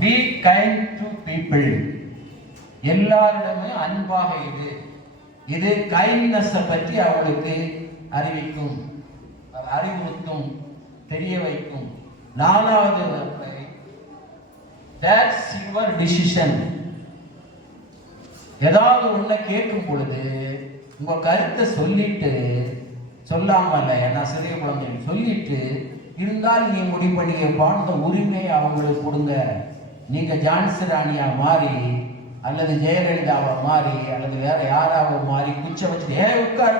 B kind to people. எல்லாரிடமே அன்பாக இரு. இது கைண்ட்னஸ் பற்றி அவளுக்கு அறிவிக்கும், அறிவுறுத்தும், தெரிய வைக்கும். நாலாவது that's your decision. ஏதாவது ஒன்றை கேட்கும் பொழுது உங்க கருத்தை சொல்லிட்டு, சொல்லாம என்ன சிறிய குழந்தைங்க சொல்லிட்டு இருந்தால் நீ முடிவு பண்ணிப்பான் உரிமையை அவங்களுக்கு கொடுங்க. நீங்க ஜான்சி ராணியா மாறி அல்லது ஜெயலலிதாவை மாறி அல்லது வேற யாராவது மாறி குச்ச வச்சுட்டு ஏ உட்கார்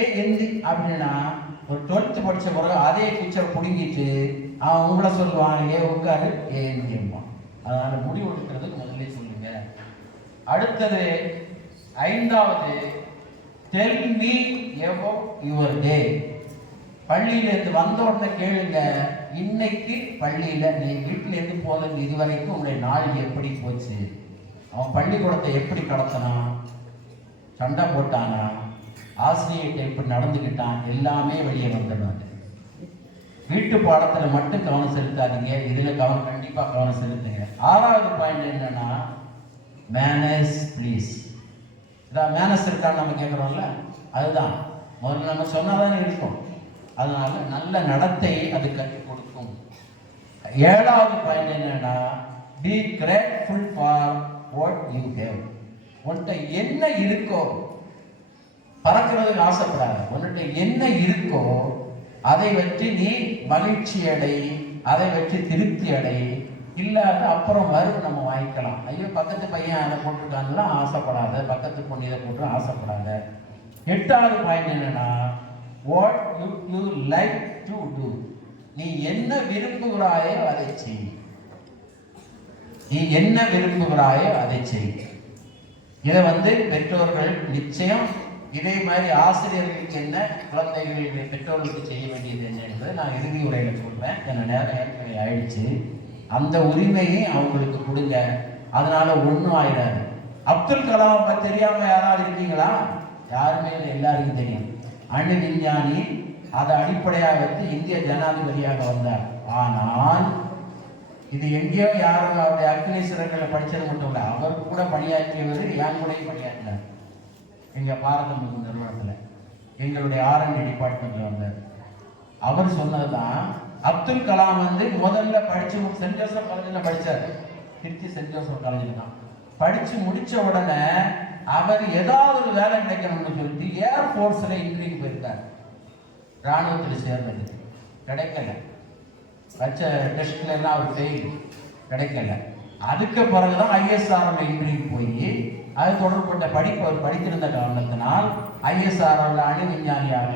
ஏ எந்தி அப்படின்னா ஒரு 12th படிச்ச பிறகு அதே குச்சை பிடுங்கிட்டு அவன் உங்களை சொல்லுவான் ஏ உட்காரு ஏ எந்திம்பான். அதனால முடிவு எடுக்கிறதுக்கு முதல்ல சொல்லுங்க. அடுத்தது 5வது tell me about your day. பள்ளியிலேருந்து வந்த உடனே கேளுங்க, இன்னைக்கு பள்ளியில நீ வீட்டிலேருந்து போல இதுவரைக்கும் உன்னுடைய நாள் எப்படி போச்சு, அவன் பள்ளிக்கூடத்தை எப்படி கடத்தினான், சண்டை போட்டானா, ஆசிரியர்கிட்ட எப்படி நடந்துக்கிட்டான், எல்லாமே வெளியே வந்துடுவாங்க. வீட்டு பாடத்துல மட்டும் கவனம் செலுத்தாதீங்க, இதுல கண்டிப்பா கவனம் செலுத்துங்க. 6வது பாயிண்ட் என்னன்னா மேனர்ஸ் ப்ளீஸ். இதான் மேனர்ஸ் இருக்கான்னு நம்ம கேட்குறோம்ல, அதுதான் முதல்ல நம்ம சொன்னாதானே இருக்கும். அதனால நல்ல நடத்தை அது கற்றுக் கொடுக்கும். 7வது பாயிண்ட் என்னன்னா be grateful for what you have. உன்கிட்ட என்ன இருக்கோ, பறக்கிறதுக்கு ஆசைப்படாத, உன்கிட்ட என்ன இருக்கோ அதை வச்சு நீ மகிழ்ச்சி அடை, அதை வச்சு திருப்தி அடை. இல்லாத அப்புறம் வரும் நம்ம வாங்கிக்கலாம். ஐயோ பக்கத்து பையன் அதை போட்டிருக்காங்கலாம் ஆசைப்படாத, பக்கத்து பொண்ணு இதை போட்டு ஆசைப்படாத. 8வது பாயிண்ட் என்னன்னா what you like to do. நீ என்ன விரும்புகிறாயோ அதை செய். நீ என்ன விரும்புகிறாயோ அதை செய். இதை பெற்றோர்கள் நிச்சயம் இதே மாதிரி ஆசிரியர்களுக்கு என்ன, குழந்தைகளுடைய பெற்றோர்களுக்கு செய்ய வேண்டியது என்ன என்பதை நான் இறுதி உரையில் சொல்றேன். என்ன நேரம் ஏற்கனவே ஆயிடுச்சு. அந்த உரிமையை அவங்களுக்கு கொடுங்க. அதனால ஒன்றும் ஆயிடாது. அப்துல் கலாம் பற்றி தெரியாம யாராவது இருக்கீங்களா? யாருமே இல்லை, எல்லாருக்கும் தெரியும். அணு விஞ்ஞானி, அதை அடிப்படையாக வைத்து இந்திய ஜனாதிபதியாக வந்தார். ஆனால் இது எங்கேயோ யாரும் அவருடைய அக்னி சிறர்களை படித்தது மட்டும் இல்லை, அவர் கூட பணியாற்றியவர் என் கூடயும் பணியாற்றினார். எங்கள் பாரத நிறுவனத்தில் எங்களுடைய R&D டிபார்ட்மெண்ட்டில் வந்தார். அவர் சொன்னதுதான் அப்துல் கலாம் முதல்ல படிச்சு சென்ட் ஜோசப் காலேஜில் படித்தார். திருச்சி சென்ட் ஜோசப் காலேஜில் தான் படித்து முடித்த உடனே அவர் ஏதாவது ஒரு வேலை கிடைக்கணும்னு சொல்லிட்டு ஏர்ஃபோர்ஸில் இன்டர்வியூ போயிருக்கார். இராணுவத்தில் சேர்ந்தது கிடைக்கல. வச்ச டெஸ்ட்ல எல்லாம் அவர் ஃபெயில், கிடைக்கல. அதுக்கு பிறகுதான் ISRO இன்டர்வியூ போய் அது தொடர்பட்ட படிப்பு அவர் படித்திருந்த காரணத்தினால் ISRO அணு விஞ்ஞானியாக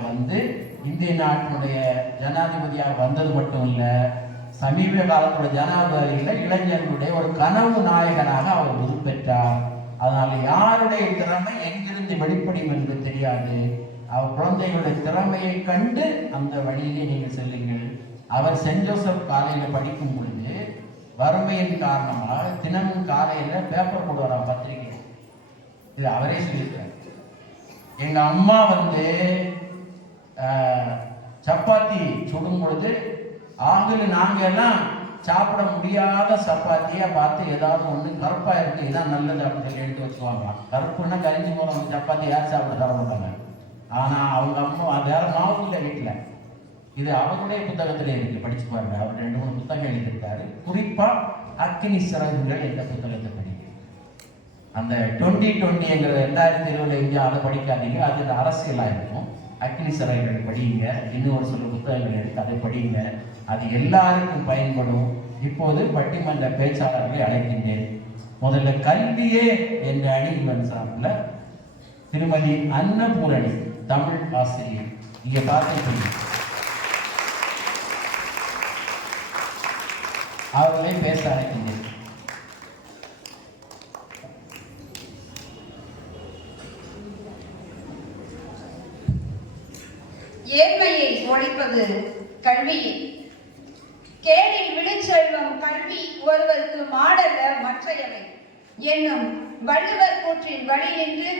இந்திய நாட்டினுடைய ஜனாதிபதியாக வந்தது மட்டும் இல்லை, சமீப காலத்துடைய ஜனாதிபதியில் இளைஞர்களுடைய ஒரு கனவு நாயகனாக அவர் உருப்பெற்றார். அதனால யாருடைய திறமை எங்கிருந்து வெளிப்படும் என்று தெரியாது. அவர் குழந்தைகளுடைய திறமையை கண்டு அந்த வழியிலே நீங்கள் செல்லுங்கள். அவர் சென்ட் ஜோசப் காலையில் படிக்கும் பொழுது வறுமையின் காரணமாக தினமும் காலையில் பேப்பர் கொண்டு வர பத்திரிகை. இது அவரே சொல்லியிருக்கார். எங்க அம்மா சப்பாத்தி சுடும் பொழுது நாங்க எல்லாம் சாப்பிட முடியாத சப்பாத்தியா பார்த்து ஏதாவது ஒண்ணு கருப்பா இருக்கு, இதான் நல்லது அப்படின்னு சொல்லி எடுத்து வச்சுக்குவாங்க. கருப்புன்னா கரிஞ்சு போற சப்பாத்தி யார் சாப்பிட தர மாட்டாங்க. ஆனா அவங்க அம்மா வேற மாவுல வீட்டுல, இது அவருடைய புத்தகத்திலே இருக்கு, படிச்சு பாருங்க. அவர் 2-3 புத்தகம் எழுதியிருக்காரு. குறிப்பா அக்னி சிறகுகள் என்ற புத்தகத்தை படிக்க. அந்த 2020 2020 இந்தியாவில் படிக்காதீங்க, அது அரசியலா இருக்கும். அக்னி சிறகுகள் படியுங்க. இன்னும் ஒரு சில புத்தகங்கள் இருக்கு, அதை படியுங்க. அது எல்லாருக்கும் பயன்படும். இப்போது பட்டிமன்ற பேச்சாளர்களை அழைக்கின்றேன். முதல்ல கல்வியே என்ற அணிவன் சார்பில் திருமதி அன்னபூரணி, தமிழ் ஆசிரியர், இங்க பார்த்து அவர்களே பேச அழைக்கின்றேன். ஏழ்மையை ஒழிப்பது கல்வி. கேடில் விழுச்செல்வம் கல்வி ஒருவருக்கு மாடல்ல மற்றையவை என்னும் வள்ளுவர் கூற்றின் வழி நின்று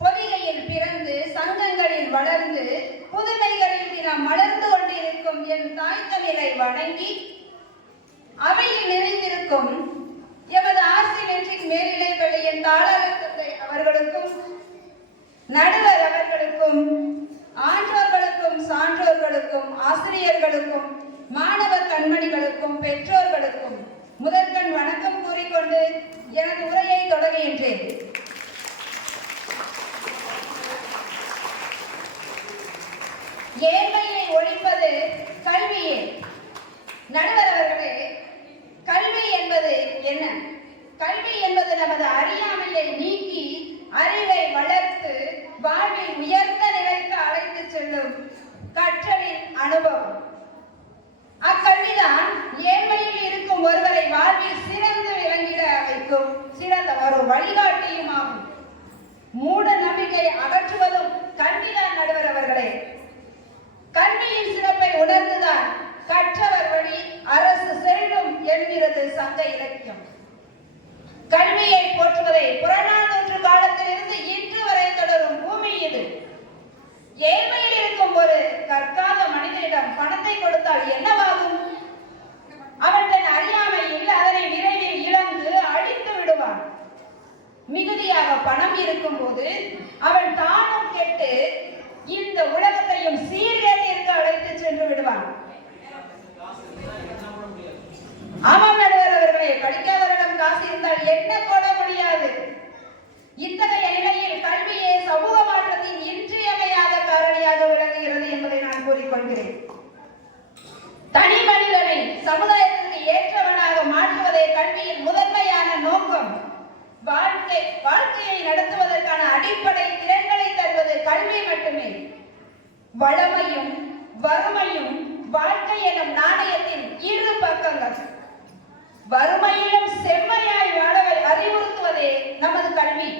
பொதிகையில் பிறந்து சங்கங்களில் வளர்ந்து புதுமைகளில் நாம் மலர்ந்து கொண்டிருக்கும் என் தாய் தமிழை வணங்கி அவையில் நிறைந்திருக்கும் நமது அறியாமையை நீக்கி அறிவை வளர்த்து வாழ்வில் உயர்ந்த நிலைக்கு அழைத்து செல்லும் கற்றலின் அனுபவம். அக்கல்விதான் ஏழ்மையில் இருக்கும் ஒருவரை வாழ்வில் சிறந்து விளங்கிட வைக்கும் சிறந்த ஒரு வழிகாட்டியும் ஆகும். மூட நம்பிக்கை அகற்றுவதும் கல்விதான் நடுவர் அவர்களே. கல்வியின் சிறப்பை உணர்ந்துதான் கற்றவர் வழி அரசு செல்லும் என்கிறது சங்க இலக்கியம். கல்வியை போற்றுவதை புறநானூற்று காலத்திலிருந்து இன்று வரை தொடரும் பூமி இது. ஏழ்மையில் இருக்கும் ஒரு கற்காத மனிதனிடம் பணத்தை கொடுத்தால் என்னவாகும்? அவன் தன் அறியாமையில் அதனை விரைவில் இழந்து அழித்து விடுவான். மிகுதியாக பணம் இருக்கும் போது அவன் தானும் கெட்டு இந்த உலகத்தையும் சீர்கேட்டிற்கு அழைத்து சென்று விடுவான். ஆமாம் நடுவர் அவர்களே, படிக்காதவரிடம் காசு இருந்தால் என்ன கொள்ள முடியாது. இத்தகைய நிலையில் கல்வியே சமூக மாற்றத்தின் இன்றியமையாத காரணியாக விளங்குகிறது என்பதை நான் கூறிக்கொள்கிறேன். தனி மனிதனை சமுதாயத்திற்கு ஏற்றவனாக மாற்றுவதே கல்வியின் முதன்மையான நோக்கம். வாழ்க்கையை நடத்துவதற்கான அடிப்படை திறன்களை தருவது கல்வி மட்டுமே. வளமையும் வறுமையும் வாழ்க்கை எனும் நாணயத்தின் இரு பக்கங்கள். வறுமையிலும் செம்மையாய் வாழவை அறிவுறுத்துவதே நமது கல்வி.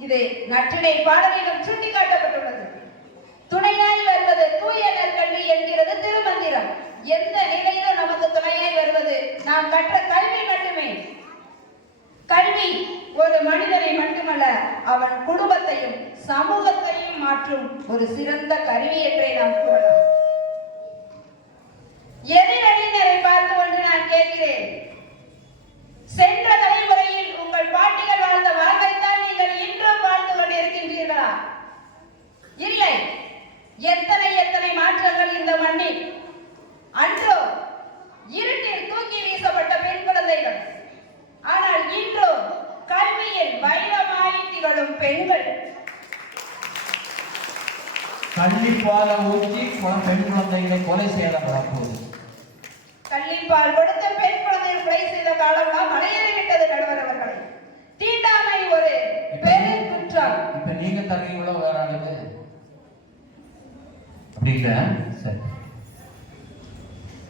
இது நற்றிணை பாடலிலும் சுட்டிக்காட்டப்பட்டுள்ளது. துணையாய் வருவது தூய நற்கல்வி என்கிறது திருமந்திரம். எந்த நிலையிலும் நமக்கு துணையாய் வருவது நாம் கற்ற கல்வி மட்டுமே. கல்வி ஒரு மனிதனை மட்டுமல்ல, அவன் குடும்பத்தையும் சமூகத்தையும் மாற்றும் ஒரு சிறந்த கருவி என்றே நாம் கூறலாம். எதிரறிஞரை பார்த்து ஒன்று நான் கேட்கிறேன். சென்ற தலைமுறையில் உங்கள் பாட்டிகள் வாழ்ந்த வாழ்க்கைத்தான் நீங்கள் இன்றும் வாழ்ந்து கொண்டிருக்கின்றீர்களா? இல்லை. எத்தனை எத்தனை மாற்றங்கள் இந்த மண்ணில். அன்றோ இருட்டில் தூக்கி வீசப்பட்ட பெண் குழந்தைகள். ஆனால் இன்றோ கல்வியில் வைரமாய் திகழும் பெண்கள். கள்ளிப்பாலை ஊற்றி பெண் குழந்தைகளை கொலை செய்த போது கள்ளிப்பால் கொடுத்த பெண் குழந்தைகள் கொலை செய்த காலம்லாம் மலையேறிவிட்டது நடுவர் அவர்களை. தீண்டாமை ஒரு பெரும் குற்றம். இப்ப நீங்க தருவீங்களோ வேற ஆளுக்கு அப்படி இல்ல. சரி,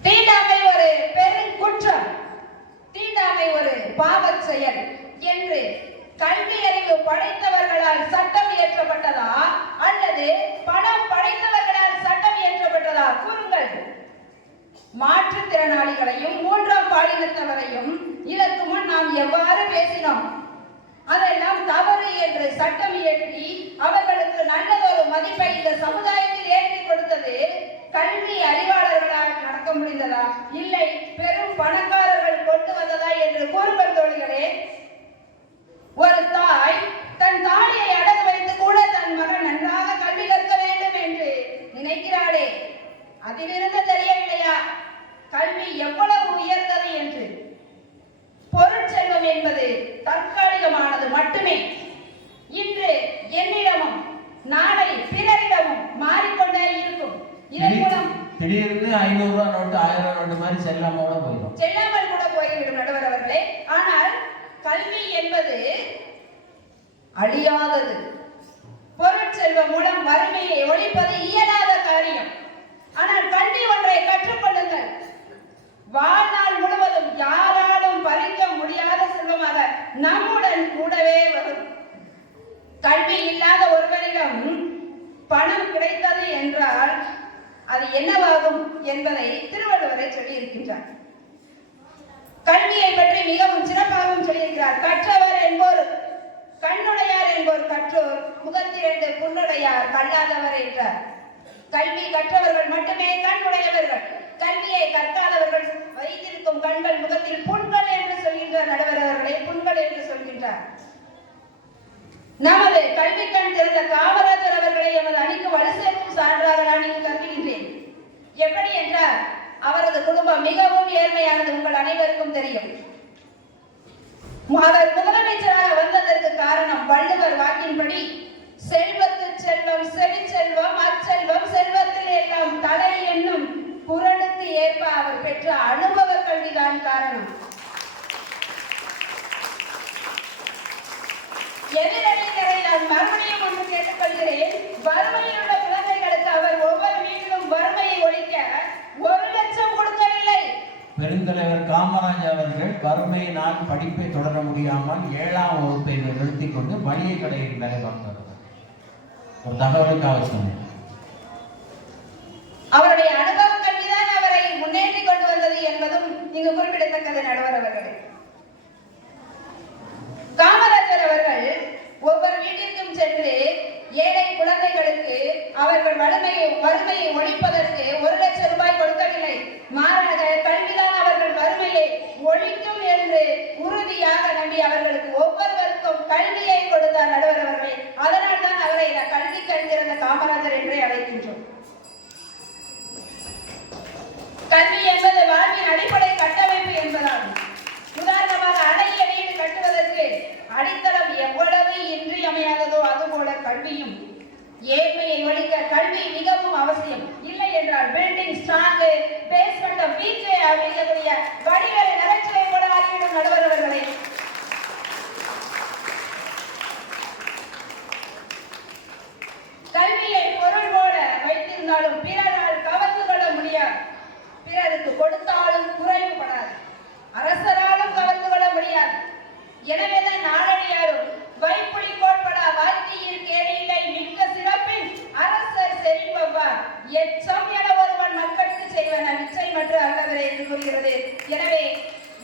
தீண்டாமை ஒரு பெரும் குற்றம், தீண்டாமை ஒரு பாவச் செயல் என்று கல்வி அறிவு படைத்தவர்களால் சட்டம் இயற்றப்பட்டதா அல்லது பணம் படைத்தவர்களால் சட்டம் இயற்றப்பட்டதா? கூறுங்கள். மாற்றுத்திறனாளிகளையும் மூன்றாம் பாலினத்தவரையும் இதற்கு முன் நாம் எவ்வாறு பேசினோம்? அதெல்லாம் தவறு என்று சட்டம் இயற்றி அவர்களுக்கு நல்லதொரு மதிப்பை இந்த சமுதாயத்தில் ஏற்றி கொடுத்தது கல்வி அறிவாளர்களால் நடக்க முடிந்ததா, இல்லை பெரும் பணக்காரர்கள் கொண்டு வந்ததா என்று கூறுங்கள் தோழிகளே. ஒரு தாய் தன் தாலியை அடகு வைத்து கூட தன் மகன் நன்றாக கல்வி கற்க வேண்டும் என்று நினைக்கிறாளே, அதிலிருந்து தெரியவில்லையா கல்வி எவ்வளவு உயர்ந்தது என்று? பொருட்செல்வம் என்பது தற்காலிகமானது மட்டுமே. இன்று என்னிடமும் நாளை பிறரிடமும் மாறிக்கொண்டே இருக்கும். இதன் மூலம் திடீர்னு 500 ரூபாய் நோட்டு 1000 ரூபாய் நோட்டு மாதிரி செல்லாமல் கூட போய்விடும் நடுவர் அவர்களே. ஆனால் கல்வி என்பது அழியாதது. பொருட்செல்வம் மூலம் வறுமையை ஒழிப்பது இயலாத காரியம். ஆனால் கல்வி ஒன்றை கற்றுக்கொள்ளுங்கள், வாழ்நாள் முழுவதும் யாராலும் பறிக்க முடியாத செல்வமாக நம்முடன் கூடவே வரும். கல்வி இல்லாத ஒருவரிடம் பணம் கிடைத்தது என்றால் அது என்னவாகும் என்பதை திருவள்ளுவரை சொல்லியிருக்கின்றார். கல்வியை பற்றி மிகவும் சிறப்பாகவும் சொல்லியிருக்கிறார். கற்றவர் என்போர் கண்ணுடையார் என்போர் கற்றோர், முகத்திரண்டு புண்ணுடையார் கல்லாதவர் என்றார். கல்வி கற்றவர்கள் மட்டுமே கண்ணுடையவர்கள். கல்வியை கற்காதவர்கள் வைத்திருக்கும் கண்கள் முகத்தில் புண்கள் என்று சொல்கின்றார் நடுவர் அவர்களை, புண்கள் என்று சொல்கின்றார். நமது கல்வி கண் திறந்த காமராஜர் அவர்களை எமது அணிக்கு வலு சேர்க்கும் சான்றாக நான் இங்கு கருதுகின்றேன். எப்படி என்றால் அவரது குடும்பம் மிகவும் ஏழ்மையானது, உங்கள் அனைவருக்கும் தெரியும். அவர் முதலமைச்சராக வந்ததற்கு காரணம் வள்ளுவர் வாக்கின்படி செல்வத்து செல்வம் செவி செல்வம் அச்செல்வம் செல்வத்தில் எல்லாம் தலை என்னும் குறளுக்கு ஏற்ப அவர் பெற்ற அனுபவ கல்விதான் காரணம். எதிரணியினரை நான் மறுபடியும் ஒன்று கேட்டுக்கொள்கிறேன். வறுமையில் உள்ள குழந்தைகளுக்கு அவர் ஒவ்வொரு வீட்டிலும் வறுமையை ஒழிக்க 1,00,000 கொடுக்கவில்லை. பெருந்தலைவர் காமராஜ் அவர்கள் வறுமையினால் படிப்பை தொடர முடியாமல் 7ஆம் வகுப்பை நிறுத்திக் கொண்டு மளிகை கடையில் வேலை பார்த்தார். ஒரு தகவலுக்காக சொன்னேன். அவருடைய அனுபவ கல்விதான் அவரை முன்னேற்றி கொண்டு வந்தது என்பதும் இங்கு குறிப்பிடத்தக்கது. நடுவர் அவர்களே, காமராஜர் அவர்கள் ஒவ்வொரு வீட்டிற்கும் சென்று ஏழை குழந்தைகளுக்கு அவர்கள் வறுமையை ஒழிப்பதற்கு 1,00,000 ரூபாய் கொடுக்கவில்லை. மாறாக கல்விதான் அவர்கள் வறுமையை ஒழிக்கும் என்று உறுதியாக நம்பி அவர்களுக்கு ஒவ்வொருவருக்கும் கல்வியை கொடுத்தார் நடுவர் அவர்களே. அதனால் தான் அவரை கல்வி கண்கிறந்த காமராஜர் என்றே அழைக்கின்றோம். கல்வி என்பது வாழ்வின் அடிப்படை கட்டமைப்பு என்பதாகும். உதாரணமாக அழகிய வீடு கட்டுவதற்கு அடித்தளம் எவ்வளவு இன்றியமையாததோ அதுபோல கல்வியும் ஏழ்மையை ஒழிக்க கல்வி மிகவும் அவசியம். இல்லை என்றால் பில்டிங் ஸ்ட்ராங், பேஸ்மெண்ட் வீக் அப்படிங்கக்கூடிய வடிகளை நகைச்சுவை கூட ஆகிவிடும் நடுவர்களே. கல்வியை பொருள் போல வைத்திருந்தாலும் பிறரால் கவர்ந்து கொள்ள முடியாது. பிறருக்கு கொடுத்தாலும் குறைவுபடாது. அரசராலும் கவர்ந்து கொள்ள முடியாது. எனவேதான் நாளடியாரும் வைப்புலி கோட்படா வாழ்க்கையில் கேடில்லை மிக்க சிறப்பின் அரசர் செறிபவார் எச்சம் என ஒருவன் மக்களுக்கு செய்வன நிச்சயமற்ற அல்லவரே என்று கூறுகிறது. எனவே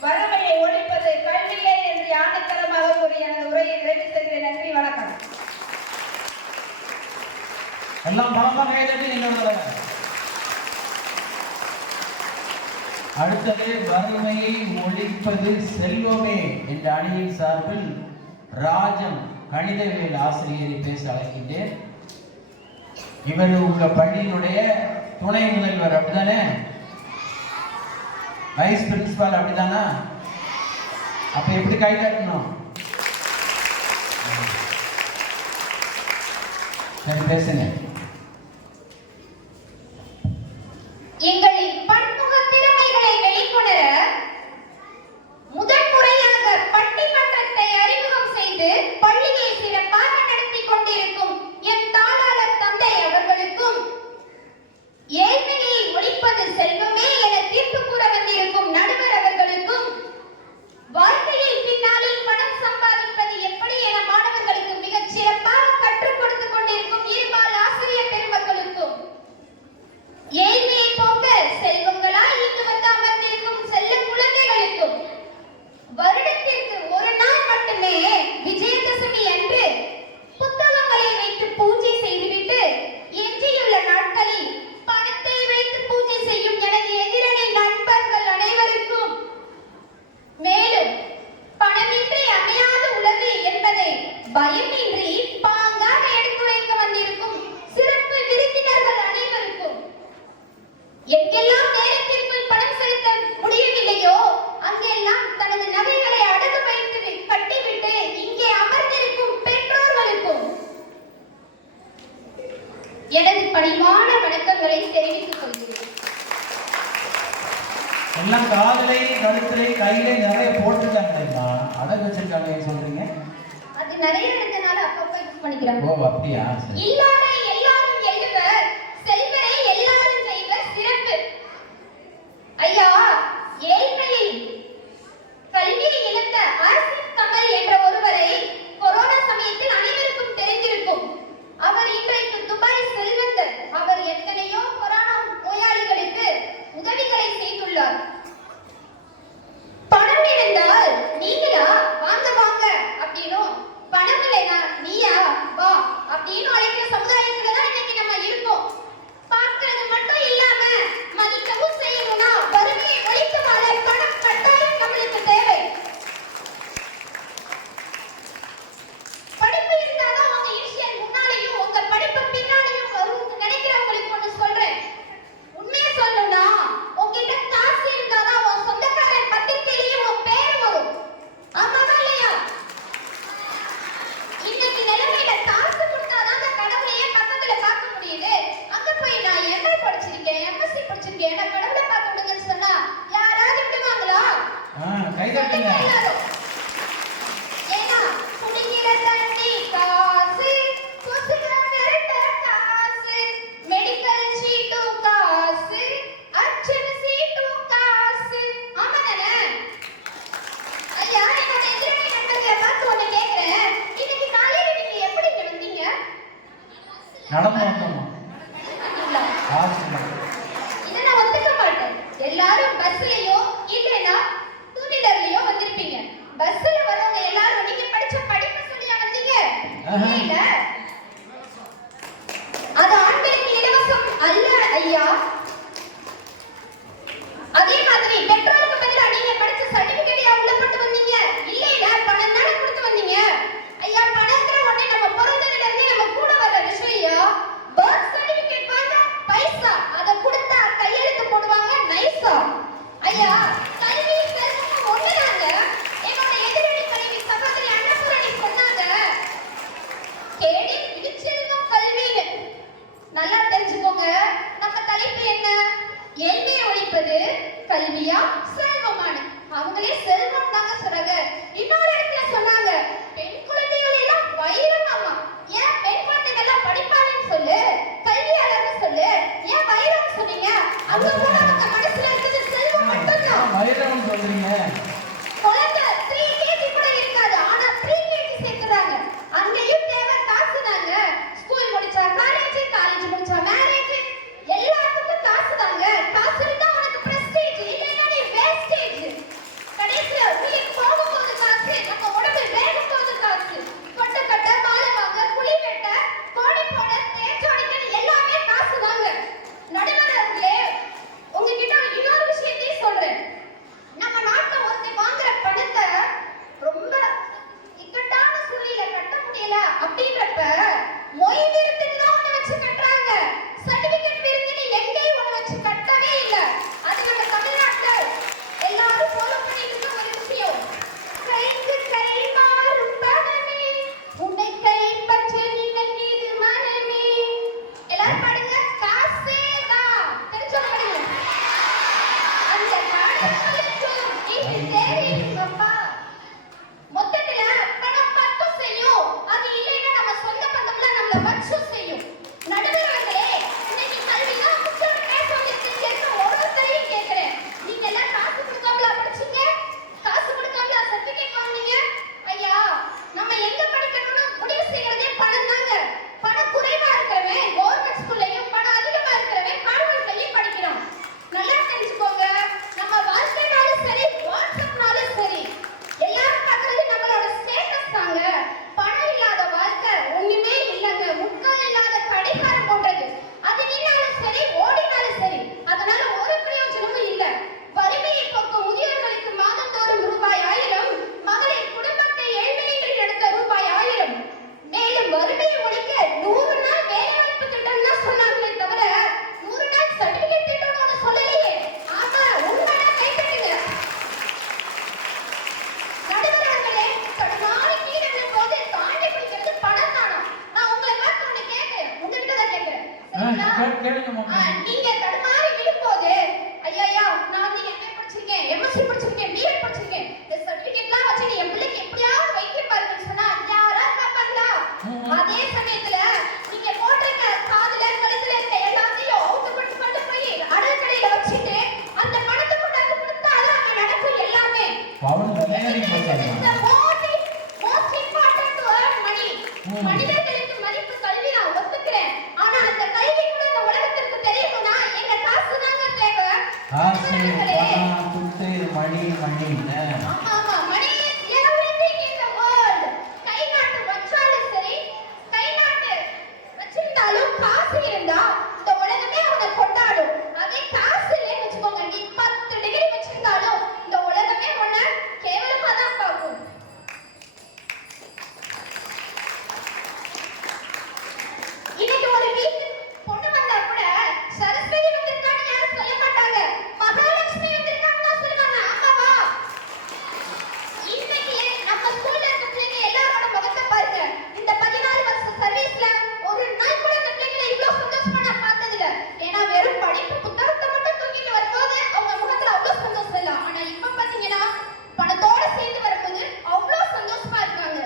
வறுமையை ஒழிப்பது கல்வியே என்று ஆணைத்தரமாக கூறி எனது உரையை நிறைவு செய்கிறேன். நன்றி, வணக்கம். எல்லாம் பலமாக இன்னொரு அடுத்தது வறுமையை ஒழிப்பது செல்வமே என்ற அணியின் சார்பில் ராஜன் கணிதவியல் ஆசிரியரை பேச அழைக்கின்றேன். இவர் உங்க பள்ளியினுடைய துணை முதல்வர் அப்படிதானே? வைஸ் பிரின்சிபால் அப்படிதானா? அப்ப எப்படி கை தட்டணும்? சரி, பேசுங்க. எங்களின் பன்முக திறமைகளை வெளிக்கொணர முதன்முறையாக பட்டிமன்றத்தை அறிமுகம் செய்து பள்ளியை சிறப்பாக நடத்தி கொண்டிருக்கும் என் தாளாளர் தந்தை அவர்களுக்கும், ஏழ்மையை ஒழிப்பது செல்வமே என தீர்ப்பு கூற வந்திருக்கும் நடுவர் அவர்களுக்கும், வாழ்க்கையில் பின்னாளில் பணம் சம்பாதிப்பது எப்படி என மாணவர்களுக்கு மிகச் சிறப்பாக கற்றுக் கொடுத்துக் கொண்டிருக்கும் இருபால் ஆசிரியர் பெருமக்களுக்கும், ஏழ்மையை போக்க செல்வங்களாய் இங்கு வந்து அமர்ந்திருக்கும் செல்ல குழந்தைகளுக்கும், வருடத்திற்கு ஒரு நாள் மட்டுமே விஜயதசமி அன்று புத்தகங்களை வைத்து பூஜை செய்துவிட்டு எஞ்சியுள்ள நாட்களில் பணத்தை வைத்து பூஜை செய்யும் எனது எதிரணி நண்பர்கள் அனைவருக்கும், மேலும் பணமின்றி அமையாத உலகு என்பதை பயமின்றி பாங்காக எடுத்துரைக்க வந்திருக்கும் சிறப்பு விருந்தினர்கள் அனைவருக்கும், எங்கெல்லாம் நேரத்திற்குள் பணம் செலுத்த முடியவில்லையோ அங்கெல்லாம் தனது நகைகளை அடகு வைத்து கட்டிவிட்டு இங்கே அமர்ந்திருக்கும் பெற்றோர்களுக்கும் எனது பணிவான வணக்கங்களை தெரிவித்துக் கொள்கிறேன். எல்லாம் காதலை கழுத்திலே கையிலே நிறைய போட்டுட்டாங்கம்மா, அடகு வச்சிருக்காங்க சொல்றீங்க? அது நிறைய இருந்தனால அப்பப்ப யூஸ் பண்ணிக்கிறாங்க. ஓ, அப்படியா? இல்லாத எல்லாரும் எழுவர், செல்வரை எல்லாரும் செய்வர் சிறப்பு. ஐயா, ஏழ்மையில் கல்வியை இழந்த ஆசிப் கமல் என்ற ஒருவரை கொரோனா சமயத்தில் அனைவருக்கும் தெரிந்திருக்கும். அவர் இன்றைக்கு துபாய் செல்வந்தர். அவர் எத்தனையோ கொரோனா நோயாளிகளுக்கு உதவிகளை செய்துள்ளார். பணம் இருந்தால் நீங்களா வாங்க வாங்க அப்படின்னும், பணம் இல்லைனா நீயா வா அப்படின்னு அழைக்கிற சமுதாயத்துல தான் இன்னைக்கு நம்ம இருக்கோம். பார்க்கிறது மட்டும் இல்லாம மதிக்கவும் செய்யணும்னா வறுமையை ஒழிக்கவால பணம் கட்டாயம் நம்மளுக்கு தேவை. படிப்பு இருந்தாதான் உங்க ஈஸியன் முன்னாலேயும் உங்க படிப்பு பின்னாலேயும் வரும் நினைக்கிறவங்களுக்கு ஒண்ணு சொல்றேன். உண்மையா சொல்லணும்னா உங்ககிட்ட காசு இருந்தாதான் உன் சொந்தக்காரன் பத்திரிக்கையிலேயும் உன் பேர் வரும். ஆமாவா இல்லையா? இன்னைக்கு நிலைமையில காசு கொடுத்தாதான் அந்த கடவுளையே பக்கத்துல பார்க்க முடியுது. அங்க போய் நான் எம்ஏ படிச்சிருக்கேன், எம்எஸ்சி படிச்சிருக்கேன், என்ன கடவுளை பார்க்க முடியுதுன்னு சொன்னா யாராவது விடுவாங்களா? கை தட்டுங்க. ஏன்னா குடிக்கிற தண்ணி செல்வம் தாங்க சொல்றாங்க. இன்னொரு இடத்துல சொன்னாங்க, பெண் குழந்தைகள் எல்லாம் வைரமாமா. ஏன் பெண் குழந்தைகள் எல்லாம் படிப்பாளன்னு சொல்லு, கல்வியாளர்னு சொல்லு, ஏன் வைரம் சொன்னீங்க? அங்க போனா அவங்க மனசுல இருக்கிறது செல்வம் மட்டும்தான். வைரம் சொல்றீங்க. குழந்தை 3 kg கூட இருக்காது, ஆனா 3 kg சேர்த்துறாங்க. அங்கேயும் தேவை காசு தாங்க. ஸ்கூல் முடிச்சா காலேஜ், காலேஜ் முடிச்சா மேரேஜ், எல்லாத்துக்கும் காசு தாங்க. காசு இருந்தா உனக்கு பிரஸ்டீஜ், இல்லைன்னா நீ வேஸ்டேஜ். கடைசியில உங்களுக்கு போகும்போது காசு, நம்ம உடம்பு வேகும் போது காசு. கொட்டை கட்ட, மாலை வாங்க, குழி வெட்ட, கோடி போட, தேய்ச்சோடிக்கன்னு எல்லாமே காசு தாங்க. நடுவர் அவர்களே, உங்ககிட்ட இன்னொரு விஷயத்தையும் சொல்றேன். நம்ம நாட்டுல ஒருத்தர் வாங்குற பணத்தை ரொம்ப இக்கட்டான சூழ்நிலை கட்ட முடியல அப்படின்றப்ப மொய் நிறுத்துன்னு தான் ஒண்ணு வச்சு கட்டுறாங்க. சர்டிபிகேட் விருதுன்னு எங்கேயும் ஒண்ணு வச்சு கட்டவே இல்லை. அது நம்ம தமிழ்நாட்டுல எல்லாரும் ஃபாலோ பண்ணிட்டு இருக்க ஒரு விஷயம். கைக்கு கை மாறும் பணமே, உன்னை கைப்பற்ற நினைக்கிது மனமே. எல்லாரும் பாடுங்க, காசே தான். தெரிஞ்சவங்க பாடுங்க. அந்த காலங்களுக்கும் இது தெரியுமாப்பா. மொத்தத்துல பணம் பத்தும் செய்யும், அது இல்லைன்னா நம்ம சொந்த பந்தம்ல நம்மள வச்சும் செய்யும். நடுவர் அவர்களே, இன்னைக்கு கல்விதான் முக்கியம் பேச வந்திருக்கீங்க. ஒவ்வொருத்தரையும் கேட்கிறேன், நீங்க எல்லாம் காசு கொடுக்காமலா படிச்சீங்க? காசு கொடுக்காமலா சர்டிபிகேட் வாங்குனீங்க? ஐயா, நம்ம எங்க படிக்கணும்னு முடிவு செய்யறதே பணம் தாங்க. பணம் குறைவா இருக்கிறவன் கவர்மெண்ட் ஸ்கூல்லையும், பணம் அதிகமா இருக்கிறவன் கான்வென்ட்லயும் படிக்கிறான். நல்லா தெரிஞ்சுக்கோங்க, நம்ம வாழ்க்கைனாலும் சரி, வாட்ஸ்அப்னாலும் சரி, எல்லாரும் பார்க்கறது நம்மளோட ஸ்டேட்டஸ் தாங்க. பணம் இல்லாத வாழ்க்கை ஒண்ணுமே இல்லைங்க. முட்கள் இல்லாத கடிகாரம் போன்றது. அது நின்னாலும் சரி, ஓடினாலும் சரி, அதனால ஒரு பிரயோஜனமும் இல்லை. வறுமையை போக்கும் முதியோர்களுக்கு மாதந்தோறும் ரூபாய் 1000, மகளிர் குடும்பத்தை ஏழ்மையில் நடத்த ரூபாய் 1000, மேலும் வறுமையை ஒழிக்க 100 நாள் வேலைவாய்ப்பு திட்டம் தான் சொன்னாங்களே தவிர 100 நாள் சர்டிபிகேட் திட்டம்னு ஒண்ணு சொல்லலையே. ஆமா, உண்மையா கைத்தட்டுங்க. நடுவர் அவர்களே, தடுமாறி கீழே விழும்போது தாண்டி பிடிக்கிறது பணம் தானா? நான் உங்களை பார்த்து ஒண்ணு கேட்கிறேன், உங்ககிட்ட தான் கேட்கிறேன். சரிங்களா? கேளுங்க. நீங்க தடுமாறி விழும்போது, ஐயா நான் வந்து MA படிச்சிருக்கேன், MSc படிச்சிருக்கேன், B.Ed படிச்சிருக்கேன், இந்த சர்டிபிகேட்லாம் வச்சு என் பிள்ளைக்கு எப்படியாவது வைத்தியம் பாருங்கன்னு சொன்னா யாரா பாப்பாங்களா? அதே சமயத்துல நீங்க போட்டிருக்க காதுல கழுத்துல இருக்க எல்லாத்தையும் அவுத்து கொண்டு போய் அடற்கடையில வச்சுட்டு அந்த பணத்தை கொண்டாந்து கொடுத்தாதான் அங்க நடக்கும் எல்லாமே. Most important to earn money. மனிதர்களுக்கு மதிப்பு கல்வி நான் ஒத்துக்கிறேன். ஆனா அந்த கல்வி கூட இந்த உலகத்திற்கு தெரியணும்னா எங்க காசு தாங்க தேவை. ஆமா, money is everything in the world. கை நாட்டு வச்சாலும் சரி, கை நாட்டு வச்சிருந்தாலும் காசு இருந்தா இந்த உலகமே அவனை கொண்டாடும். அதே காசு இல்லைன்னு வச்சுக்கோங்க, நீ 10 டிகிரி வச்சிருந்தாலும் இந்த உலகமே உன்னை கேவலமா தான் பார்க்கும். இன்னைக்கு ஒரு வீட்டு பொண்ணு வந்தா கூட சரஸ்வதி வந்திருக்கான்னு யாரும் சொல்ல மாட்டாங்க, மகாலட்சுமி வந்திருக்கான்னு தான் சொல்லுவாங்க. ஆமாவா? இன்னைக்கு நம்ம ஸ்கூல்ல இருக்க பிள்ளைங்க எல்லாரோட முகத்தை பாருங்க. இந்த 14 வருஷம் சர்வீஸ்ல ஒரு நாள் கூட இந்த பிள்ளைங்களை இவ்வளவு சந்தோஷமா நான் பார்த்தது இல்ல. ஏன்னா வெறும் படிப்பு புத்தகத்தை மட்டும் தூக்கிட்டு வரும்போது அவங்க முகத்துல அவ்வளவு சந்தோஷம் இல்ல. ஆனா இப்ப பாத்தீங்கன்னா பணத்தோட சேர்ந்து வரும்போது அவ்வளவு சந்தோஷமா இருக்காங்க.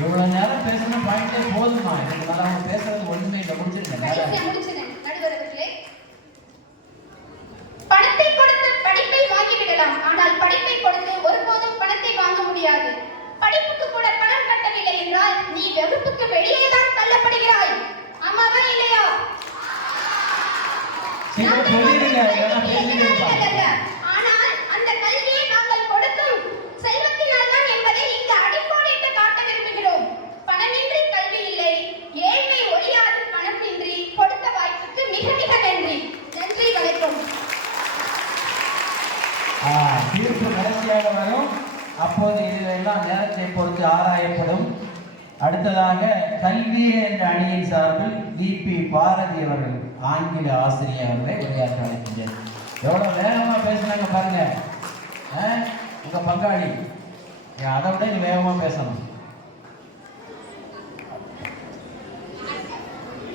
இவ்வளவு நேரம் பேசணும் பாயிண்டே போதுமா? எனக்கு நல்லா அவங்க பேசுறது ஒண்ணுமே இல்லை. முடிச்சிருக்கேன். நடுவர் அவர்களே, பணத்தை கொடுத்து படிப்பை வாங்கிவிடலாம், ஆனால் படிப்பை கொடுத்து ஒருபோதும் பணத்தை வாங்க முடியாது. படிப்புக்கு கூட பணம் கட்டவில்லை என்றால் நீ வகுப்புக்கு வெளியே தான் தள்ளப்படுகிறாய். ஆமாவா இல்லையா? ஆனால் அந்த கல்வியை நாங்கள் கொடுக்கும் செல்வத்தினால் தான் என்பதை இங்கு அடிக்கோடிட்டு காட்ட விரும்புகிறோம். பணமின்றி கல்வி இல்லை, ஏழ்மை ஒழியாது பணமின்றி. கொடுத்த வாய்ப்புக்கு மிக மிக நன்றி. நன்றி, வணக்கம். தீர்ப்பு கடைசியாக வரும். அப்போது இதெல்லாம் நேரத்தை பொறுத்து ஆராயப்படும். அடுத்ததாக கல்வி என்ற அணியின் சார்பில் VP பாரதி அவர்கள், ஆங்கில ஆசிரியர் அவர்களை உரையாற்ற அழைக்கின்றேன். எவ்வளவு வேகமா பேசுனாங்க பாருங்க. உங்க பங்காளி அதை விட நீ வேகமா பேசணும்.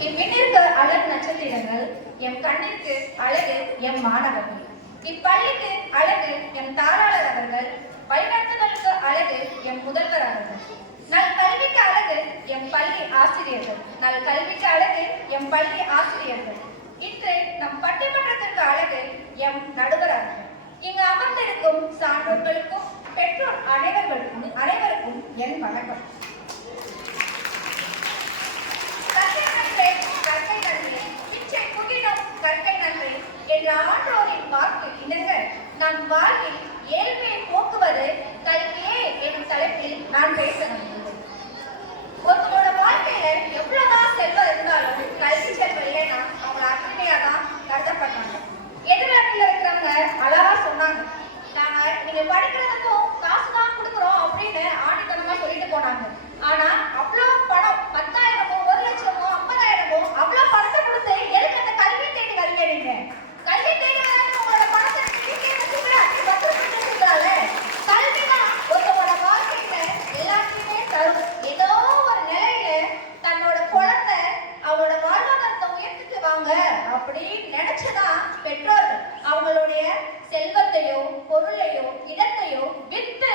என் விண்ணிற்கு அழகு நட்சத்திரங்கள், எம் கண்ணிற்கு அழகு எம் மாணவர்கள். இப்பள்ளிக்கு அழகு எம் தாளாளர் அவர்கள், வழிநடத்துதலுக்கு அழகு எம் முதல்வர் அவர்கள். நல் கல்விக்கு அழகு எம் பள்ளி ஆசிரியர்கள், நல் கல்விக்கு அழகு எம் பள்ளி ஆசிரியர்கள். இன்று நம் பட்டிமன்றத்திற்கு அழகு எம் நடுவர் அவர்கள். இங்கு அமர்ந்திருக்கும் சான்றோர்களுக்கும் பெற்றோர் அனைவருக்கும் என் வணக்கம். கற்கை நன்றி, பிச்சை புகினும் கற்கை நன்றி என்ற ஆன்றோரின் வாக்கு இணங்க நம் வாழ்வில் ஏழ்மையை போக்குவது கல்வியே எனும் தலைப்பில் நான் பேச வந்துள்ளேன். ஒருத்தரோட வாழ்க்கையில எவ்வளவுதான் செல்வம் இருந்தாலும் கல்வி செல்வம் இல்லைன்னா அவங்க அருமையா தான் கருதப்பட்டாங்க. எதிர்நாட்டில் இருக்கிறவங்க அழகா சொன்னாங்க, நாங்க நீங்க படிக்கிறதுக்கும் காசு தான் கொடுக்குறோம் அப்படின்னு ஆணித்தனமா சொல்லிட்டு போனாங்க. ஆனா அவ்வளவு பணம் 10,000மோ 1,00,000மோ 50,000மோ அவ்வளவு பணத்தை கொடுத்து எதுக்கு அந்த கல்வி தேடி வரீங்க? நீங்க கல்வி தேடி வரீங்க, உங்களோட பணத்தை வீட்டிலே வச்சுக்கிறாங்க, வச்சுக்கிறாங்க. கல்விதான் ஒருத்தவங்களோட வாழ்க்கையில எல்லாத்தையுமே தரும். ஏதோ ஒரு நிலையில தன்னோட குழந்தை அவங்களோட வாழ்வாதாரத்தை உயர்த்திக்குவாங்க அப்படின்னு நினைச்சுதான் பெற்றோர்கள் அவங்களுடைய செல்வத்தையோ பொருளையோ இடத்தையோ வித்து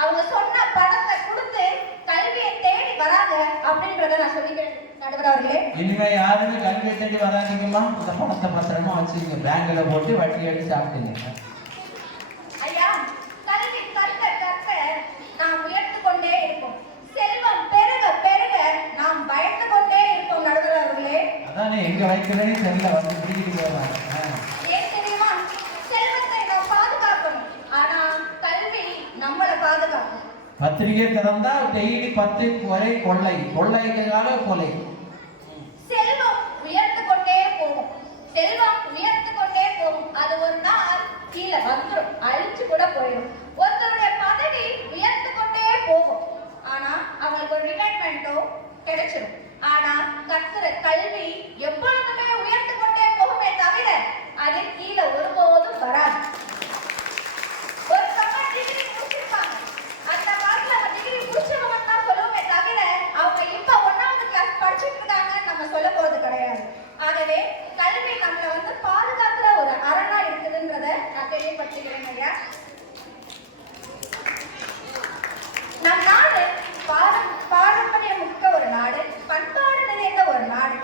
அவங்க சொன்ன பணத்தை கொடுத்து கல்வியை தேடி வராங்க அப்படின்றத நான் சொல்லிக்கிறேன். நடுவர் அவர்களே, இனிமே யாருமே கல்வியை தேடி வராதீங்கம்மா. இந்த பணத்தை பத்திரமா வச்சுக்கோங்க, பேங்க்ல போட்டு வட்டி எடுத்து சாப்பிட்டுங்க. ஐயா, கல்வி கற்க கற்க நாம் உயர்ந்து கொண்டே இருப்போம். செல்வம் பெருக பெருக நாம் பயந்து கொண்டே இருப்போம். நடுவர் அவர்களே, அதானே எங்க வைக்கிறேன்னு தெரியல, வந்து பிடிக்கிட்டு போறாங்க. ஏன் தெரியுமா? செல்வத்தை நாம் பாதுகாக்கணும், ஆனா கல்வி நம்மளை பாதுகாக்கும். பத்திரிகை திறந்தா டெய்லி 10 கொலை, கொள்ளைக்காக கொலை. செல்வம் உயர்ந்து கொண்டே போகும், செல்வம் உயர்ந்து கொண்டே போகும். அது ஒரு நாள் கீழே வந்துடும், அழிச்சு கூட போயிடும். ஒருத்தருடைய பதவி உயர்ந்து கொண்டே போகும், ஆனா அவங்களுக்கு ஒரு ரிட்டைர்மெண்ட்டோ கிடைச்சிடும். ஆனா கற்கிற கல்வி எப்பொழுதுமே உயர்ந்து கொண்டே போகுமே தவிர அது கீழே ஒருபோதும் வராது. ஒரு சமயம் டிகிரி முடிச்சிருப்பாங்க, அந்த காலத்துல அவங்க டிகிரி முடிச்சவங்க தான் சொல்லுவோமே தவிர அவங்க இப்ப 1வது கிளாஸ் படிச்சுட்டு இருக்காங்கன்னு நம்ம சொல்ல போறது கிடையாது. ஆகவே கல்வி நம்மளை வந்து பாதுகாக்கிற ஒரு அரணா இருக்குதுன்றத நான் தெரியப்படுத்திக்கிறேன் ஐயா. நம் நாடு பாரம்பரியம் மிக்க ஒரு நாடு, பண்பாடு நிறைந்த ஒரு நாடு.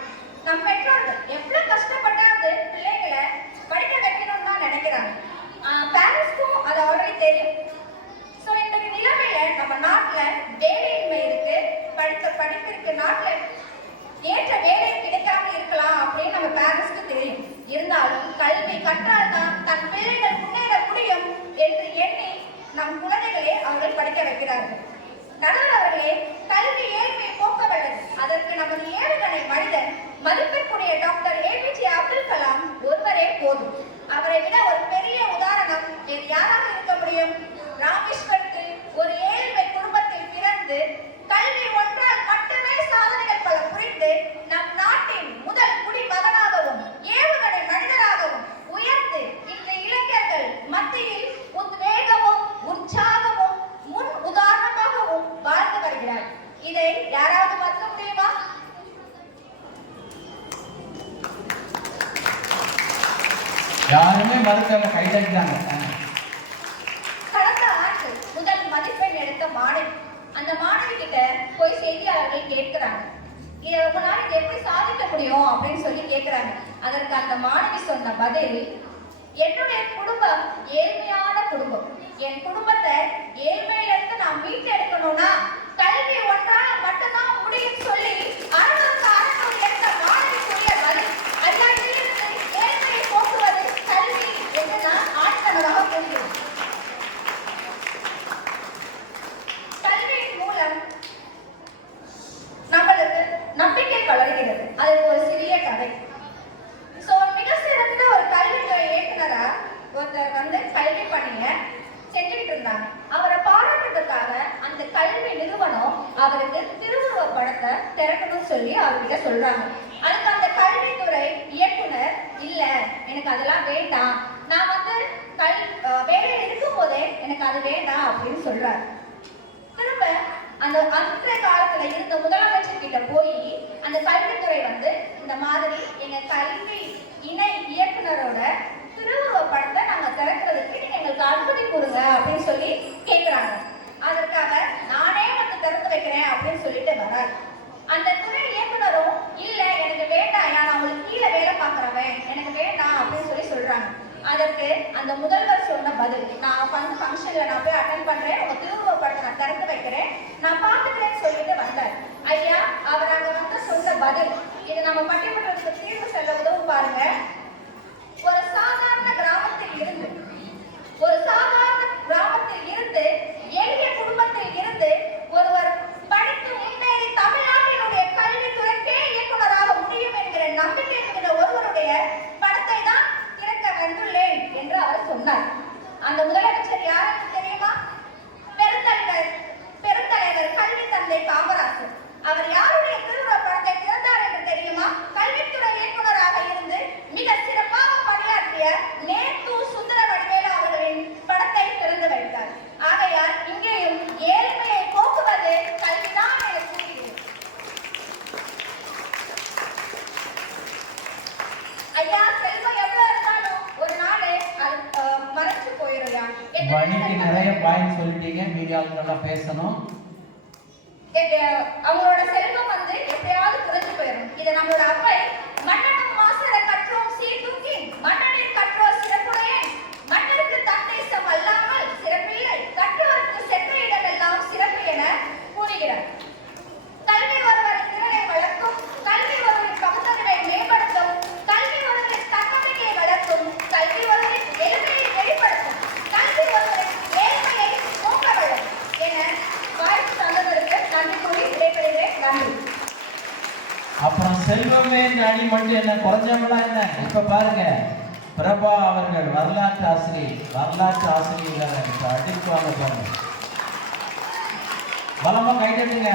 நம் பெற்றோர்கள் எவ்வளவு கஷ்டப்பட்டாவது பிள்ளைகளை படிக்க வைக்கணும்னு தான் நினைக்கிறாங்க. பேரண்ட்ஸ்க்கும் அது ஆல்ரெடி தெரியும். ஸோ இந்த நிலைமையில நம்ம நாட்டுல வேலையின்மை இருக்கு, படிப்பிற்கு நாட்டுல ஏற்ற வேலை கிடைக்காம இருக்கலாம் அப்படின்னு நம்ம பேரண்ட்ஸ்க்கு தெரியும். இருந்தாலும் கல்வி கற்றால்தான் தன் பிள்ளைகள் முன்னேற முடியும் என்று எண்ணி நம் குழந்தைகளே அவர்கள் படிக்க வைக்கிறார்கள். நடுவர் அவர்களே, கல்வி ஏழ்மையை போக்க வல்லது. அதற்கு நமது ஏவுகணை மனிதன் மதிப்பிற்குரிய டாக்டர் APJ அப்துல் கலாம் ஒருவரே போதும். அவரை விட ஒரு பெரிய உதாரணம் வேறு யாராக இருக்க முடியும்? ராமேஸ்வரத்தில் ஒரு ஏழ்மை குடும்பத்தில் பிறந்து கல்வி ஒன்றால் மட்டுமே சாதனைகள் பல புரிந்து நம் நாட்டின் முதல் குடிமகனாகவும் ஏவுகணை மனிதராகவும் உயர்ந்து இன்று இளைஞர்கள் மத்தியில் உத்வேகமும் உற்சாகமும் முன் உதாரணமாகவும் வாழ்ந்து வருகிறார். இதை யாராவது மறுக்க முடியுமா? யாருமே மறுக்கல, கைதட்டாங்க. கடந்த ஆண்டு முதல் மதிப்பெண் எடுத்த மாணவி, அந்த மாணவி கிட்ட போய் செய்தியாளர்கள் கேட்கிறாங்க, இதை உங்களால இதை எப்படி சாதிக்க முடியும் அப்படின்னு சொல்லி கேட்கிறாங்க. அதற்கு அந்த மாணவி சொன்ன பதில், என்னுடைய குடும்பம் ஏழ்மையான குடும்பம். என் குடும்பத்தை ஏழ்மையிலிருந்து நான் மீட்டு எடுக்கணும்னா கல்வி ஒன்றால் மட்டும்தான் முடியும் சொல்லி 600 எடுத்த மாணவிக்குரிய பதில். அல்லாட்டிலிருந்து ஏழ்மையை போக்குவது கல்வி என்று நான் ஆட்கனராக கூறுகிறேன். கல்வியின் மூலம் நம்மளுக்கு நம்பிக்கை வளர்கிறது. அது ஒரு சிறிய கதை. மிக சிறந்த ஒரு கல்வித்துறை இயக்குனரா ஒருத்தர் வந்து கல்வி பணிய செஞ்சுட்டு இருந்தாங்க. அவரை பாராட்டுறதுக்காக அந்த கல்வி நிறுவனம் அவருக்கு திருவுருவ படத்தை திறக்கணும்னு சொல்லி அவர்கிட்ட சொல்றாங்க. அதுக்கு அந்த கல்வித்துறை இயக்குனர், இல்ல எனக்கு அதெல்லாம் வேண்டாம், நான் வந்து வேலையில் இருக்கும் போதே எனக்கு அது வேண்டாம் அப்படின்னு சொல்றாரு. திரும்ப அந்த அன்றைய காலத்துல இருந்த முதலமைச்சர் கிட்ட போய் அந்த கல்வித்துறை வந்து இந்த மாதிரி எங்க கல்வி இணை இயக்குனரோட திருவுருவ படத்தை நாங்க திறக்கிறதுக்கு நீங்க எங்களுக்கு அனுமதி கொடுங்க அப்படின்னு சொல்லி கேட்கிறாங்க. அதற்காக நானே வந்து திறந்து வைக்கிறேன் அப்படின்னு சொல்லிட்டு வராரு. அந்த துணை இயக்குனரும் இல்ல எனக்கு வேண்டாம், நான் உங்களுக்கு கீழே வேலை பார்க்கறவன், எனக்கு வேண்டாம் அப்படின்னு சொல்லி சொல்றாங்க. அதற்கு அந்த முதல்வர் சொன்ன பதில், நான் ஃபங்க்ஷன்ல நான் போய் அட்டென்ட் பண்றேன், உங்க திருவுருவப்படத்தை நான் திறந்து வைக்கிறேன், நான் பார்த்துக்கிறேன்னு சொல்லிட்டு வந்தார். ஐயா அவர் அங்க வந்து சொன்ன பதில் இது நம்ம பட்டிமன்றத்துக்கு தீர்வு செல்ல உதவும் பாருங்க. ஒரு சாதாரண கிராமத்தில் இருந்து எளிய குடும்பத்தில் இருந்து ஒருவர் படித்து முன்னேறி தமிழ்நாட்டினுடைய கல்வித்துறைக்கே இயக்குனராக முடியும் என்கிற நம்பிக்கை என்கிற ஒருவருடைய படத்தை தான் திறக்க வந்துள்ளேன் என்று அவர் சொன்னார். அந்த முதலமைச்சர் யாருக்கு தெரியுமா? பெருந்தலைவர் கல்வி தந்தை காமராசர். அவர் யாருடைய திருவுருவப் படத்தை திறந்தார் என்று தெரியுமா? கல்வித்துறை இயக்குனராக இருந்து மிக சிறப்பாக பணியாற்றிய நேத்தூர் சுந்தரவடிவேலு அவர்களின் படத்தை திறந்து வைத்தார். ஆகையால் இங்கேயும் ஏழ்மையை போக்குவது கல்விதான் என கூறுகிறேன். ஐயா செல்வம் எவ்வளவு இருந்தாலும் ஒரு நாளே அது மறைச்சு போயிருயா. வழிக்கு நிறைய பாயிண்ட் சொல்லிட்டீங்க, மீடியாவுக்கு நல்லா பேசணும். அவங்களோட செல்வம் வந்து எப்பயாவது குறைஞ்சு போயிடும். இதை நம்மளோட அப்பை மன்னனும் மாசர கற்றோம் சீர்தூக்கி மன்னனின் கற்றோர் சிறப்புடையேன் மன்னருக்கு தன்தேசம் அல்லாமல் சிறப்பில்லை கற்றோருக்கு சென்ற இடமெல்லாம் சிறப்பு என கூறுகிறார். கல்வி ஒருவரின் திறனை வளர்க்கும், கல்வி ஒருவரின் பகுத்தறிவை மேம்படுத்தும், கல்வி ஒருவரின் தன்னம்பிக்கையை வளர்க்கும், கல்வி ஒருவரின் எளிமையை வெளிப்படுத்தும், கல்வி ஒருவரின் ஏழ்மையை போக்க வளரும் என வாய்ப்பு தந்ததற்கு நன்றி கூறி விடைபெறுகிறேன். நன்றி. அப்புறம் செல்வமே இந்த அணி மட்டும் என்ன குறைஞ்சவங்களா என்ன? இப்ப பாருங்க, பிரபா அவர்கள் வரலாற்று ஆசிரியர் அடிக்குவாங்க பாருங்க, பலமா கைதட்டுங்க.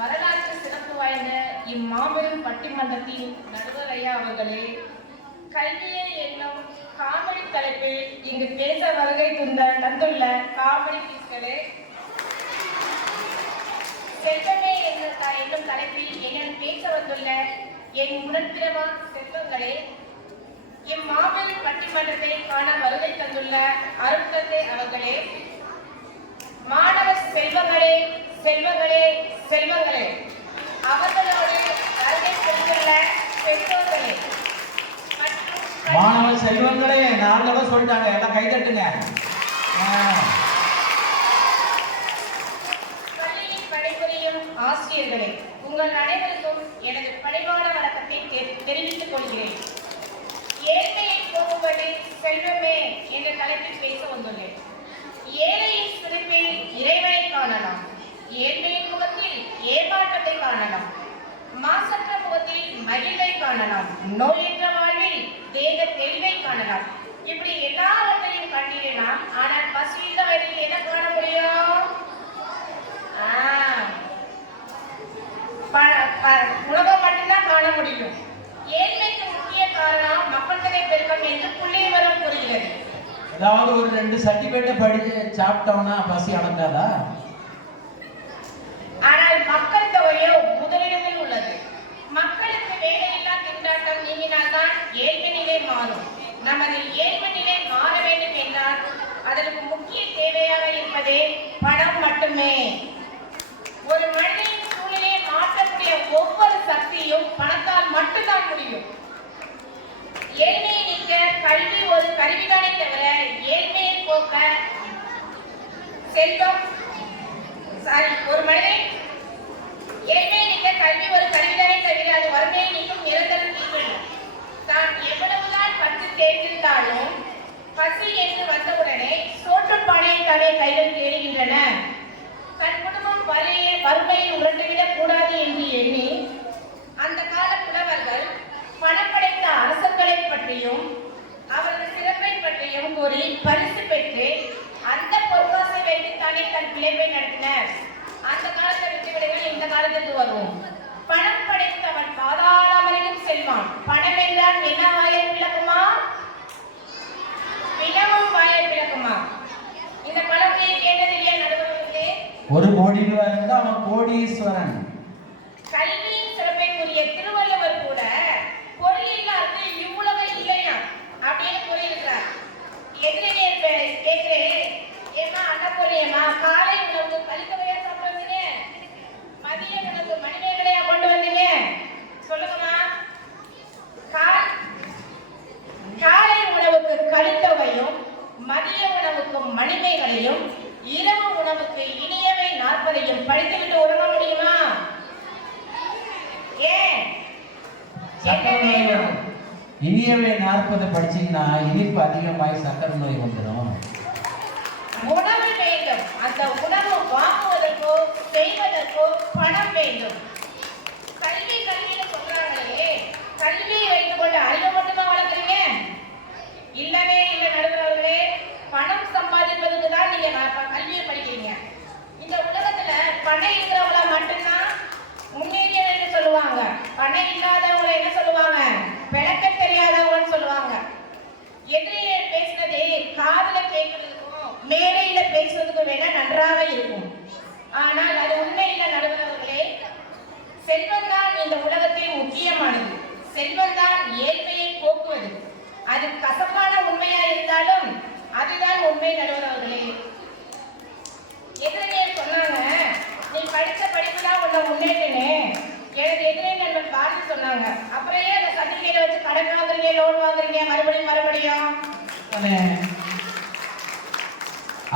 வரலாற்று சிறப்பு வாய்ந்த இம்மாபெரும் பட்டிமன்றத்தின் நடுவர் ஐயா அவர்களே, கல்வியே என்னும் காமெடி தலைப்பில் இங்கு பேச வருகை தந்துள்ள காமெடி பீஸ்களே, செல்வமே என்னும் தலைப்பில் என்னுடன் பேச வந்துள்ள என் உடன்பிறவா செல்வங்களே, இம்மாபெரும் பட்டிமன்றத்தை காண வருகை தந்துள்ள அருட்தந்தை அவர்களே, மாணவ செல்வங்களே செல்வங்களே செல்வங்களே, அவர்களோடு வருகை தந்துள்ள பெற்றோர்களே, மாணவ செல்வங்களே, 4 தடவை சொல்லிட்டாங்க, எல்லாம் கைதட்டுங்க. பள்ளியில் பணிபுரியும் ஆசிரியர்களே, உங்கள் அனைவருக்கும் எனது பணிவான வணக்கத்தை தெரிவித்துக் கொள்கிறேன். ஏழ்மையை போக்குவது செல்வமே என்ற தலைப்பில் பேச வந்துள்ளேன். ஏழையின் சிரிப்பில் இறைவனை காணலாம், ஏழ்மையின் முகத்தில் ஏமாற்றத்தை காணலாம், மாசற்ற முகத்தில் மகிழ்வை காணலாம், நோயற்ற வாழ்வில் தேக தெளிவை காணலாம். இப்படி எல்லாவற்றையும் கண்டிடலாம். ஆனால் பசியுள்ள வயதில் என்ன காண முடியும்? உலகம் மட்டும்தான் காண முடியும். ஏழ்மைக்கு முக்கிய காரணம் மக்கள் தொகை பெருக்கம் என்று புள்ளிவிவரம் கூறுகிறது. ஏதாவது ஒரு 2 சர்டிபிகேட்டை படிச்சு சாப்பிட்டோம்னா பசி அடங்காதா? ஆனால் மக்கள் தொகையோ முதலிடத்தில் உள்ளது. மக்களுக்கு வேலையில்லா திண்டாட்டம் நீங்கினால்தான் ஏழ்மை நிலை மாறும். நமது ஏழ்மை நிலை மாற வேண்டும் என்றால் அதற்கு முக்கிய தேவையாக இருப்பதே பணம் மட்டுமே. ஒரு மனிதனின் சூழ்நிலையை மாற்றக்கூடிய ஒவ்வொரு சக்தியும் பணத்தால் மட்டும்தான் முடியும். ஏழ்மையை நீக்க கல்வி ஒரு கருவிதானே தவிர ஏழ்மையை போக்க செல்வம் ஒரு மனிதன் ஏழ்மையை நீக்க கல்வி ஒரு கருவிதானே தவிர அது வறுமையை நீக்கும் நிரந்தர தீர்வு. தான் எவ்வளவுதான் பத்து தேர்ந்திருந்தாலும் பசி என்று வந்தவுடனே சோற்றுப்பானையை தவிர கைகள் தேடுகின்றன. தன் குடும்பம் வறுமையில் உருண்டுவிடக் கூடாது என்று எண்ணி அந்த கால புலவர்கள் பணம் படைத்த அரசர்களை பற்றியும் அவர்கள் சிறப்பை பற்றியும் கூறி பரிசு பெற்று அந்த பொற்காசை வைத்து தானே தன் பிழைப்பை நடத்தினர். அந்த காலத்தை விட்டுவிடுங்கள், இந்த காலத்திற்கு வருவோம். பணம் படைத்தவன் பாதாளவரையும் செல்வான். பணம் என்றால் என்ன வாயை பிளக்குமா? பிணமும் வாயை பிளக்குமா? இந்த பழமொழியை கேட்டது இல்லையா நடுவர்களே? 1 கோடி ரூபாய் இருந்தா அவன் கோடீஸ்வரன். கல்வியின் சிறப்பை கூறிய திருவள்ளுவர் கூட 40ஐயும் இரவு உணவுக்கு இனியவை 40ஐயும் படித்துவிட்டு உறங்க முடியுமா? ஏன்? சக்கரை நோய் வரும். இனியவே 40 படிச்சீங்கன்னா இனிப்பு அதிகமாகி சக்கரை நோய் வந்துடும். உணவு வேண்டும். அந்த உணவு வாங்குவதற்கோ செய்வதற்கோ பணம் வேண்டும். கல்வி கல்வின்னு சொல்றாங்களே, கல்வியை வைத்துக் கொண்டு அறிவை மட்டுமா வளர்க்குறீங்க? இல்லவே இல்லை நடுவர்களே. பணம் சம்பாதிப்பதுக்கு தான் நீங்க கல்வியை படிக்கிறீங்க. இந்த உலகத்துல பணம் இருக்கிறவங்கள மட்டும்தான் முன்னேறியவர் என்று சொல்லுவாங்க. பணம் இல்லாதவங்களை என்ன சொல்லுவாங்க? விளக்க தெரியாதவங்கன்னு சொல்லுவாங்க. எதிரியை பேசுனதே காதுல கேட்கறதுக்கும் மேடையில பேசுறதுக்கும் வேணா நன்றாக இருக்கும். ஆனால் அது உண்மை இல்லை நடுவர்களே. செல்வம் தான் இந்த உலகத்தில் முக்கியமானது. செல்வம் தான் ஏழ்மையை போக்குவது. அது கசப்பான உண்மையா இருந்தாலும் அதுதான் உண்மை நடுவர்களே. எதிரியை சொன்னாங்க, நீ படித்த படிப்பு தான் உன்னை முன்னேற்றனே. எனக்கு எதிரே நண்பன் பார்த்து சொன்னாங்க, அப்புறம் ஏன் அந்த சர்டிபிகேட்டை வச்சு கடன் வாங்குறீங்க, லோன் வாங்குறீங்க மறுபடியும்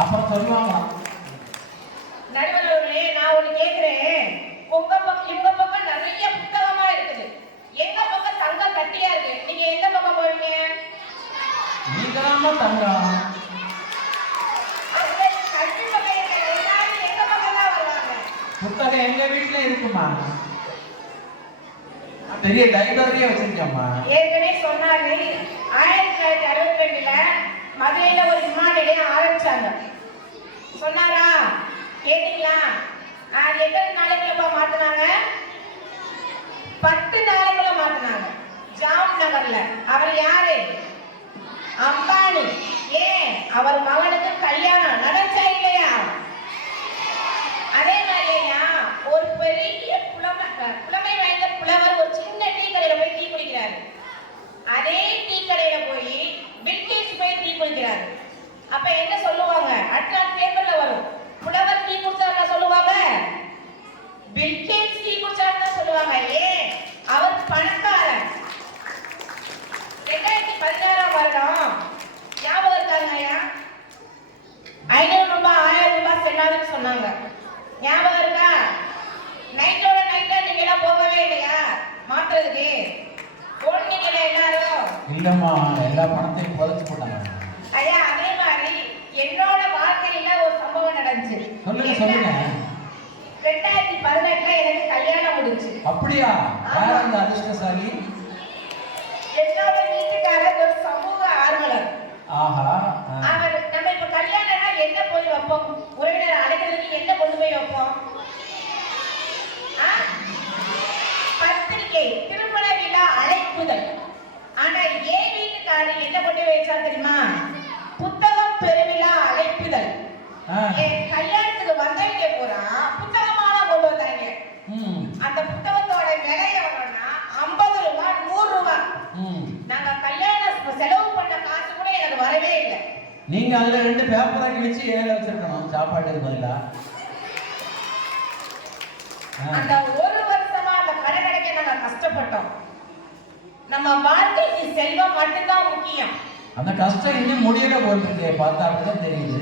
அப்புறம் சொல்லுவாங்க. நடுவர்களே, நான் ஒண்ணு கேட்கிறேன். உங்க பக்கம் நிறைய புத்தகமா இருக்குது, எங்க பக்கம் தங்கம் கட்டியா இருக்கு. நீங்க எந்த பக்கம் போவீங்க? நீங்க தான் தங்கம். கல்வி பக்கம் எல்லாரும் எந்த பக்கம் தான் வருவாங்க? புத்தகம் எங்க வீட்டுல இருக்குமா? பெரிய லைப்ரரியே வச்சிருக்கேம்மா. ஏற்கனவே சொன்னாரு, 1962ல மதுரையில ஒரு விமான நிலையம் ஆரம்பிச்சாங்க. சொன்னாரா? கேட்டீங்களா? அது எத்தனை நாளைக்குள்ள மாத்தினாங்க? 10 நாளைக்குள்ள மாத்தினாங்க. ஜாம் நகர்ல. அவர் யாரு? அம்பானி. ஏன்? அவர் மகனுக்கு கல்யாணம் நடச்சா இல்லையா? அதே மாதிரியா ஒரு பெரிய புலமை வாய்ந்த புலவர் ஒரு சின்ன டீ கடையில போய் டீ குடிக்கிறாரு. அதே டீ கடையில போய் பில்கேட்ஸ் போய் டீ குடிக்கிறாரு. அப்ப என்ன சொல்லுவாங்க? அடுத்த பேப்பர்ல வரும், புலவர் டீ குடிச்சாருன்னா சொல்லுவாங்க, பில்கேட்ஸ் டீ குடிச்சாருன்னா சொல்லுவாங்க. ஏன்? அவர் பணக்காரன். 2016ஆம் வருடம் ஞாபகம் இருக்காங்கய்யா? 500 ரூபாய் 1000 ரூபாய் செல்லாதுன்னு சொன்னாங்க. ஞாபகம் இருக்கா? நைட்டோட நைட்டா நீங்க எல்லாம் போகவே இல்லையா மாத்துறதுக்கு? போனீங்களா எல்லாரும்? இல்லம்மா, எல்லா பணத்தையும் புதைச்சு போட்டாங்க. ஐயா, அதே மாதிரி என்னோட வாழ்க்கையில ஒரு சம்பவம் நடந்துச்சு. சொல்லுங்க. 2018ல எனக்கு கல்யாணம் முடிஞ்சு. அப்படியா? யார் அந்த அதிர்ஷ்டசாலி? என்னோட வீட்டுக்காரர் ஒரு சமூக ஆர்வலர். ஆஹா. அவர் நம்ம இப்ப கல்யாணம்னா என்ன போய் வைப்போம்? உறவினர் அழைக்கிறதுக்கு என்ன கொண்டு போய் வைப்போம்? பத்திரிகை, திருமண விழா அழைப்புதல். ஆனா ஏன் வீட்டுக்காரர் என்ன கொண்டு போய் வச்சா தெரியுமா? புத்தகம் பெருவிழா அழைப்புதல். என் கல்யாணத்துக்கு வந்தவங்க பூரா புத்தகமால கொண்டு வந்தாங்க. அந்த புத்தகத்தோட விலை எவ்வளவுனா 50 ரூபாய் 100 ரூபாய். நாங்க கல்யாண செலவு பண்ண காசு கூட எனக்கு வரவே இல்லை. நீங்க அதுல 2 பேப்பரை கிழிச்சு ஏழை வச்சிருக்கணும் சாப்பாட்டுக்கு பதிலா. அந்த ஒரு வருஷமா அந்த கடன் அடைக்க நாங்க கஷ்டப்பட்டோம். நம்ம வாழ்க்கைக்கு செல்வம் மட்டும்தான் முக்கியம். அந்த கஷ்டம் இன்னும் முடியல போயிட்டு பார்த்தா அப்படிதான் தெரியுது.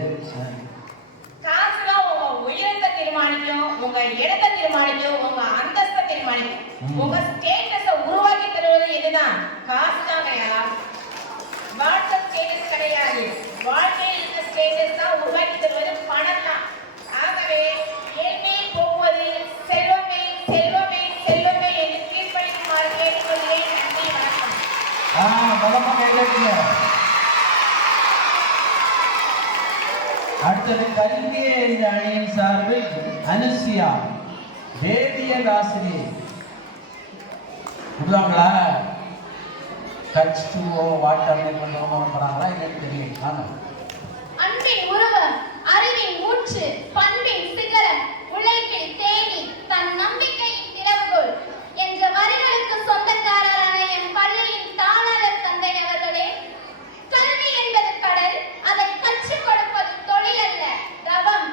காசுதான் உங்க உயரத்தை தீர்மானிக்கும், உங்க இடத்தை தீர்மானிக்கும், உங்க அந்தஸ்தை தீர்மானிக்கும். உங்க ஸ்டேட்டஸ உருவாக்கி தருவது எதுதான்? காசுதாங்கய்யா. வாட்ஸ்அப் ஸ்டேட்டஸ் கிடையாது. வாழ்க்கையில் இருக்க ஸ்டேட்டஸ் தான் உருவாக்கி தருவது பணம் தான். ஆகவே ஏழ்மையை போக்குவது செல்வமே செல்வமே செல்வமே என்று தீர்ப்பளிக்குமாறு கேட்டுக்கொள்கிறேன். நன்றி, வணக்கம். பலமா கையில. அடுத்தது கல்வியே இந்த அணியின் சார்பில் அனுசியா வேதியியல் ஆசிரியர். விடுவாங்களா? H2O வாட்டர் போறாங்களா எனக்கு தெரியும். அன்பின் உருவம், அறிவின் ஊற்று, பண்பின் சிகரம், உழைப்பில் தேனி, தன் நம்பிக்கையின் திறவுகோல் என்ற வரிகளுக்கு சொந்தக்காரரான என் பள்ளியின் தாளர் தந்தை அவர்களே, கல்வி என்பது கடல், அதை கற்றுக் கொடுப்பது தொழில் அல்ல, தவம்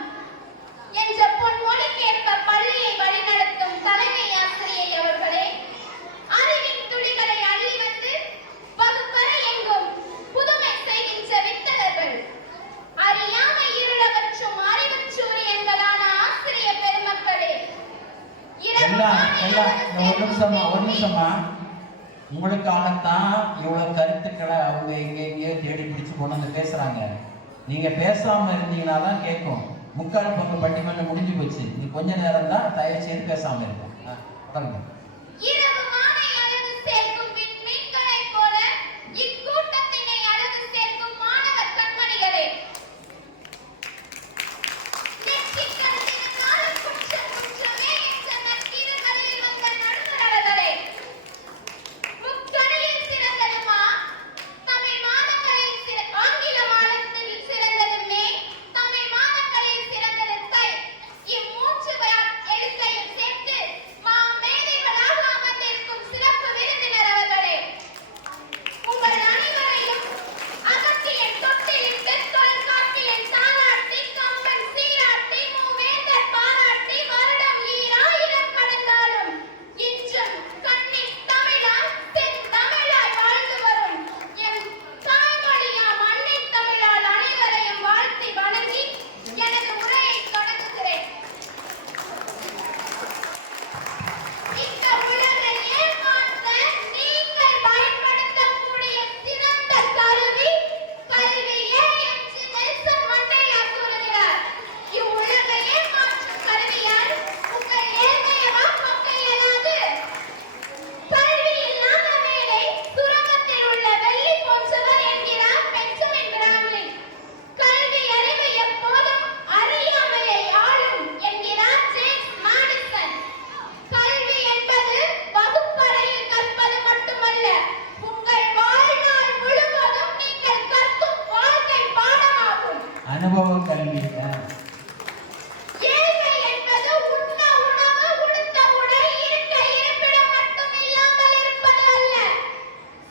என்ற பொன்மொழிக்கேற்ப பள்ளியை வழிநடத்தும் தலைமை ஆசிரியை அவர்களே, அறிவின் துளிகளை அள்ளி வந்து வகுப்பறை எங்கும் புதுமை செய்கின்ற வித்தகர்கள், அறியாமை இருளவர் சந்தோஷமா. உங்களுக்காகத்தான் இவ்வளவு கருத்துக்களை அவங்க எங்கேயோ தேடி பிடிச்சு கொண்டு வந்து பேசுறாங்க. நீங்க பேசாம இருந்தீங்கன்னா தான் கேட்கும். 3/4 பங்கு பட்டிமன்றம் முடிஞ்சு போச்சு. நீ கொஞ்ச நேரம் தான் தயவு செய்து பேசாம இருக்கும். இரவு மாலை அழகு சேர்க்கும் விண்மீன்களைப் போல இக்கூட்டத்தினை அழகு சேர்க்கும் மாணவர் கண்மணிகளே, நெற்றிக்கண்ணினால் குற்றம் குற்றமே என்ற நற்கிருகளில் வந்த நடுவர் அவர்களே, முக்கணியில் சிறந்ததுமா தமிழ் மாதங்களில் ஆங்கில மாதத்தில் சிறந்ததுமே தமிழ் மாதங்களில் சிறந்தது தை. இம்மூன்று எழுத்தையும் சேர்த்து மேதைகளாக அமர்ந்திருக்கும் சிறப்பு விருந்தினர் அவர்களே, உங்கள் அனைவரையும் அகத்தியன் தொட்டிலிட்டு தொலைக்காட்சியில் தாளாட்டி கம்பன் சீராட்டி மூவேந்தர் பாராட்டி வருடம் 2000 கடந்தாலும் இன்றும் கண்ணின் தமிழால் தென்தமிழாய் வாழ்ந்து வரும் என் தாய்மொழியாம் அன்னின் தமிழால் அனைவரையும் வாழ்த்தி வணங்கி எனது உரையை தொடங்குகிறேன். இந்த உலகை ஏமாற்ற நீங்கள் பயன்படுத்தக்கூடிய சிறந்த கருவி கல்வியே என்று நெல்சன் மண்டேலா கூறுகிறார். இவ்வுலகை ஏமாற்றும் கருவியால் உங்கள் ஏழ்மையவா போக்க இயலாது. கல்வி இல்லாத மேடை சுரங்கத்தில் உள்ள வெள்ளி போன்றவர் என்கிறார் பெஞ்சமின் கிராம்லின். கல்வி அறிவு எப்போதும் அறியாமையை ஆளும் என்கிறார் ஜேம்ஸ் மாடிசன். கல்வி என்பது வகுப்பறையில் கற்பது மட்டுமல்ல, உங்கள் வாழ்நாள் முழுவதும் நீங்கள் கற்கும் வாழ்க்கை பாடமாகும். அனுபவ கல்வி. ஏழ்மை என்பது உண்ண உணவு, உடுத்த உடை, இருக்க இருப்பிடம் மட்டும் இல்லாமல் இருப்பது அல்ல,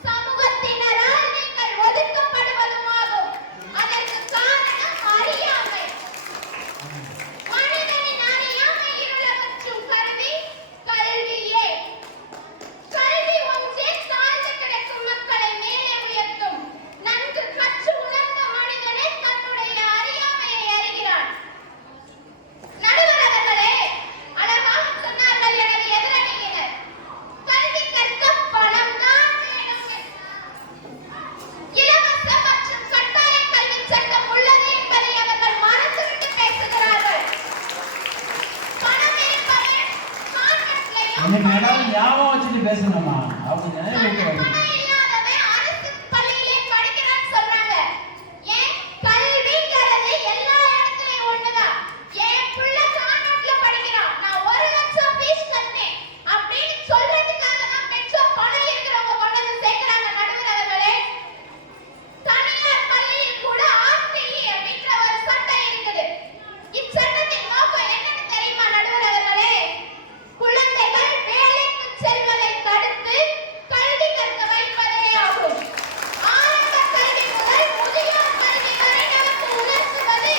சமூகத்தினரால் நீங்கள் ஒதுக்கப்படுவதுமாகும். அதற்கு காரணம் அறியாமை. மனிதனின் அறியாமை இருளகற்றும் கருவி கல்வியே. கல்வி ஒன்றே தாழ்ந்து கிடக்கும் மக்களை மேலே உயர்த்தும். நன்கு கற்று உணர்ந்த மனிதனே தன்னுடைய அறியாமையை அறிகிறான். நடுவர் அவர்களே, அழகாக சொன்னார்கள் எனது எதிரணியினர். கல்வி கற்க பணம் தான் வேணும் என்றார். இலவச மற்றும் கட்டாய கல்வி சட்டம் உள்ளது என்பதை அவர்கள் மறந்துவிட்டு பேசுகிறார்கள். பணம் இருப்பவன் கான்வென்ட்லையும் இன்னைக்கு ஏதாவது ஞாபகம் வச்சுட்டு பேசணுமா? அவங்க நினைவு பணம் இல்லாதவன் அரசு பள்ளியிலே படிக்கிறான்னு சொல்றாங்க. ஏன் கல்விங்கிறது எல்லா இடத்துலயும் ஒண்ணுதான். என் புள்ள கான்வென்ட்ல படிக்கிறான், நான் 1 லட்சம் ஃபீஸ் கட்டினேன் அப்படின்னு சொல்றதுக்காக தான் பெற்றோர் பணம் இருக்கிறவங்க கொண்டு வந்து சேர்க்கிறாங்க. நடுவர் அவர்களே, தனியார் பள்ளியில் கூட RTE அப்படின்ற ஒரு சட்டம் இருக்குது. இச்சட்டத்தின் நோக்கம் என்னன்னு தெரியுமா நடுவர் அவர்களே? குழந்தைகள் வேலைக்கு செல்வதை தடுத்து கல்வி கற்க வைப்பதே ஆகும். ஆரம்ப கல்வி முதல் முதியோர் கல்வி வரை நமக்கு உணர்த்துவது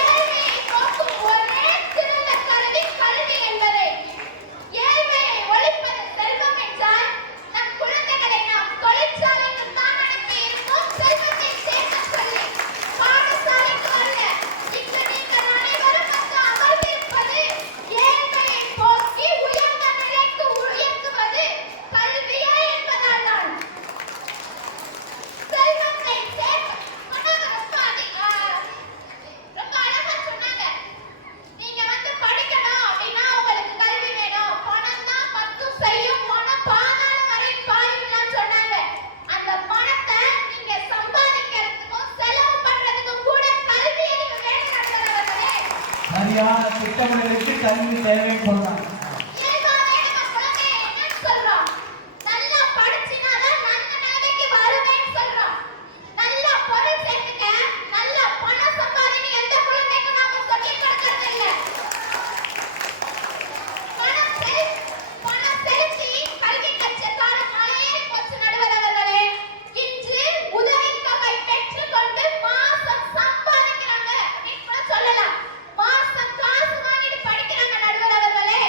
ஏழ்மையை போக்கும் ஒரே சிறந்த கல்வி கல்வி என்பதை. ஏழ்மையை ஒழிப்பது செல்வம் என்றால் நம் குழந்தைகளை நாம் தொழிற்சாலைக்கு தான் அனுப்பி இருக்கோம், செல்வத்தை சேர்க்க சொல்லி பாடசாலைக்கு அல்ல. இங்கு நீங்கள் அனைவரும் வந்து அமர்ந்திருப்பது ஏழ்மையை போக்கி உயர்ந்த நிலைக்கு உயர்த்துவது கல்வியே என்பதால் தான். செல்வத்தை சேர்க்க சொன்னாங்க. ரொம்ப அழகா சொன்னாங்க. நீங்க வந்து படிக்கணும் அப்படின்னா உங்களுக்கு கல்வி வேணும், பணம் தான் பத்தும் செய்யும், பணம் பாதாளம் வரை பாயும்லாம் சொன்னாங்க. அந்த பணத்தை நீங்க சம்பாதிக்கிறதுக்கும் செலவு பண்றதுக்கும் கூட கல்வி அறிவு வேணும் நடுவர்களே. சரியான திட்டமிடலுக்கு கல்வி தேவைன்னு சொல்றாங்க. இயல்பாவே நம்ம குழந்தைய என்னன்னு சொல்றோம்? நல்லா படிச்சினாதான் நல்ல நிலைமைக்கு வருவேன்னு சொல்றோம். நல்லா பொருள் சேர்த்துக்க, நல்லா பணம் சம்பாதின்னு எந்த குழந்தைக்கும் நாம சொல்லிக் கொடுக்கறது இல்ல. பணம் செலுத்தி கல்வி கற்ற காலம் மலையேறி போச்சு நடுவர் அவர்களே. இன்று உதவித்தொகை பெற்றுக்கொண்டு மாசம் சம்பாதிக்கிறாங்க அப்படின்னு கூட சொல்லலாம். மாசம் காசு வாங்கிட்டு படிக்கிறாங்க நடுவர் அவர்களே.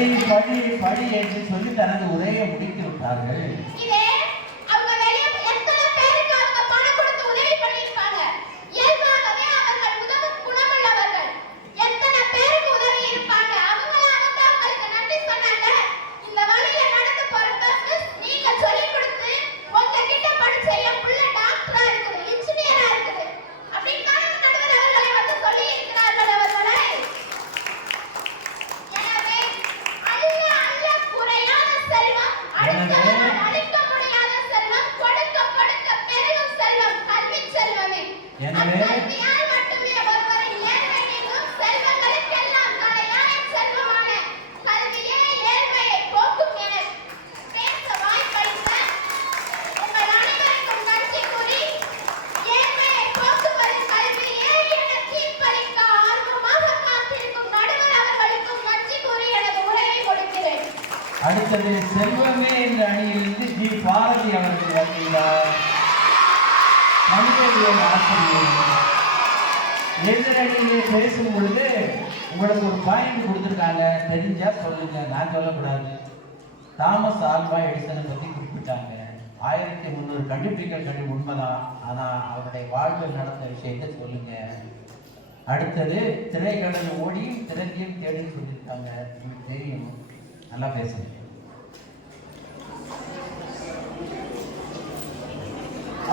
படி படி படி என்று சொல்லி தனது உரையை முடித்து விட்டார்கள். இதே அவங்க வெளிய எத்தனை பேருக்கு அவங்க பணம் கொடுத்து உதவி பண்ணிருக்காங்க. இயல்பாகவே அவர்கள் உதவும் குணமுள்ளவர்கள். எத்தனை பேருக்கு உதவி இருப்பாங்க. அவங்களுக்கு நன்றி சொன்னாங்க. இந்த வழியில நடந்து போறப்ப நீங்க சொல்லி கொடுத்து உங்ககிட்ட படிச்ச என் புள்ள டாக்டரா இருக்குது, இன்ஜினியரா இருக்குது அப்படின்னு நடுவர் அவர்களை வந்து சொல்லி இருக்கிறார்கள் அவர்களே. எனவே அல்ல அல்ல குறையாத செல்வம், அடுத்தவர்கள் அளிக்க முடியாத செல்வம், கொடுக்க கொடுக்க பெருகும் செல்வம் கல்வி செல்வமே. கல்வியால் மட்டுமே ஒருவரை ஏழ்மை நீங்கும். செல்வங்களுக்கெல்லாம் தலையாய செல்வமான கல்வியே ஏழ்மையை போக்கும் என பேச வாய்ப்பளித்த உங்கள் அனைவருக்கும் நன்றி கூறி, ஏழ்மையை போக்குவது கல்வியே என தீர்ப்பளிக்க ஆர்வமாக காத்திருக்கும் நடுவர் அவர்களுக்கும் நன்றி கூறி எனது உரையை கொடுக்கிறேன். அடுத்தது செல்வமே என்ற அணியிலிருந்து ஜி பாரதி அவர்கள் வருகிறார். மனிதவியல் ஆசிரியர். எதிரணியிலே பேசும் பொழுது உங்களுக்கு ஒரு பாயிண்ட் கொடுத்துருக்காங்க, தெரிஞ்சா சொல்லுங்க, நான் சொல்லக்கூடாது. தாமஸ் ஆல்வா எடிசனை பற்றி குறிப்பிட்டாங்க. 1300 கண்டுபிடிகள் உண்மைதான், ஆனால் அவருடைய வாழ்வில் நடந்த விஷயத்தை சொல்லுங்க. அடுத்தது திரைக்கடல் ஓடியும் திறந்தியும் தேடியும் சொல்லியிருக்காங்க. உங்களுக்கு தெரியும், நல்லா பேசுங்க.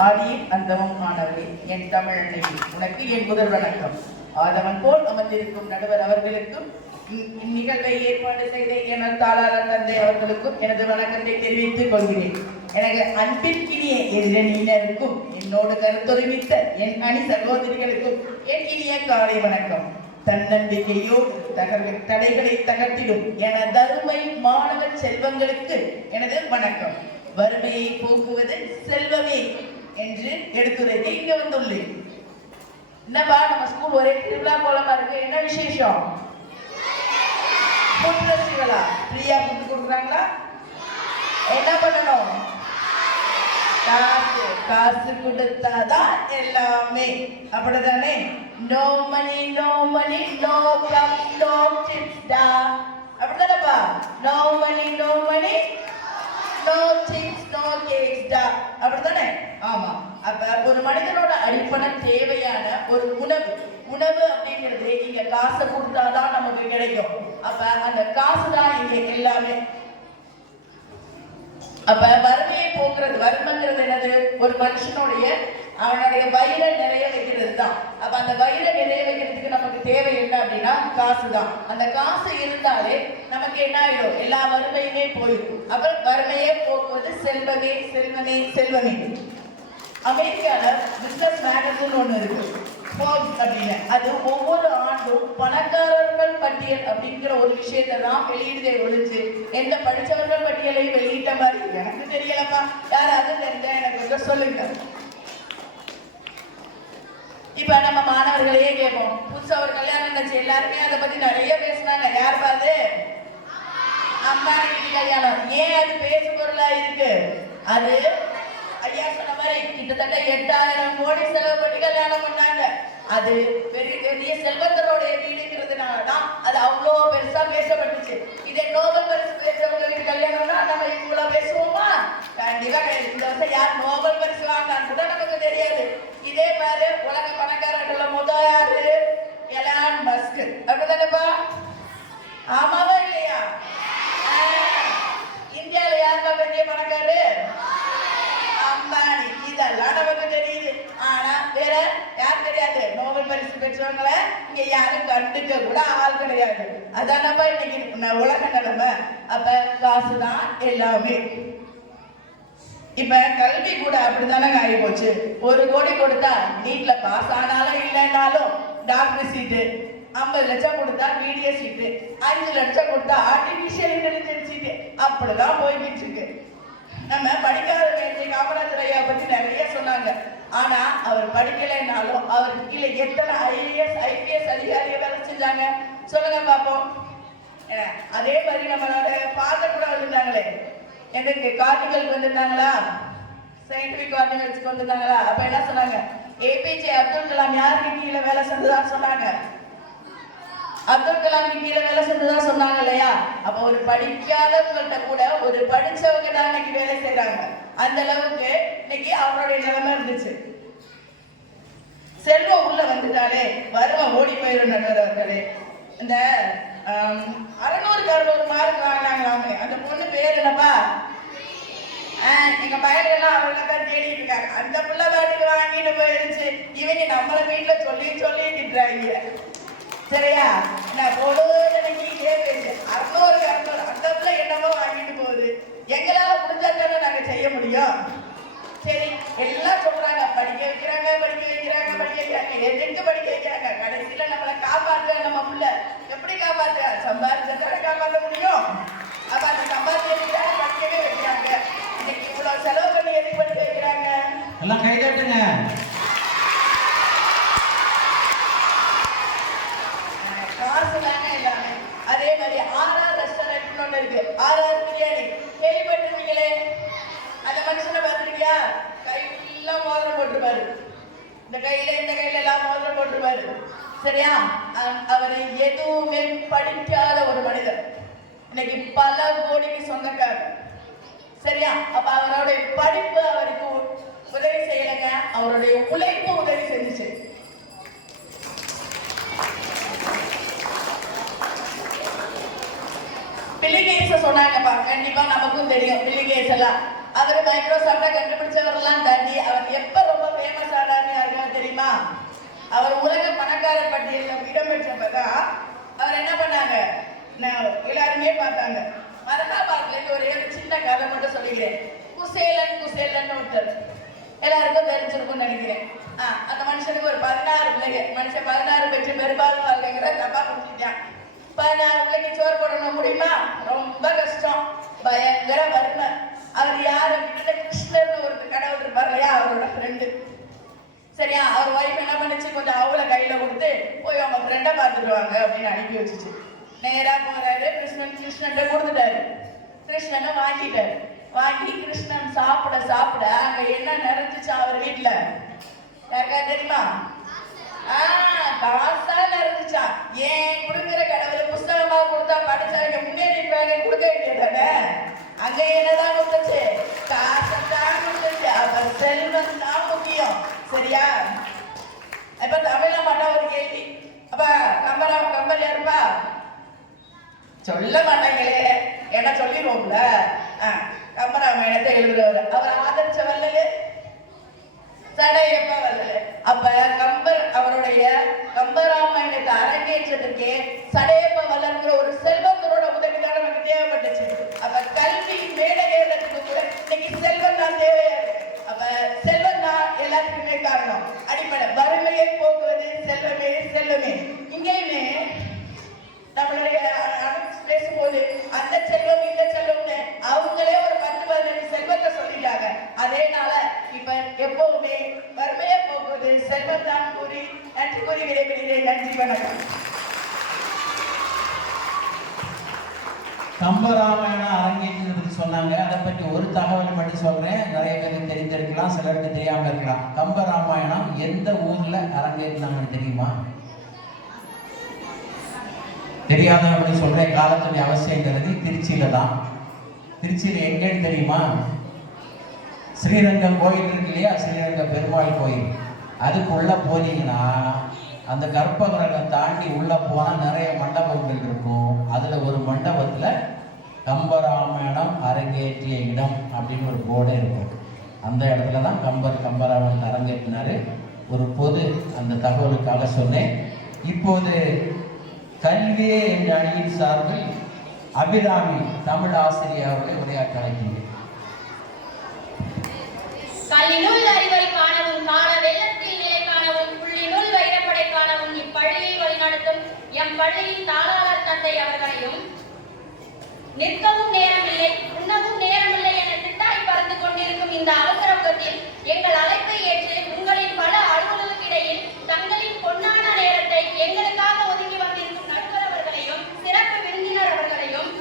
ஆதியும் அந்தமும் ஆனவரே, என் தமிழ் அன்னைக்கு உனக்கு என் முதல் வணக்கம். ஆதவன் போல் அமர்ந்திருக்கும் நடுவர் அவர்களுக்கும் இந்நிகழ்வை ஏற்பாடு செய்த எனது தாளாளர் தந்தை அவர்களுக்கும் எனது வணக்கத்தை தெரிவித்துக் கொள்கிறேன். எனக்கு அன்பிற்கினிய எதிரணியினருக்கும் என்னோடு கருத்தொருமித்த என் அணி சகோதரிகளுக்கும் என் இனிய காலை வணக்கம். தன்னம்பிக்கையோடு தடைகளை தகர்த்திடும் எனது அருமை மாணவ செல்வங்களுக்கு எனது வணக்கம். வறுமையை போக்குவது செல்வமே என்று எடுத்துரைக்க இங்க வந்துள்ளேன். என்னப்பா நம்ம ஸ்கூல் ஒரே திருவிழா கோலமா இருக்கு, என்ன விசேஷம்? புட்ரசிகளா? ஃப்ரீயா புட்டு கொடுக்குறாங்களா? என்ன பண்ணணும்? காசு கொடுத்தாதான் எல்லாமே, அப்படிதானே? No money no money no gum no tips டா, அப்படிதானப்பா? No money no money no chips no cakes டா, அப்படிதானே? ஆமா. அப்ப ஒரு மனிதனோட அடிப்படை தேவையான ஒரு உணவு அப்படிங்கிறது இங்க காசை கொடுத்தாதான் நமக்கு கிடைக்கும். அப்ப அந்த காசு தான் இங்க எல்லாமே. அப்ப வறுமையை போக்குறது, வறுமைங்கிறது என்னது? ஒரு மனுஷனுடைய அவனுடைய வயிறை நிறைய வைக்கிறது தான். அப்ப அந்த வயிறை நிறைய வைக்கிறதுக்கு நமக்கு தேவை என்ன அப்படின்னா காசு தான். அந்த காசு இருந்தாலே நமக்கு என்ன ஆயிடும்? எல்லா வறுமையுமே போயிடும். அப்புறம் வறுமையே போக்குவது செல்வமே செல்வமே செல்வமே. அமெரிக்கால பிசினஸ் மேகசின் ஒண்ணு இருக்கு, ஃபோர்ப்ஸ் அப்படின்னு. அது ஒவ்வொரு ஆண்டும் பணக்காரர்கள் பட்டியல் அப்படிங்கிற ஒரு விஷயத்தை தான் வெளியிடுதே ஒழிச்சு எந்த படிச்சவர்கள் பட்டியலை வெளியிட்ட மாதிரி எனக்கு தெரியலப்பா. யாராவது தெரிஞ்சா எனக்கு கொஞ்சம் சொல்லுங்க. இப்ப நம்ம மாணவர்களையே கேட்போம், புதுசா ஒரு கல்யாணம் இருந்துச்சு, எல்லாருமே அதை பத்தி நிறைய பேசினாங்க. யார் பாது? அம்பானி வீட்டு கல்யாணம். ஏன் அது பேசு பொருளா இருக்கு? அது ஐயா சொன்ன மாதிரி கிட்டத்தட்ட 8000 கோடி செலவு பண்ணி கல்யாணம் பண்ணாங்க. அது பெரிய பெரிய செல்வந்தரோடைய வீடுங்கிறதுனாலதான் அது அவ்வளோ பெருசா பேசப்பட்டுச்சு. இதே நோபல் பரிசு பேசுறவங்க வீட்டு கல்யாணம்னா நம்ம இவ்வளவு பேசுவோமா? கண்டிப்பா கிடையாது. இந்த வருஷம் யார் நோபல் பரிசு வாங்கினான்னு கூட நமக்கு தெரியாது. இதே மாதிரி உலக பணக்காரர்கள முதல் யாரு? எலான் மஸ்க், அப்படிதானப்பா? ஆமாவா இல்லையா? இந்தியாவில யாருக்கா பெரிய பணக்காரு? அம்பானி. இதெல்லாம் நமக்கு தெரியுது. ஆனா வேற யார் தெரியாது? நோபல் பரிசு பெற்றவங்கள இங்க யாரும் கண்டுக்க கூட ஆள் கிடையாது. அதானப்பா இன்னைக்கு உலக நிலைமை. அப்ப காசுதான் எல்லாமே. இப்ப கல்வி கூட அப்படித்தானே ஆகி போச்சு. 1 கோடி கொடுத்தா நீட்ல பாஸ் ஆனாலும் இல்லைன்னாலும் டாக்டர் சீட்டு, 50 லட்சம் கொடுத்தா மீடியா சீட்டு, 5 லட்சம் கொடுத்தா ஆர்டிபிஷியல் இன்டெலிஜென்ஸ் சீட்டு, அப்படிதான் போய்கிட்டு இருக்கு. நம்ம படிக்காத வேண்டிய காமராஜர் ஐயா பத்தி நிறைய சொன்னாங்க. ஆனா அவர் படிக்கலைன்னாலும் அவருக்கு கீழே எத்தனை IAS IPS அதிகாரியை வேலை செஞ்சாங்க சொல்லுங்க பாப்போம். அதே மாதிரி நம்மளோட ஃபாதர் கூட வந்திருந்தாங்களே, எங்களுக்கு கார்டிகலுக்கு வந்திருந்தாங்களா? சயின்டிபிக் கார்டிகல்ஸ்க்கு வந்திருந்தாங்களா? அப்ப என்ன சொன்னாங்க? APJ அப்துல் கலாம் யாருக்கு கீழே வேலை செஞ்சதா சொன்னாங்க? அப்துல் கலாம் கீழே வேலை செஞ்சதா சொன்னாங்க இல்லையா? அப்ப ஒரு படிக்காதவங்கள்ட்ட கூட ஒரு படிச்சவங்க தான் இன்னைக்கு வேலை செய்யறாங்க. அந்த அளவுக்கு இன்னைக்கு அவருடைய நிலைமை இருந்துச்சு. செல்வம் உள்ள வந்துட்டாலே வருவம் ஓடி போயிடும் நடுவர்களே. இந்த 600 மார்க் வாங்கினாங்களாமே, அந்த பொண்ணு பேர் என்னப்பா? எங்க பையன்லாம் அவங்க தான் தேடிட்டு இருக்காங்க. அந்த புள்ள பாட்டுக்கு வாங்கிட்டு போயிருச்சு. இவங்க நம்மள வீட்டுல சொல்லி திட்டுறாங்க. சரியா? நான் பொழுதுக்கே பேசு 600 அந்த புள்ள என்னமோ வாங்கிட்டு போகுது. எங்களால முடிஞ்சாதானே நாங்க செய்ய முடியும். சரி, எல்லாம் சொல்றாங்க படிக்க வைக்கிறாங்க. எதுக்கு படிக்க வைக்கிறாங்க? கடைசியில நம்மளை காப்பாற்ற நம்ம புள்ள எப்படி காப்பாற்ற? சம்பாதிச்சதை காப்பாற்ற முடியும். அப்ப அந்த சம்பாதிக்க படிக்கவே வைக்கிறாங்க. இன்னைக்கு இவ்வளவு செலவு பண்ணி எதுக்கு படிக்க வைக்கிறாங்க? எல்லாம் கைதட்டுங்க. காசு தானே எல்லாமே. அதே மாதிரி ஆர்ஆர் ரெஸ்டாரண்ட் ஒண்ணு இருக்கு. ஆர்ஆர் பிரியாணி கேள்விப்பட்டிருக்கீங்களே? அந்த மனுஷனை பார்த்துருக்கியா? கையெல்லாம் மோதிரம் போட்டுருப்பாரு. இந்த கையில எல்லாம் மோதிரம் போட்டுருப்பாரு. சரியா? அவரை எதுவுமே படிக்காத ஒரு மனிதர். இன்னைக்கு பல கோடிக்கு சொந்தக்காரர். சரியா? அப்ப அவருடைய படிப்பு அவருக்கு உதவி செய்யலைங்க, அவருடைய உழைப்பு உதவி செஞ்சுச்சு. பில்லிகேட்ஸ் சொன்னாங்கப்பா, கண்டிப்பா நமக்கும் தெரியும் பில்லிகேட்ஸ் எல்லாம். அவர் மைக்ரோசாஃப்ட கண்டுபிடிச்சவரெல்லாம் தாண்டி அவர் எப்ப ரொம்ப ஃபேமஸ் ஆனார்னு யாருக்கா தெரியுமா? அவர் உலக பணக்காரர் பட்டியலில் இடம்பெற்றப்பதான் அவர் என்ன பண்ணாங்க, எல்லாருமே பார்த்தாங்க. மரகாபாத்ல ஒரே ஒரு சின்ன கதை மட்டும் சொல்லிக்கிறேன். குசேலன் ஒருத்தர் எல்லாருக்கும் தெரிஞ்சிருக்கும்னு நினைக்கிறேன். அந்த மனுஷனுக்கு ஒரு 16 பிள்ளைங்க. மனுஷன் 16 பெற்று பெரும்பாலும் வாழ்க்கைங்கிற தப்பா புரிஞ்சுட்டான். 16 பிள்ளைக்கு சோறு போடணும் முடியுமா? ரொம்ப கஷ்டம், பயங்கர வறுமை. அவர் யாரு? கிருஷ்ணர்னு ஒரு கடவுள் இருப்பார் இல்லையா, அவரோட ஃப்ரெண்டு. சரியா? அவர் ஒய்ஃப் என்ன பண்ணுச்சு, கொஞ்சம் அவளை கையில கொடுத்து போய் அவங்க ஃப்ரெண்டை பார்த்துட்டு வாங்க அப்படின்னு அனுப்பி வச்சுச்சு. நேரா போறாரு, கிருஷ்ணன் கொடுத்துட்டாரு. கிருஷ்ணனை வாங்கிட்டாரு. வாங்கி கிருஷ்ணன் சாப்பிட அங்க என்ன நிறைஞ்சிச்சு அவர் வீட்டுல யாருக்கா தெரியுமா? காசா நிறைஞ்சிச்சா. ஏன் கொடுக்குற கடவுள் புஸ்தகமா கொடுத்தா படிச்சாங்க முன்னேறிடுவாங்க, கொடுக்க வேண்டியதானே? அங்க என்னதான் கொடுத்துச்சு? காசத்தான் கொடுத்துச்சு. அப்ப செல்வம் தான் முக்கியம். சரியா? இப்ப தமிழ மாட்டா ஒரு கேள்வி. அப்ப கம்பர் யாருப்பா? சொல்ல மாட்டாங்களே, என்ன சொல்லிடுவோம்ல. கம்பராமாயணத்தை எழுதுறவர். அவர் ஆதரிச்ச வல்லலு சடையப்ப வல்லலு. அப்ப கம்பர் அவருடைய கம்பராமாயணத்தை அரங்கேற்றதுக்கு சடையப்ப வல்லல்ங்கிற ஒரு செல்வந்தரோட உதவிதான் நமக்கு தேவைப்பட்டுச்சு. அப்ப கல்வி மேடை ஏறதுக்கு கூட இன்னைக்கு செல்வம் தான் தேவையா இருக்கு. அப்ப செல்வம் தான் எல்லாத்துக்குமே காரணம். அடிப்படை வறுமையை போக்குவது செல்வமே. இங்கேயுமே நம்மளுடைய பேசும்போது அந்த செல்வம் இந்த செல்வம்னு அவங்களே ஒரு 10-15 செல்வத்தை சொல்லிட்டாங்க. அதேனால இப்ப எப்பவுமே வறுமையை போக்குவது செல்வம் தான் கூறி நன்றி கூறி விடைபெறுகிறேன். நன்றி, வணக்கம். கம்பராமாயணம் அரங்கேற்றத்தை சொன்னாங்க. அதை பற்றி ஒரு தகவல் மட்டும் சொல்றேன். நிறைய பேருக்கு தெரிஞ்சிருக்கலாம், சிலருக்கு தெரியாம இருக்கலாம். கம்பராமாயணம் எந்த ஊர்ல அரங்கேற்றினாங்கன்னு தெரியுமா? தெரியாதவங்க சொல்றேன், காலத்துடைய அவசியங்கிறது திருச்சியில தான். திருச்சியில எங்கன்னு தெரியுமா? ஸ்ரீரங்கம் கோயில் இருக்கு இல்லையா, ஸ்ரீரங்க பெருமாள் கோயில். அதுக்குள்ள போனீங்கன்னா அந்த கற்பகிரகம் தாண்டி உள்ள போனா நிறைய மண்டபங்கள் இருக்கும். அதுல ஒரு மண்டபத்துல கம்பராமாயணம் அரங்கேற்றிய இடம் அப்படின்னு ஒரு போர்டே இருக்கும். அந்த இடத்துல தான் கம்பராமாயணம் அரங்கேற்றினாரு. ஒரு பொது அந்த தகவலுக்காக சொன்னேன். இப்போது கல்வியே என்ற அணியின் சார்பில் அபிராமி தமிழ் ஆசிரியர் அவர்களை உரையாற்ற அழைக்கின்றேன். கல்லினுள் அறிவரை காணவும், காண வெள்ளத்தில் நிலை காணவும், புள்ளினுள் வைரப்படை காணவும், இப்பள்ளியை வழிநடத்தும் எம் பள்ளியின் தாளாளர் தந்தை அவர்களையும், நிற்கவும் நேரமில்லை உண்ணவும் நேரமில்லை என திட்டாய் பறந்து கொண்டிருக்கும் இந்த அவசரத்தில் எங்கள் அழைப்பை ஏற்று உங்களின் பல அலுவலர்களுக்கிடையில் தங்களின் பொன்னான நேரத்தை எங்களுக்காக ஒதுக்கி வந்திருக்கும் நடுவர் அவர்களையும் சிறப்பு விருந்தினர் அவர்களையும்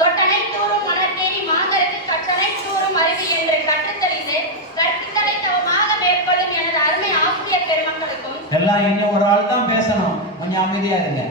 தொட்டனை தூரும் மணற்கேணி மாந்தருக்கு கற்றனை தூரும் அருவி என்று கற்றுத்தறிந்து கற்பித்தலை தவமாக மேற்கொள்ளும் எனது அருமை ஆசிரியர் பெருமக்களுக்கும் எல்லாம் இன்னும் ஒரு ஆள் தான் பேசணும். கொஞ்சம் அமைதியா இருங்க.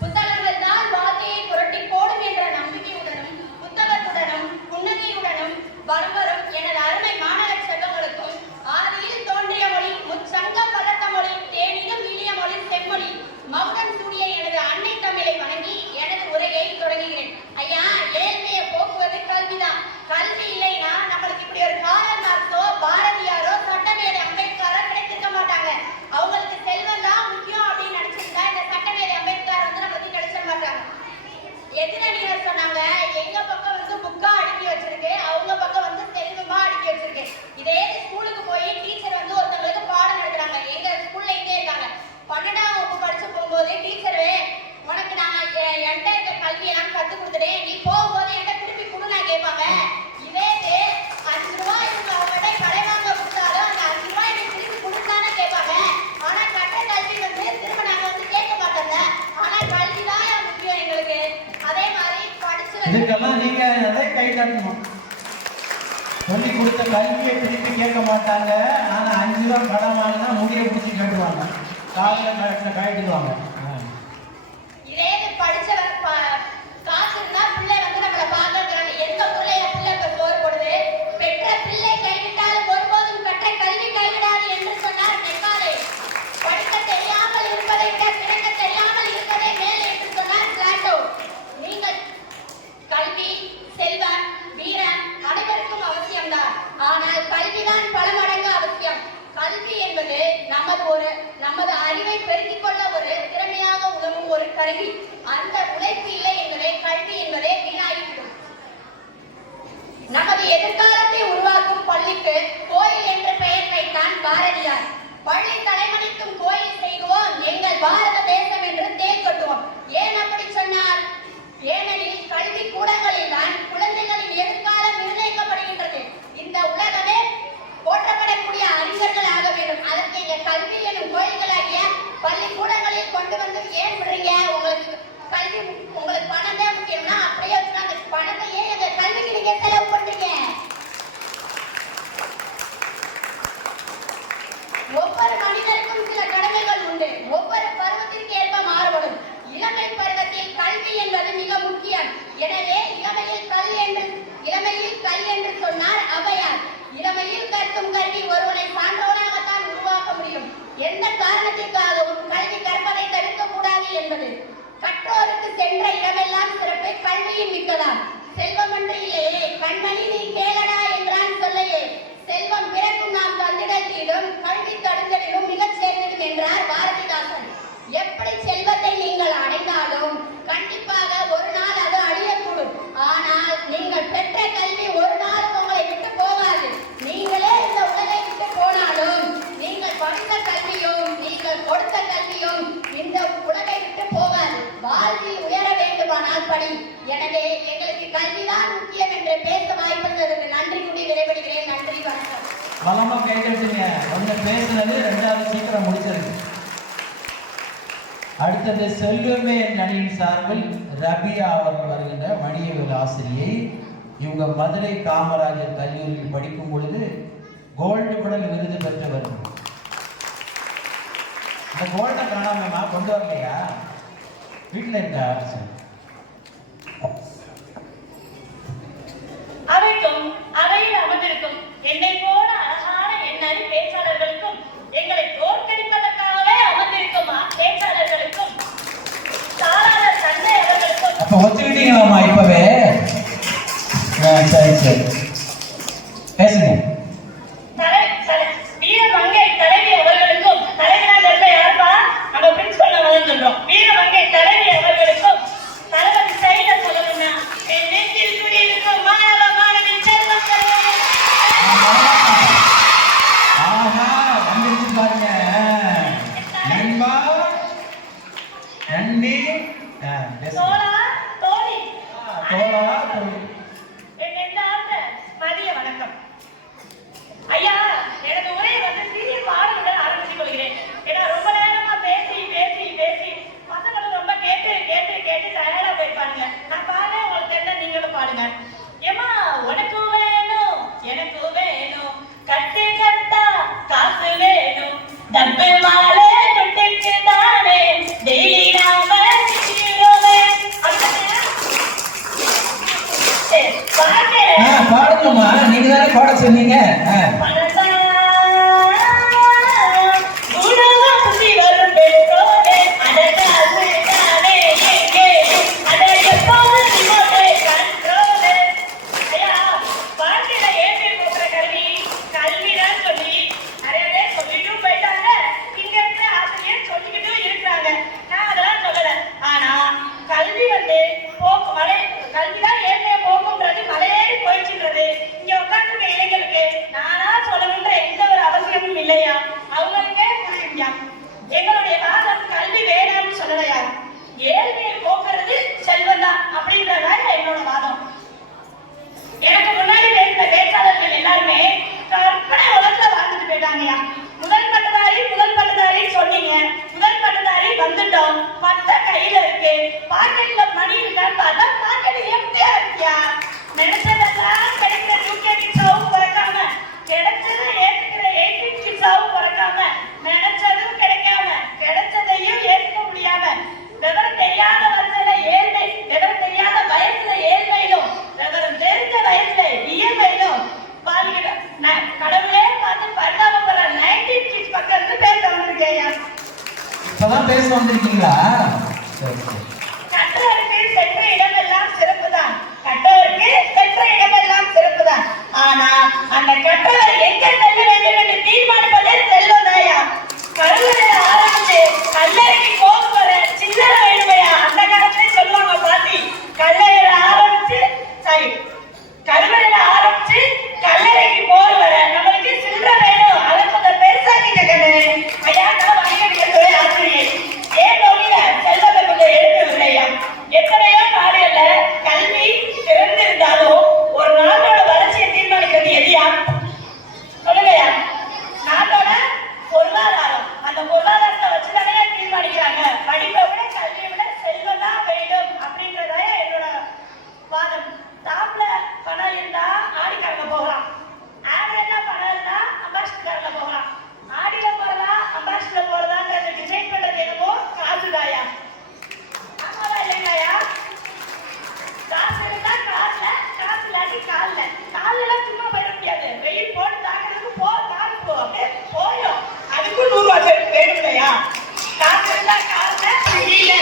புத்தகங்கள் தான் வாழ்க்கையை புரட்டி போடும் என்ற நம்பிக்கையுடனும் புத்தகத்துடனும் புன்னகையுடனும் வரும் எனது அருமை மாணவ செல்வங்களுக்கும் ஆதியில் தோன்றிய மொழி முச்சங்கம் வளர்த்த மொழி தேனிலும் இனிய மொழி செம்மொழி மௌனம் சூடிய எனது அன்னை தமிழை வணங்கி எனது உரையை தொடங்குகிறேன். ஐயா, ஏழ்மையை போக்குவது கல்விதான். கல்வி இல்லைன்னா நம்மளுக்கு இப்படி ஒரு காரல் மார்க்ஸோ பாரதியாரோ சட்டமேதை அம்பேத்கரோ கிடைத்திருக்க மாட்டாங்க. அவங்களுக்கு செல்வம் தான் முக்கியம் அப்படின்னு நினைச்சிருந்தா இந்த சட்டமேதை அம்பேத்கர் வந்து நம்மளுக்கு கிடைச்சிட மாட்டாங்க. எதிரணியர் சொன்னாங்க, எங்க பக்கம் வந்து புக்கா அடுக்கி வச்சிருக்கு, அவங்க பக்கம் வந்து செல்வமா அடுக்கி வச்சிருக்கு. இதே ஸ்கூலுக்கு போய் டீச்சர் வந்து ஒருத்தவங்களுக்கு பாடம் நடத்துறாங்க. எங்க ஸ்கூல்ல இதே இருக்காங்க. 12ஆம் வகுப்பு படிச்சு போகும்போது டீச்சரே, உனக்கு நான் என்கிட்ட இருக்க கல்வியெல்லாம் கத்து கொடுத்துட்டேன், நீ போகும்போது என்கிட்ட திருப்பி கொடு நான் கேட்பாங்க. இதே 5 ரூபாய் இவங்க அவங்ககிட்ட கடை வாங்க கொடுத்தாலும் அந்த 5 ரூபாய் எனக்கு திருப்பி கொடுத்தானே கேட்பாங்க. ஆனா கட்ட கல்வி வந்து திரும்ப நாங்க வந்து கேட்க மாட்டோங்க. ஆனா கல்வி தான் முக்கியம் எங்களுக்கு. அதே மாதிரி படிச்சு இதுக்கெல்லாம் நீங்க அதை கை தட்டணும். சொல்லி கொடுத்த கல்வியை திருப்பி கேட்க மாட்டாங்க. ஆனா 5 ரூபாய் கடன் வாங்கினா முடிய பிடிச்சி கேட்டுவாங்க, காலையில் கழட்டிடுவாங்க. இதே படிச்சவர் காசு இருந்தா பிள்ளை வந்து நம்மளை பார்க்கறாங்க. எந்த பிள்ளைய பிள்ளை சோறு போடுது? பெற்ற பிள்ளை கைவிட்டாலும் ஒருபோதும் கற்ற கல்வி கைவிடாது என்று சொன்னார் மெக்காலே. படிக்க தெரியாமல் இருப்பதை விட பிறக்க தெரியாமல் இருப்பதே மேல் என்று சொன்னார் பிளாட்டோ. நீங்கள் கல்வி, செல்வம், வீரம் அனைவருக்கும் அவசியம்தான். ஆனால் கல்விதான் பல மடங்கு அவசியம். கல்வி என்பது நமது அறிவை பெருக்கிக் கொள்ள ஒரு திறமையாக உதவும் ஒரு கருவி. அந்த உழைப்பு இல்லை என்பதே கல்வி என்பதே வீணாகிவிடும். நமது எதிர்காலத்தை உருவாக்கும் பள்ளிக்கு கோயில் என்ற பெயர் வைத்தான் பாரதியார். பள்ளி தலைமணிக்கும் கோயில் செய்வோம், எங்கள் பாரத தேசம் என்று தேர் கொட்டுவோம். ஏன் அப்படி சொன்னார்? ஏனெனில் கல்வி கூடங்களில் தான் குழந்தைகளின் எதிர்காலம் நிர்ணயிக்கப்படுகின்றது. இந்த உலகமே போற்றப்படக்கூடிய அறிஞர்கள் ஆக வேண்டும். அதற்கு எங்க கல்வி எனும் கோயில்களாகிய பள்ளிக்கூடங்களில் கொண்டு வந்து ஏன் விடுறீங்க? உங்களுக்கு கல்வி, உங்களுக்கு பணம் தான் முக்கியம்னா அப்படியே அந்த பணத்தை ஏன் எங்க கல்விக்கு நீங்க செலவு பண்றீங்க? ஒவ்வொரு மனிதருக்கும் சில கடமைகள் உண்டு. ஒவ்வொரு பருவத்திற்கு ஏற்ப மாறுபடும். இளமை பருவத்தில் கல்வி என்பது மிக முக்கியம். எனவே இளமையில் கல் என்று சொன்னார் ஔவையார். இளமையில் கற்கும் கல்வி ஒருவனை சான்றோனாகத்தான் உருவாக்க முடியும். எந்த காரணத்திற்காகவும் கல்வி கற்பதை தடுக்க கூடாது என்பது. கற்றோருக்கு சென்ற இடமெல்லாம் சிறப்பு கல்வியின் மிக்கதாம். செல்வமன்று இல்லையே கண்மணி நீ கேளடா என்றான் சொல்லையே. செல்வம் பிறக்கும் நாம் தந்திடல் தீடும், கல்வி தடுத்தலிலும் மிகச் சேர்ந்ததும் என்றார் பாரதிதாசன். எப்படி செல்வத்தை நீங்கள் அடைந்தாலும் கண்டிப்பாக ஒரு நாள் அது அழியக்கூடும். ஆனால் நீங்கள் பெற்ற கல்வி ஒரு நாள் உங்களை விட்டு போகாது. நீங்களே இந்த உலகை விட்டு போனாலும் நீங்கள் படித்த கல்வியும் நீங்கள் கொடுத்த கல்வியும் இந்த உலகை விட்டு போகாது. வாழ்வில் உயர வேண்டுமானால் படி. எனவே எங்களுக்கு கல்விதான் முக்கியம் என்று பேச வாய்ப்புள்ளதற்கு நன்றி கூறி விடைபெறுகிறேன். நன்றி, வணக்கம். பலமா கேட்டுருங்க. ஒன்று பேசுனது, 2வது சீக்கிரம் முடிச்சிருக்கு. அடுத்தது செல்வமே அணியின் சார்பில் ரபியா அவர்கள் வருகின்ற வணிகவியல் ஆசிரியை. இவங்க மதுரை காமராஜர் கல்லூரியில் படிக்கும் பொழுது கோல்டு மெடல் விருது பெற்றவர். இந்த கோல்டை காணாமமா கொண்டு வரலையா? வீட்டில் இருக்கா? அவைக்கும் அவையில் அமர்ந்திருக்கும் என்னை போல அழகான எண்ணறி பேச்சாளர்களுக்கும் எங்களை தோற்கடிப்பதற்காகவே அமர்ந்திருக்கும் பேச்சாளர்களுக்கும் தாராளர் தந்தை அவர்களுக்கும் அப்ப ஒத்துக்கிட்டீங்களாமா? இப்பவே சரி பேசுங்க. வீரமங்கை தலைவி அவர்களுக்கும், தலைவராக யாருப்பா? நம்ம பிரின்சிபல் வந்து சொல்றோம். வீரமங்கை தலைவி அவர்களுக்கும் தளபதி சைட சொல்லணும்னா என் நெஞ்சில் குடியிருக்கும் மாணவ மாணவி செல்வங்கள். ஆஹா, வந்துருச்சு பாருங்க. நண்பா, நன்றி, தோழா, தோழி, தோழா, தோழி. என் நெஞ்சார்ந்த மதிய வணக்கம். என்னதான் சொன்னீங்க? இல்லையா? அவங்களுக்கே புரியும்யா. எங்களுடைய வாதம் கல்வி வேணாம்னு சொல்லலையா, ஏழ்மையை போக்குறது செல்வம் தான் அப்படின்றதால என்னோட வாதம். எனக்கு முன்னாடி பேசின பேச்சாளர்கள் எல்லாருமே கற்பனை உலகத்துல வாழ்ந்துட்டு போயிட்டாங்கயா. முதல் பட்டதாரி சொன்னீங்க. முதல் பட்டதாரி வந்துட்டோம், பட்ட கையில இருக்கு, பாக்கெட்ல மணி இருக்கான்னு பார்த்தா பாக்கெட் எம்டியா இருக்கியா. நினைச்சதெல்லாம் கிடைக்கிற யூகேஜி சாவும் பறக்காம, கிடைச்சதை ஏத்துக்கிற 18 கிட்ஸாவும் பறக்காம, நினைச்சதும் கிடைக்காம கிடைச்சதையும் ஏத்துக்க முடியாம, விவரம் தெரியாத வயசுல ஏழ்மை, விவரம் தெரியாத வயசுல ஏழ்மையிலும், விவரம் தெரிஞ்ச வயசுல இயற்கையிலும் வாழ்கிற கடவுளே பார்த்து பரிதாபப்படுற 19 கிட்ஸ் பக்கம் இருந்து பேச வந்திருக்கேயா. இப்பதான் பேச வந்திருக்கீங்களா? சரி சரி. கற்றவருக்கு சென்ற இடமெல்லாம் சிறப்புதான், கற்றவருக்கு சென்ற இடமெல்லாம் சிறப்புதான். ஆனா அந்த கற்றவர் எங்க செல்ல வேண்டும் என்று தீர்மானிப்பதே செல்வதாயா. கல்லறையில ஆரம்பிச்சு கல்லறைக்கு போக வர சில்லறை வேணுமையா. அந்த காலத்திலே சொல்லுவாங்க பாட்டி, கல்லறையில ஆரம்பிச்சு கருவறையில ஆரம்பிச்சு கல்லறைக்கு போக வர நம்மளுக்கு சில்லறை வேணும். அதை கொஞ்சம் பெருசாக்கிட்ட கண்ணு. ஐயா நான் வணிகத்துறை ஆசிரியர், ஏன் தொழில செல்வத்தை கொஞ்சம் எடுத்து இல்லையா. எத்தனையோ நாடுகள்ல கல்வி திறந்திருந்தாலும் ஒரு நாட்டோட வளர்ச்சியை தீர்மானிக்கிறது எதியா சொல்லுங்கயா. நாட்டோட பொருளாதாரம், அந்த பொருளாதாரத்தை வச்சுதானே தீர்மானிக்கிறாங்க. படிப்பை விட கல்வியை விட செல்வம் தான் வேண்டும் அப்படின்றதா என்னோட வாதம். டாப்ல பணம் இருந்தா ஆடிக்காரங்க போகலாம், ஆடில பணம் இருந்தா அம்பாசிடர்ல போகலாம். ஆடில போறதா அம்பாசிடர்ல போறதான்றது டிசைட் பண்றது என்னமோ காசுதாயா. ஆமாவா இல்லைங்கயா? காசு இருந்தா காசுல, காசு இல்லாட்டி கால்ல. கால்லாம் சும்மா போயிட முடியாது, வெயில் போட்டு தாக்குறதுக்கு காசு போ அப்படியே போயும், அதுக்கும் 100 ரூபாய் வேணும் இல்லையா. காசு இருந்தா காசுல, இல்ல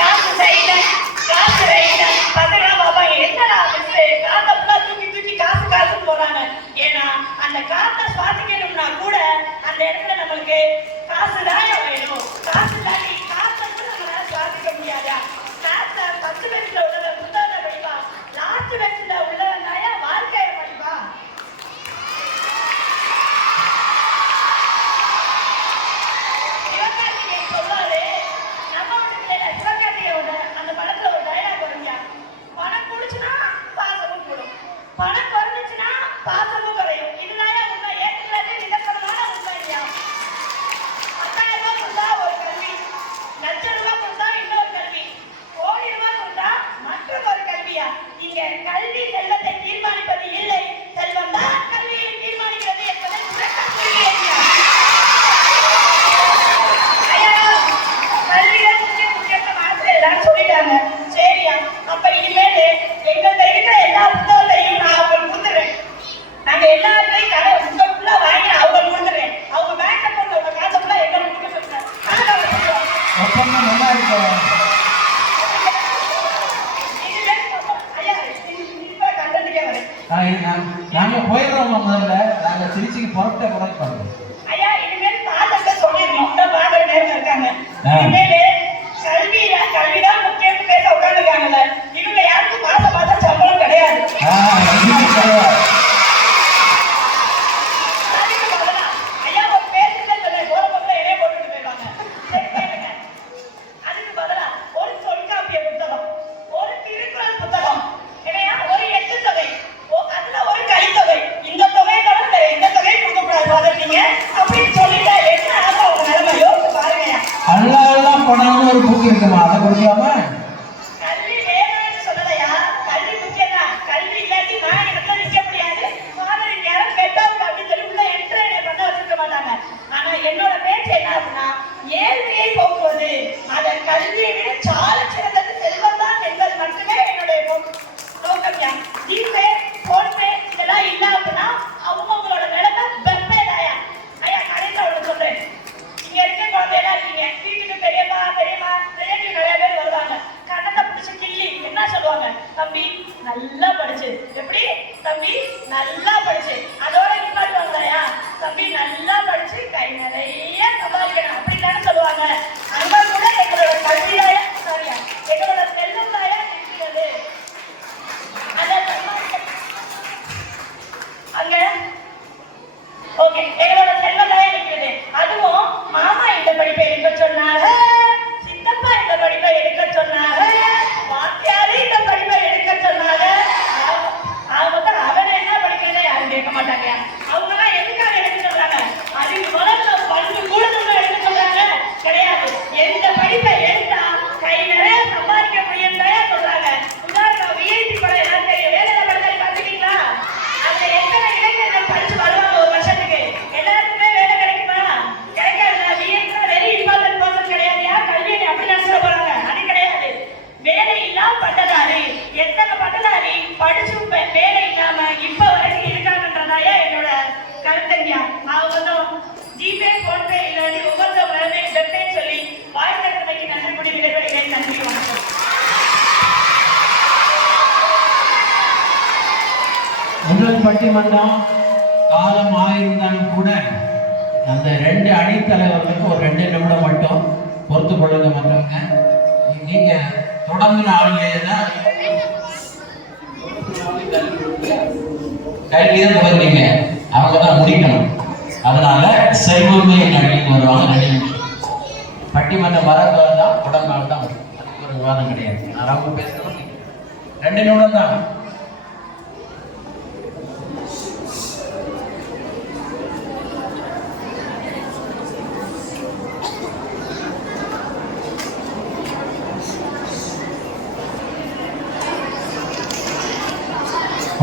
காசு செய்யல, காசு வைக்கல. பசங்க பாப்பா என்னடா காசை ஃபுல்லா தூக்கி தூக்கி காசு காசு போறாங்க. ஏன்னா அந்த காசை சுவாசிக்கணும்னா கூட அந்த இடத்துல நம்மளுக்கு காசு தான் வேணும். காசு இல்லாட்டி காசை நம்மளால சுவாசிக்க முடியாதா. காசை 10 பெஞ்சில் உள்ளத புத்தகத்தை படிப்பா, லாஸ்ட் பெஞ்சில் உள்ளவனாயா வாழ்க்கையை படிப்பா. சிவகார்த்திகேயன் சொல்றாரு, நம்ம வீட்டுல சிவகார்த்திகேயோட அந்த படத்துல ஒரு டயலாக் வருங்க, பணம் குடிச்சுனா பாசமும் கூடும், பணம் குறைஞ்சிச்சுன்னா பாசமும் குறையும். இதுதான் உண்மை. ஏற்றுக்கிறது நிதர்சனமான உண்மை இல்லையா. 10,000 ரூபாய் கொடுத்தா ஒரு கல்வி, லட்சம் ரூபாய் கொடுத்தா இன்னொரு கல்வி, கோடி ரூபாய் கொடுத்தா மற்றும் ஒரு கல்வியா. நீங்க கல்வி செல்வத்தை தீர்மானிப்பது இல்லை, செல்வம் தான் கல்வியை தீர்மானிக்கிறது என்பதை உறக்க புரியுங்க. ஐயா கல்விதான் முக்கியமான மனசுல எல்லாரும் சொல்லிட்டாங்க. சரியா, அப்ப இனிமேல் எங்கள்கிட்ட இருக்கிற எல்லா புத்தகத்தையும் நான் அவங்களுக்கு கொடுத்துறேன். நாங்க எல்லாத்தையும் கடை புத்தகம் ஃபுல்லா வாங்கி அவங்களுக்கு கொடுத்துறேன். அவங்க பேங்க் அக்கௌண்ட்ல உள்ள காசை ஃபுல்லா எங்களுக்கு கொடுக்க சொல்லுங்க. ஒப்பந்தம் நல்லா இருக்கு. நாங்க போயிடுறோம், முதல்ல நாங்க திருச்சிக்கு புறப்பட்ட குறை பண்ணுறோம். ஐயா இனிமேல் பாதத்தை சொல்லிடணும், பாத நேரம் இருக்காங்க. இனிமேல் கல்விதான் முக்கியம் பேச உட்காந்துருக்காங்கல்ல, இவங்க யாருக்கும் மாசம் சம்பளம் கிடையாது. அதுக்கு பதிலா ஐயா ஒரு பேசுன்னு சொன்னேன், போற பக்கம் இணைய போட்டுட்டு போயிடுவாங்க. சரி கேளுங்க. அதுக்கு பதிலா ஒரு தொல்காப்பிய புத்தகம், ஒரு திருக்குறள் புத்தகம், இல்லையா ஒரு 8 தொகை, அதுல ஒரு கலித்தொகை, இந்த தொகை தவிர வேற எந்த தொகையும் கொடுக்கக்கூடாது பாத்துட்டீங்க அப்படின்னு சொல்லிட்டா என்ன ஆகும் அவங்க நிலைமை யோசிச்சு பாருங்க. எல்லாம் பணம்னு ஒரு புக் இருக்குமா, அதை கொடுக்கலாமா? கல்வி வேணும்னு சொல்லலையா, கல்வி முக்கியம் தான். கல்வி இல்லாட்டி நான் இடத்துல நிக்க நல்லா படிச்சு அதோட நிப்பாட்டுவாங்கயா தம்பி நல்லா படிச்சு கை நிறைய சம்பாதிக்கணும் அப்படின்னு சொல்லுவாங்க. அங்க கூட எங்களோட கல்வியாயா சாரியா எங்களோட செல்வம் தாயா இருக்கிறது. அங்க ஓகே எங்களோட செல்வம் தாயா இருக்கிறது. அதுவும் மாமா இந்த படிப்பை எடுக்க சொன்னாங்க, சித்தப்பா இந்த படிப்பை எடுக்க சொன்னாங்க, வாத்தியாரு இந்த படிப்பை எடுக்க சொன்னாங்க. அவங்க அவனை என்ன படிக்கிறதே யாரும் கேட்க மாட்டாங்க. அவங்க எல்லாம் எதுக்காக எடுக்க சொல்றாங்க? அது முதல்ல பங்கு கூட எடுக்க சொல்றாங்க கிடையாது. எந்த படிப்பை எடுத்தா கை நிறைய சம்பாதிக்க முடியும் தான் சொல்றாங்க. உதாரணம் விஐபி படம் எல்லாம் தெரியும். வேலையில படத்தை பார்த்துட்டீங்களா? அந்த எத்தனை இளைஞர்கள் படிச்சு வருவாங்க ஒரு வருஷத்துக்கு எல்லாருக்குமே வேலை கிடைக்குமா? கிடைக்காது. விஐபி வெரி இம்பார்ட்டன்ட் பர்சன் கிடையாது. யார் கல்வியை அப்படி நினைச்சிட போறாங்க? அது கிடையாது. வேலை இல்லாம பட்டதாரி எத்தனை பட்டதாரி படிச்சு வேலை இல்லாம இப்ப வரைக்கும் இருக்காங்கன்றதாயா என்னோட கருத்தங்கயா. அவங்க ஜிபே போன்பே இல்லாட்டி ஒவ்வொருத்தவங்க வெப்சைட் சொல்லி வாழ்க்கை நல்ல முடிவு விடைபெறுகிறேன். நன்றி வணக்கம். முதல் பட்டிமன்றம் காலம் ஆயிருந்தாலும் கூட அந்த 2 அணித்தலைவர்களுக்கு ஒரு 2 நிமிடம் மட்டும் பொறுத்து கொள்ளுங்க. மற்றவங்க நீங்க தொடங்கின ஆளுநர் கையில தொடங்குறீங்க, அவங்க தான் முடிக்கணும். அதனால செல்வமே நடிகை வருவாங்க. நடிகை பட்டிமன்றம் வரத்தான் உடம்பால் தான் அதுக்கு ஒரு விவாதம் கிடையாது. அவங்க பேசணும் 2 நிமிடம் தான்.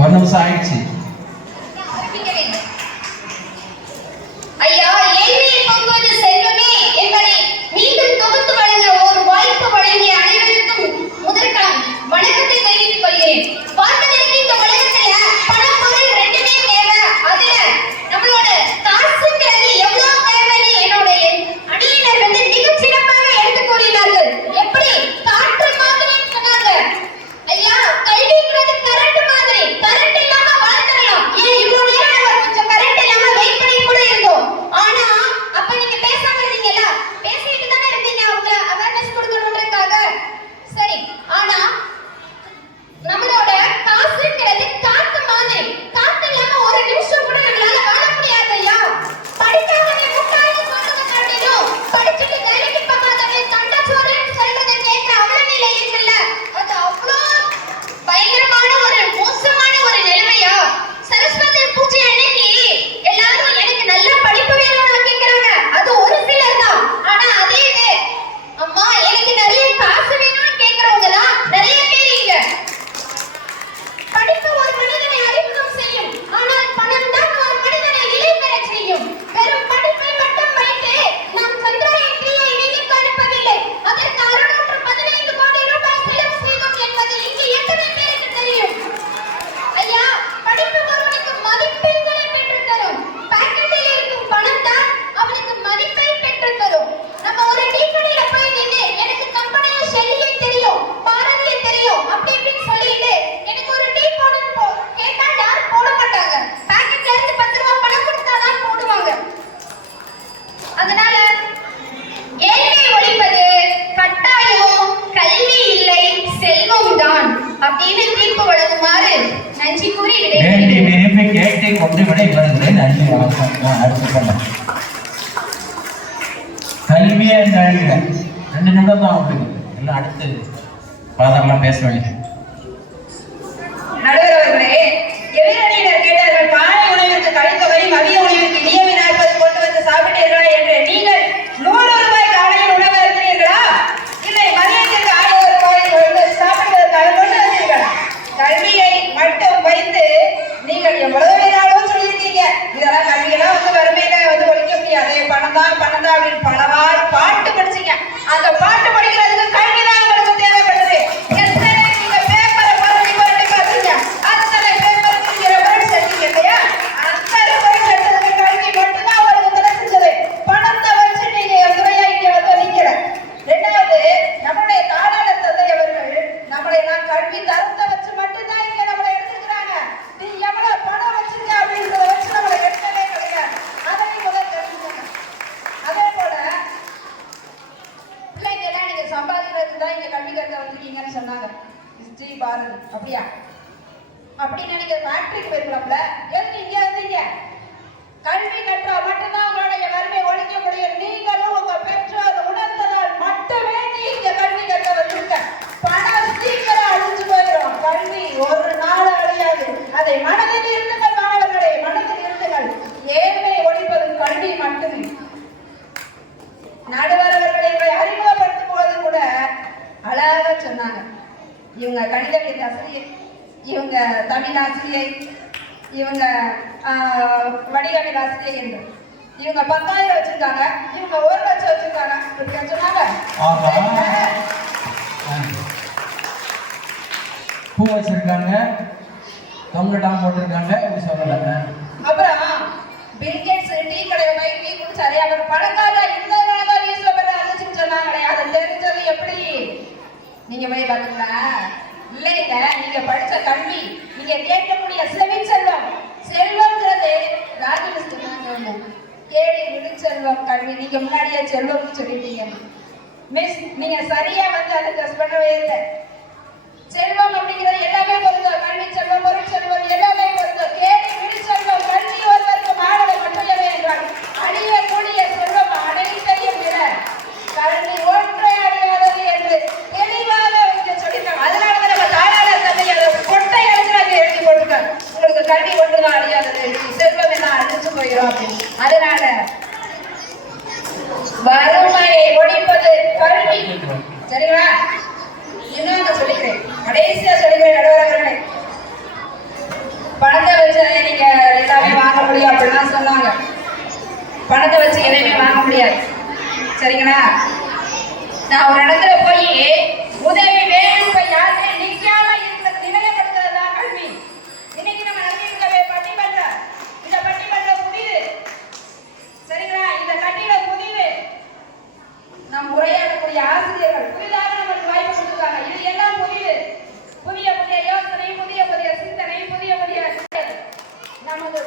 ஒரு நிமிஷம் ஆயிடுச்சு. ஐயா, ஏழ்மையை போக்குவது செல்வமே என்பதை மீண்டும் தொகுத்து வழங்க ஒரு வாய்ப்பு வழங்கிய அனைவருக்கும் முதற்கான வணக்கத்தை தெரிவித்துக் கொள்கிறேன். பார்ப்பதற்கு இந்த உலகத்துல பணம் பொருள் 2மே தேவை. அதுல நம்மளோட காசுங்கிறது எவ்வளவு தேவைன்னு என்னுடைய அணியினர் மிகச் சிறப்பாக எடுத்துக் கூறினார்கள். எப்படி காற்று மாதிரி சொன்னாங்க. ஐயா, கல்விங்கிறது கரண்ட் மாதிரி. கரண்ட் இல்லாம வாழ்ந்துடலாம். ஏன் இவ்வளவு நேரம் நம்ம கொஞ்சம் கரண்ட் இல்லாம வெயிட் பண்ணி கூட இருந்தோம். ஆனா அப்ப நீங்க பேசாம இருந்தீங்கல்ல, பேசிட்டு தானே இருந்தீங்க அவங்க அவேர்னஸ் கொடுக்கணும்ன்றதுக்காக. சரி, ஆனா நம்மளோட காசுங்கிறது காத்து மாதிரி. காத்து இல்லாம ஒரு நிமிஷம் கூட நம்மளால வாழ முடியாது. ஐயா, படிக்காதவங்க முட்டாள்னு சொல்றதை காட்டிலும் படிச்சுட்டு வேலைக்கு போகாதவங்க கண்டச்சோறுன்னு சொல்றதை கேட்க அவ்வளவு நிலை இருக்குல்ல, அது அவ்வளோ பயங்கரமான ஒரு மோசமான ஒரு நிலைமையா. சரஸ்வதி பூஜை அன்னைக்கு எல்லாரும் எனக்கு நல்ல படிப்பு வேணும்னு கேக்குறாங்க. அது ஒரு சிலர் தான். ஆனா அதே இது அம்மா எனக்கு நிறைய காசு வேணும்னு கேக்குறவங்களா நிறைய பேர் இங்க. படிப்பு ஒரு மனிதனை அறிமுகம் செய்யும், ஆனால் பணம் தான் ஒரு மனிதனை நிலை பெறச் செய்யும். வெறும் படிப்பை மட்டும் வைத்து நாம் சந்திராயன் விண்ணுக்கு அனுப்பவில்லை. அதற்கு 615 கோடி ரூபாய் செலவு செய்தோம் என்பது இங்கு எத்தனை பேருக்கு தெரியும்? ஐயா, படிப்பு ஒருவனுக்கு மதிப்பெண்களை பெற்றுத் தரும். பாக்கெட்டில் இருக்கும் பணம் தான் அவனுக்கு மதிப்பை பெற்றுத் தரும். நம்ம ஒரு டீ கடையில போய் நின்று எனக்கு கம்பெனியில ஷெல்லியை தெரியும், பாரதியை தெரியும் அப்படி இப்படின்னு சொல்லிட்டு எனக்கு ஒரு டீ போடுன்னு கேட்டா யாரும் போட மாட்டாங்க. பாக்கெட்ல இருந்து 10 ரூபாய் பணம் கொடுத்தாதான் போடுவாங்க. அதனால ஏழ்மை ஒழிப்பது கட்டாயம் கல்வி இல்லை செல்வம் தான் அப்படின்னு தீர்ப்பு வழங்குமாறு நன்றி கூறி வேண்டி விரும்பி கேட்டை கொண்டு விட இவர்களை நன்றி வணக்கம். கல்வியே நழிக 2 நிமிடம் தான் உங்களுக்கு எல்லாம் அடுத்து பாதம்லாம் பேச வேண்டியது. நடுவர் அவர்களே, எதிரணியினர் கேட்டார்கள், காலை உணவிற்கு கழித்தொகை, மதிய உணவிற்கு நியமி 40 கொண்டு வந்து சாப்பிட்டீர்களா என்று. நீங்கள் 100 ரூபாய் காலையில் உணவு அருந்தினீர்களா? இல்லை, மதியத்திற்கு 1000 ரூபாய் கொண்டு சாப்பிடுவதற்காக கொண்டு வந்தீர்களா? கல்வியை மட்டும் வைத்து நீங்கள் எவ்வளவு வேணாலும் சொல்லியிருக்கீங்க. இதெல்லாம் கல்வியெல்லாம் வந்து வறுமையில வந்து ஒழிக்க முடியாது, பணம் தான் அப்படின்னு பலவாறு பாட்டு படிச்சீங்க. அந்த பாட்டு படிக்கிறதுக்கு கல்வி தான் உங்களுக்கு தேவைப்படுது. எத்தனை மாப்பிள்ள எதுக்கு இங்க வந்தீங்க? கல்வி கற்றா மட்டும்தான் உங்களுடைய வறுமை ஒழிக்க முடியும். நீங்களும் உங்க பெற்றோர் உணர்ந்ததால் மட்டுமே நீங்க கல்வி கற்க வந்திருக்க. பணம் சீக்கிரம் அழிஞ்சு போயிடும். கல்வி ஒரு நாள் அழியாது. அதை மனதில் இருந்துங்கள் மாணவர்களே, மனதில் இருந்துங்கள். ஏழ்மை ஒழிப்பது கல்வி மட்டுமே. நடுவர் அவர்களை அறிமுகப்படுத்தும் போது கூட அழகாக சொன்னாங்க. இவங்க கணித ஆசிரியர், இவங்க தமிழ் ஆசிரியை, இவங்க வடிவமைப்பு ஆசிரியர் என்று. இவங்க 10,000 வச்சிருக்காங்க, இவங்க 1 லட்சம் வச்சிருக்காங்க. இப்படி சொன்னாங்க. பூ வச்சிருக்காங்க, தொங்கட்டாம் போட்டிருக்காங்க, இப்படி சொல்லலாங்க. அப்புறம் பில்கேட்ஸ் டீ கடையில் போய் டீ குடிச்சாரு. அவர் பணக்கார இருந்தவங்கதான் நியூஸ்ல போய் அழைச்சுன்னு சொன்னாங்களே, அதை தெரிஞ்சது எப்படி? நீங்க போய் பாத்தீங்களா? இல்லைங்க, நீங்க படிச்ச கல்வி, நீங்க கேட்கக்கூடிய செல்வம், செல்வம்ங்கிறது ராஜமிஸ்து கேடி விழுச்செல்வம் கல்வி. நீங்க முன்னாடியே செல்வம்னு சொல்லிட்டீங்க மிஸ். நீங்க சரியா வந்து அதை ஜஸ்ட் பண்ணவே இல்லை. செல்வம் அப்படிங்கிறது எல்லாமே பொருந்தும். கல்வி செல்வம், பொருள் செல்வம் எல்லாமே பொருந்தும். கேடி விழுச்செல்வம் கல்வி ஒருவருக்கு மாணவர் மட்டுமே என்றால் அழியக்கூடிய செல்வம் அனைத்தையும் விட கல்வி ஒன்றை அழியாதது என்று தெளிவாக அவங்க சொல்லிட்டாங்க. அதனாலதான் நம்ம தாராளர் தந்தை கொட்டை அழைச்சாங்க எழுதி போட்டுருக்காங்க. உங்களுக்கு கல்வி ஒன்றுதான் அழியாதது, செல்வம் எல்லாம் அழிஞ்சு போயிடும் அப்படின்னு. அதனால வறுமையை ஒழிப்பது கல்வி. சரிங்களா? இன்னொன்று சொல்லிக்கிறேன், கடைசியா சொல்லிக்கிறேன். நடுவர் அவர்களே, பணத்தை வச்சு நீங்க எல்லாமே வாங்க முடியும் அப்படிலாம் சொன்னாங்க. பணத்தை வச்சு எதையுமே வாங்க முடியாது. சரிங்களா? நான் ஒரு இடத்துல போய் உதவி வேணும் போய் யாருமே நிக்காம இருக்கிறது நிலையப்படுத்துறதுதான் கல்வி. இன்னைக்கு நம்ம நடத்திருக்கவே பட்டிமன்றம். இந்த பட்டிமன்றம் புதிது. சரிங்களா? இந்த கட்டிடம் புதிது. நம் உரையாடக்கூடிய ஆசிரியர்கள் புதிதாக நமக்கு வாய்ப்பு கொடுத்துருக்காங்க. இது எல்லாம் புதிது. புதிய புதிய யோசனை, புதிய புதிய சிந்தனை, புதிய புதிய நமது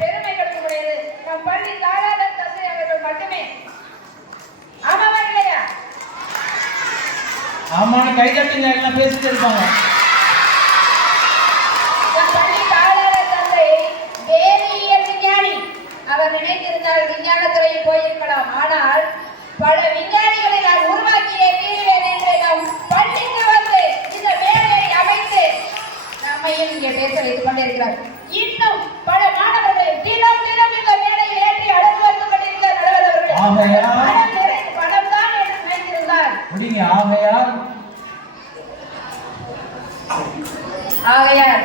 பெருமை கட்டக்கூடியது நம் பள்ளி தாளாளர் தந்தை அவர்கள் மட்டுமே. ஆமாவா இல்லையா? ஆமான்னு கைதட்டிங்க, எல்லாம் பேசிட்டு இருப்பாங்க. பள்ளி தாளாளர் தந்தை வேதியியல் விஞ்ஞானி. அவர் நினைத்திருந்தால் விஞ்ஞானத்துறையில் போயிருக்கலாம். ஆனால் பல விஞ்ஞானிகளை நான் உருவாக்கியே தீருவேன் என்று நாம் பள்ளிக்கு வந்து இந்த வேலையை அமைத்து நம்மையும் இங்கே பேச வைத்துக் கொண்டிருக்கிறார். இன்னும் பல மாணவர்களை தினம் தினம் இந்த வேலையை ஏற்றி அடக்கு வைத்துக் கொண்டிருக்கிறார். பணம் தான் என்று நினைத்திருந்தார். ஆகையால்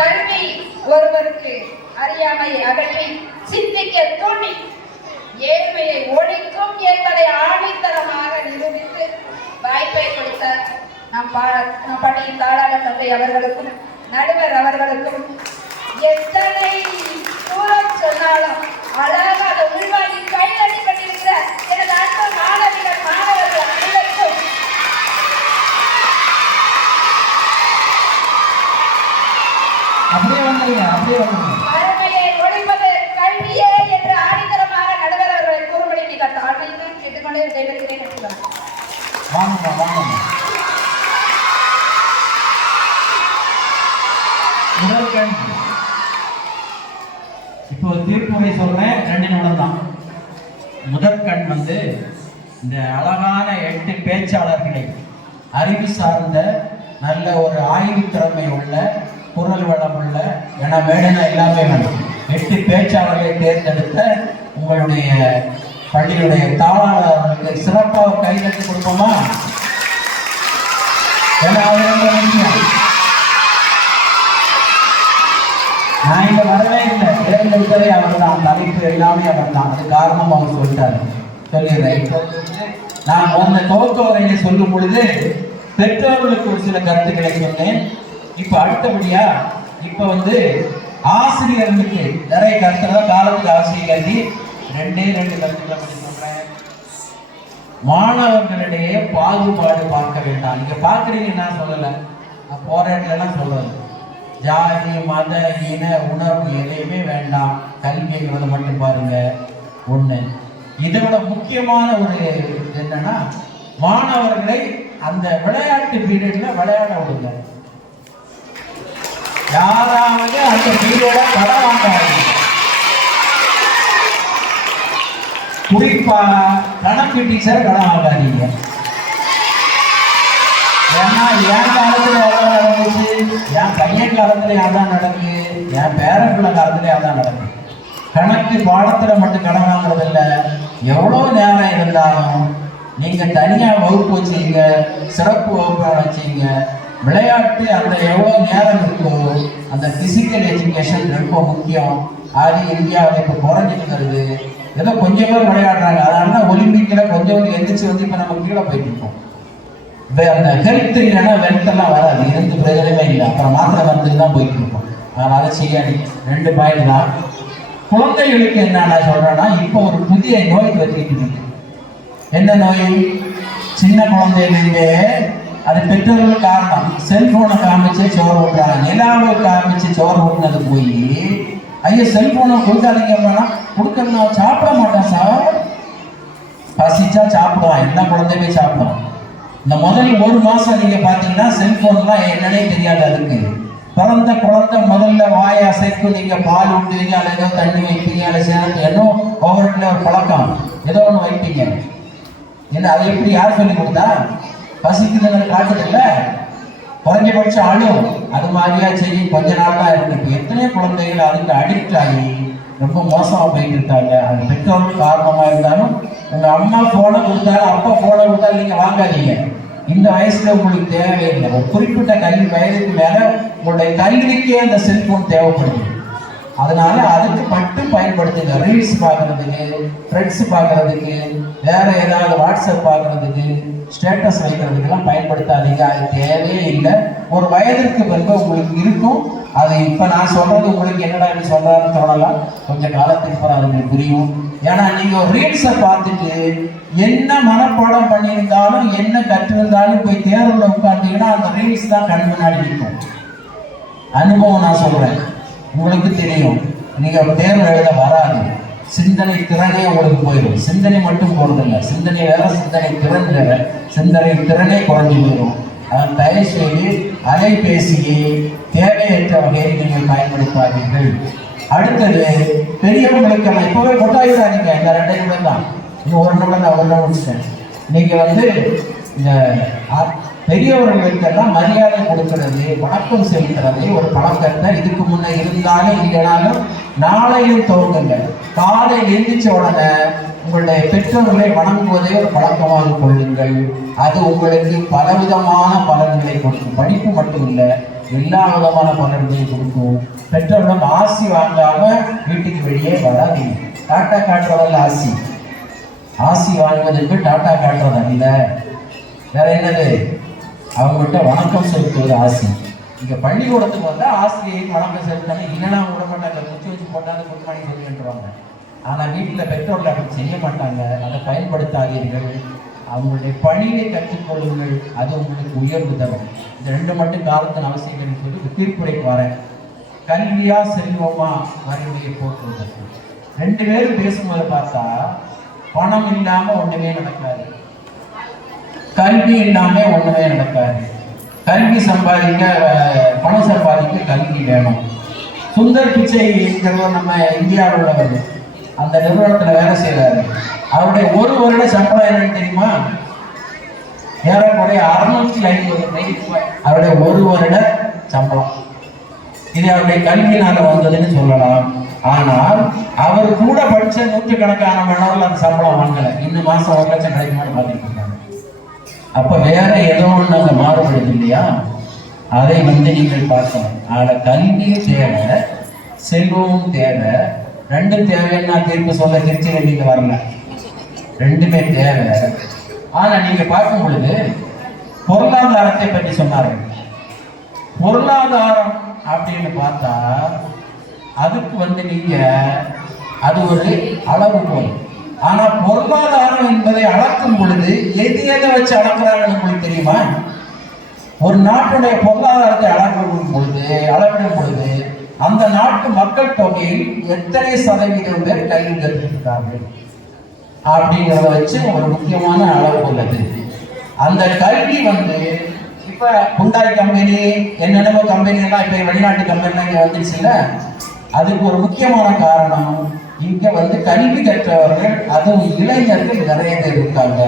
கல்வி ஒருவருக்கு அறியாமையை அகற்றி சிந்திக்க தூண்டி ஏழ்மையை ஒழிக்கும் என்பதை ஆணித்தரமாக நிரூபித்து வாய்ப்பை கொடுத்த நம் பள்ளியின் தாளாளர் தந்தை அவர்களுக்கும் நடுவர் அவர்களுக்கும் எத்தனை தூரம் சொன்னாலும் அழகாக உள்வாங்கி கைதட்டி கொண்டிருக்கிற எனது அன்பு மாணவிகள் மாணவர்கள் அனைவருக்கும் வறுமையை ஒழிப்பது கல்வியே என்று ஆணித்தரமாக நடுவர் அவர்களை கூறும்படி நீங்கள் தாழ்மையுடன் கேட்டுக்கொண்டே விடைபெறுகிறேன். இப்போ தீர்ப்புரை சொல்றேன். 2 நிமிடம் தான். முதற்கண் வந்து இந்த அழகான 8 பேச்சாளர்களை, அறிவு சார்ந்த நல்ல ஒரு ஆய்வு திறமை உள்ள, குரல் வளம் உள்ள, என வேணும்னா எல்லாமே வேணும், 8 பேச்சாளர்களை தேர்ந்தெடுத்த உங்களுடைய பள்ளியுடைய தாளாளர்களுக்கு சிறப்பாக கைதட்டி கொடுப்போமா? ஏன்னா நான் இங்க வரவே இல்லை, தேர்ந்தெடுத்ததே அவர் தான், தலைப்பு எல்லாமே அவர் தான். அது காரணம் அவர் சொல்லிட்டாரு. சொல்லிடுறேன். இப்போ நான் அந்த துவக்க உரையை சொல்லும் பொழுது பெற்றோர்களுக்கு ஒரு சில கருத்துக்களை சொன்னேன். இப்ப அடுத்தபடியா இப்ப வந்து ஆசிரியர்களுக்கு நிறைய கருத்துக்கள், காலத்துக்கு ஆசிரியர் கல்வி 2 கருத்துக்களை பற்றி சொல்றேன். மாணவர்களிடையே பாகுபாடு பார்க்க வேண்டாம். நீங்க பாக்குறீங்க, நான் சொல்லலை, நான் போற இடத்துல எல்லாம் சொல்றது. ஜாதி மத இன உணர்வு எதையுமே வேண்டாம், கல்விங்கிறத மட்டும் பாருங்க. ஒண்ணு. இதை விட முக்கியமான ஒரு என்னன்னா, மாணவர்களை அந்த விளையாட்டு பீரியட்ல விளையாட விடுங்க. யாராவது அந்த பீரியட கடன் வாங்காதீங்க. குறிப்பா கணக்கு டீச்சரை கடன் வாங்காதீங்க. ஏன்னா என் காலத்துல எவ்வளவு நடந்துச்சு, என் பையன் காலத்துல அதான் நடக்கு, என் பேரப்பிள்ளை காலத்துல அதான் நடக்கு. கணக்கு பாடத்துல மட்டும் கடன் வாங்குறது இல்லை, எவ்வளவு நேரம் இருந்தாலும் நீங்க தனியா வகுப்பு வச்சீங்க, சிறப்பு வகுப்பு வச்சீங்க, விளையாட்டு அந்த எவ்வளவு நேரம் இருக்கோ அந்த பிசிக்கல் எஜுகேஷன் ரொம்ப முக்கியம். அது இந்தியாவில் இப்போ குறைஞ்சிட்டு வருது. ஏதோ கொஞ்சம் பேர் விளையாடுறாங்க, அதனால தான் ஒலிம்பிக்கில் கொஞ்சம் எந்திரிச்சு வந்து இப்போ நம்ம கீழே போயிட்டு இருக்கோம். அந்த ஹெல்த் இல்லைன்னா வெல்த் எல்லாம் வராது, எந்த பிரயோஜனமே இல்லை. அப்புறம் மாத்திரை வந்து தான் போயிட்டு இருக்கோம். அதனால அதை செய்யாடி. 2 பாயிண்ட் தான். குழந்தைகளுக்கு என்ன நான் சொல்றேன்னா, இப்போ ஒரு புதிய நோய் வச்சுக்கிட்டு இருக்கு. என்ன நோய்? சின்ன குழந்தையிலேருந்தே அது பெற்றோர்கள் காரணம். செல்போனை காமிச்சு சோறு ஊட்டுறாங்க. நிலாவை காமிச்சு சோறு ஊட்டினது போய் ஐயோ செல்போனை கொடுக்காதீங்க, கொடுக்கணும்னா சாப்பிட மாட்டான் சார். பசிச்சா சாப்பிடுவான், எல்லா குழந்தையுமே சாப்பிடுவான். இந்த முதல் 1 மாசம் நீங்க பாத்தீங்கன்னா செல்போன்லாம் என்னன்னே தெரியாது அதுக்கு. பிறந்த குழந்தை முதல்ல வாயை அசைக்கும், நீங்க பால் ஊட்டுவீங்க, அதில் ஏதோ தண்ணி வைப்பீங்க, அதில் சேர்ந்து ஏதோ ஒவ்வொரு ஒரு பழக்கம் ஏதோ ஒன்று வைப்பீங்க. என்ன அதை எப்படி யார் சொல்லி கொடுத்தா? பசிக்குதுன்னு காட்டுது இல்லை, குறைஞ்சபட்சம் அழும். அது மாதிரியா செய்யும். கொஞ்ச நாள் தான் இருக்கு. இப்போ எத்தனையோ குழந்தைகள் அதுக்கு அடிக்ட் ஆகி ரொம்ப மோசமாக போயிட்டு இருக்காங்க. அது பெற்றோர்கள் காரணமாக இருந்தாலும் உங்க அம்மா போனை கொடுத்தாலும் அப்பா போனை கொடுத்தாலும் நீங்க வாங்காதீங்க. இந்த வயசுல உங்களுக்கு தேவையில்லை. ஒரு குறிப்பிட்ட கல்வி வயதுக்கு மேல உங்களுடைய கல்விக்கே அந்த செல்போன் தேவைப்படுது. அதனால அதுக்கு மட்டும் பயன்படுத்துங்க. ரீல்ஸ் பார்க்கறதுக்கு, ஃப்ரெண்ட்ஸ் பார்க்கறதுக்கு, வேற ஏதாவது வாட்ஸ்அப் பார்க்கறதுக்கு, ஸ்டேட்டஸ் வைக்கிறதுக்கெல்லாம் பயன்படுத்தாதீங்க. அது தேவையே இல்லை. ஒரு வயதிற்கு பிறகு உங்களுக்கு இருக்கும். அது இப்போ நான் சொல்றது உங்களுக்கு என்னடா சொல்றாருன்னு சொல்லலாம். கொஞ்சம் காலத்துக்கு அப்புறம் அது உங்களுக்கு புரியும். ஏன்னா நீங்க ஒரு ரீல்ஸை பார்த்துட்டு என்ன மனப்பாடம் பண்ணியிருந்தாலும் என்ன கற்றிருந்தாலும் போய் தேர்வுல உட்கார்ந்தீங்கன்னா அந்த ரீல்ஸ் தான் கண் முன்னாடி இருக்கும். அனுபவம் நான் சொல்றேன், உங்களுக்கு தெரியும். நீங்க தேர்வு எழுத வராது, சிந்தனை திறனே உங்களுக்கு போயிடும். சிந்தனை மட்டும் போறதில்லை, சிந்தனை வேற, சிந்தனை திறன் வேற. சிந்தனை திறனே குறைஞ்சி போயிடும். அதன் தயவு செய்து அலைபேசியை தேவையற்ற வகையில் நீங்கள் பயன்படுத்தாதீர்கள். அடுத்தது, பெரியவங்களுக்கு எல்லாம் இப்பவே கொண்டாடிடாதீங்க. இந்த 2 நிமிடம் தான், இன்னும் 1 நிமிடம் தான், 1 நிமிடம் முடிச்சேன். நீங்க இந்த பெரியவர்களுக்கெல்லாம் மரியாதை கொடுக்கிறது, வணக்கம் செலுத்துறது ஒரு பழக்கத்தை இதுக்கு முன்ன இருந்தாலும் இல்லைனாலும் நாளையும் துவங்குங்க. காலை எழுந்திரிச்ச உடனே உங்களுடைய பெற்றோர்களை வணங்குவதை ஒரு பழக்கமாக கொள்ளுங்கள். அது உங்களுக்கு பலவிதமான பலன்களை கொடுக்கும். படிப்பு மட்டும் இல்லை, எல்லா விதமான பலன்களை கொடுக்கும். பெற்றோரிடம் ஆசி வாங்காம வீட்டுக்கு வெளியே வராதீங்க. டாட்டா காட்டுறதல்ல ஆசி. ஆசி வாங்குவதற்கு டாட்டா காட்டுறது அல்ல. வேற என்னது? அவங்ககிட்ட வணக்கம் செலுத்துவது ஆசி. இங்க பள்ளிக்கூடத்துக்கு வந்தா ஆசிரியருக்கு வணக்கம் செலுத்தாங்க. இல்லைன்னா விட மாட்டாங்க, குச்சி வச்சு போட்டாலும் குட் மார்னிங் சொல்லிட்டுருவாங்க. ஆனா வீட்டுல பெற்றோர்கள் அப்படி செய்ய மாட்டாங்க. அதை பயன்படுத்தாதீர்கள். அவங்களுடைய பணியை கற்றுக்கொள்ளுங்கள், அது உங்களுக்கு உயர்வு தரும். இந்த 2 மட்டும் காலத்தின் அவசியங்கள் சொல்லி தீர்ப்புரைக்கு வரேன். கல்வியா செல்வமா வரைமுறையை போக்குவதற்கு 2 பேரும் பேசும்போது பார்த்தா பணம் இல்லாம ஒண்ணுமே நடக்காது, கல்வி இல்லாம ஒண்ணுமே நடக்காது. கல்வி சம்பாதிக்க, பணம் சம்பாதிக்க கல்வி வேணும். சுந்தர் பிச்சைங்கிறவர் நம்ம இந்தியாவில் உள்ளவர். அந்த நிறுவனத்துல வேலை செய்யறாரு. அவருடைய 1 வருட சம்பளம் என்னன்னு தெரியுமா? ஏறக்குறைய 650 ரூபாய். அவருடைய 1 வருட சம்பளம். இது அவருடைய கல்வியினால வந்ததுன்னு சொல்லலாம். ஆனால் அவர் கூட படிச்ச 100கணக்கான மாணவர்கள் அந்த சம்பளம் வாங்கல. இன்னும் மாசம் 1 லட்சம் கிடைக்குமான்னு பார்த்துட்டு இருக்காங்க. அப்ப வேற ஏதோ ஒண்ணு அங்க மாறுபடுது இல்லையா? அதை நீங்கள் பார்க்கணும். ஆனா கல்வியும் தேவை, செல்வமும் தேவை. 2 தேவைன்னா தீர்ப்பு சொல்ல திருச்சி நீங்க வரல. 2மே தேவை. ஆனா நீங்க பார்க்கும் பொழுது பொருளாதாரத்தை பற்றி சொன்னார்கள். பொருளாதாரம் அப்படின்னு பார்த்தா அதுக்கு நீங்க அது ஒரு அளவுகோல். ஆனா பொருளாதாரம் என்பதை அளக்கும் பொழுது எதை வச்சு அளக்கிறாங்கன்னு உங்களுக்கு தெரியுமா? ஒரு நாட்டுடைய பொருளாதாரத்தை அளவிடும் பொழுது அந்த நாட்டு மக்கள் தொகையில் எத்தனை சதவீதம் பேர் கல்வி கற்றிருக்கிறார்கள் அப்படிங்கிறத வச்சு ஒரு முக்கியமான அளவு உள்ளது. அந்த கல்வி இப்ப இப்ப ஹுண்டாய் கம்பெனி என்னென்னமோ கம்பெனி எல்லாம் இப்ப வெளிநாட்டு கம்பெனிலாம் இங்க வந்துச்சுல்ல, அதுக்கு ஒரு முக்கியமான காரணம் இங்க வந்து கல்வி கற்றவர்கள், அதுவும் இளைஞர்கள் நிறைய பேர் இருக்காங்க.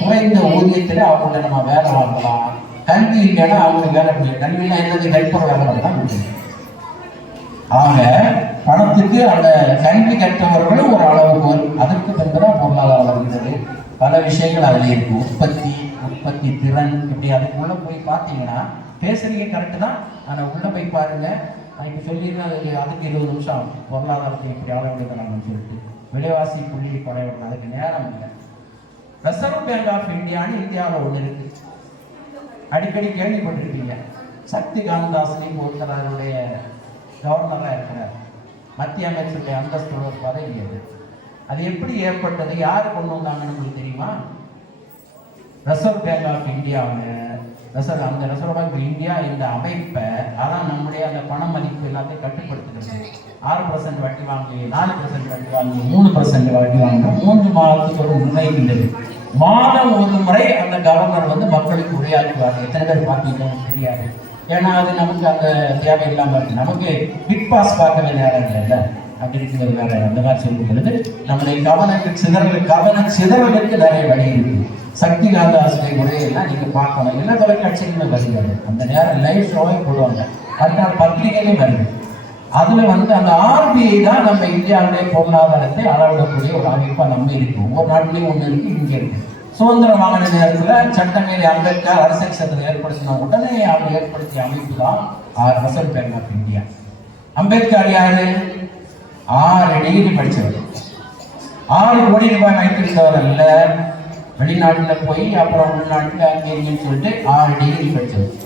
குறைந்த ஊதியத்துல அவங்கள நம்ம வேலை வாங்கலாம். கல்வி இல்லைன்னா அவங்களுக்கு வேலை முடியும். கல்வியெல்லாம் என்னது ஹெல்ப்பர் வேலை தான் முடியும். ஆக பணத்துக்கு அந்த கல்வி கற்றவர்களும் ஒரு அளவுக்கு, அதற்கு பின்புதான் பொருளாதாரம் வருகிறது. பல விஷயங்கள் அதில் இருக்கு. உற்பத்தி திறன், இப்படி அதுக்குள்ள போய் பார்த்தீங்கன்னா பேசுறீங்க கரெக்டு தான், ஆனால் உள்ள போய் பாருங்க. நான் இப்போ சொல்லிடுறேன், அதுக்கு 20 நிமிஷம் ஆகும். பொருளாதாரத்தை இப்படி அளவெடுக்கலாம்னு சொல்லிட்டு விலைவாசி புள்ளி குறைவிடணும், அதுக்கு நேரம் இல்லை. ரிசர்வ் பேங்க் ஆஃப் இந்தியான்னு இந்தியாவில் ஒன்று இருக்கு, அடிக்கடி கேள்விப்பட்டிருக்கீங்க. சக்தி காந்ததாசனி ஒருத்தருடைய கவர்னராக இருக்கிறார். மத்திய அமைச்சருடைய அந்தஸ்தோட ஒரு பதவி அது. அது எப்படி ஏற்பட்டது, யார் கொண்டு வந்தாங்கன்னு உங்களுக்கு தெரியுமா? ரிசர்வ் பேங்க் ஆஃப் இந்தியாவில் அந்த ரிசர்வ் பேங்க் இந்தியா இந்த அமைப்பை, அதான் நம்முடைய அந்த பண மதிப்பு எல்லாத்தையும் கட்டுப்படுத்துகிறது. 6% வட்டி வாங்கி, 4% வட்டி வாங்கி, 3% வட்டி வாங்க, 3 மாதத்துக்கு ஒரு நிர்ணயிக்கின்றது. மாதம் ஒரு முறை அந்த கவர்னர் வந்து மக்களுக்கு உரையாற்றுவார். எத்தனை பேர் பார்த்தீங்கன்னு தெரியாது, ஏன்னா அது நமக்கு அந்த தேவை இல்லாமல் இருக்கு. நமக்கு பிக் பாஸ் பார்க்கவே நேரம் இல்லைல்ல, அப்படி இருக்கிறது வேற. அந்த மாதிரி சொல்லும் பொழுது நம்முடைய கவன சிதறலுக்கு நிறைய வழி இருக்கு. சக்தி காந்ததாசனை உரையெல்லாம் நீங்க பார்க்கணும். எல்லா தொலைக்காட்சிகளும் வருகிறது, அந்த நேரம் லைவ் ஷோவே போடுவாங்க, அடுத்த பத்திரிகையிலும் வருது. அதுல வந்து அந்த RBI தான் நம்ம இந்தியாவுடைய பொருளாதாரத்தை அளவிடக்கூடிய ஒரு அமைப்பா நம்ம இருக்கும். ஒவ்வொரு நாட்டிலையும் ஒன்று இருக்கு, இங்கே இருக்கு. சுதந்திரம் வாங்கின நேரத்தில் சட்டமேதை அம்பேத்கர் அரசியல் சட்டத்தை ஏற்படுத்தின உடனே அவர் ஏற்படுத்திய அமைப்பு தான் reserve bank of India. Ambedkar யாரு? 6 டிகிரி படித்தவர், 6 கோடி ரூபாய் வைத்திருந்தவர் அல்ல. வெளிநாட்டில் போய் அப்புறம் உள்நாட்டில் அங்கே இங்கேன்னு சொல்லிட்டு 6 டிகிரி படித்தவர்.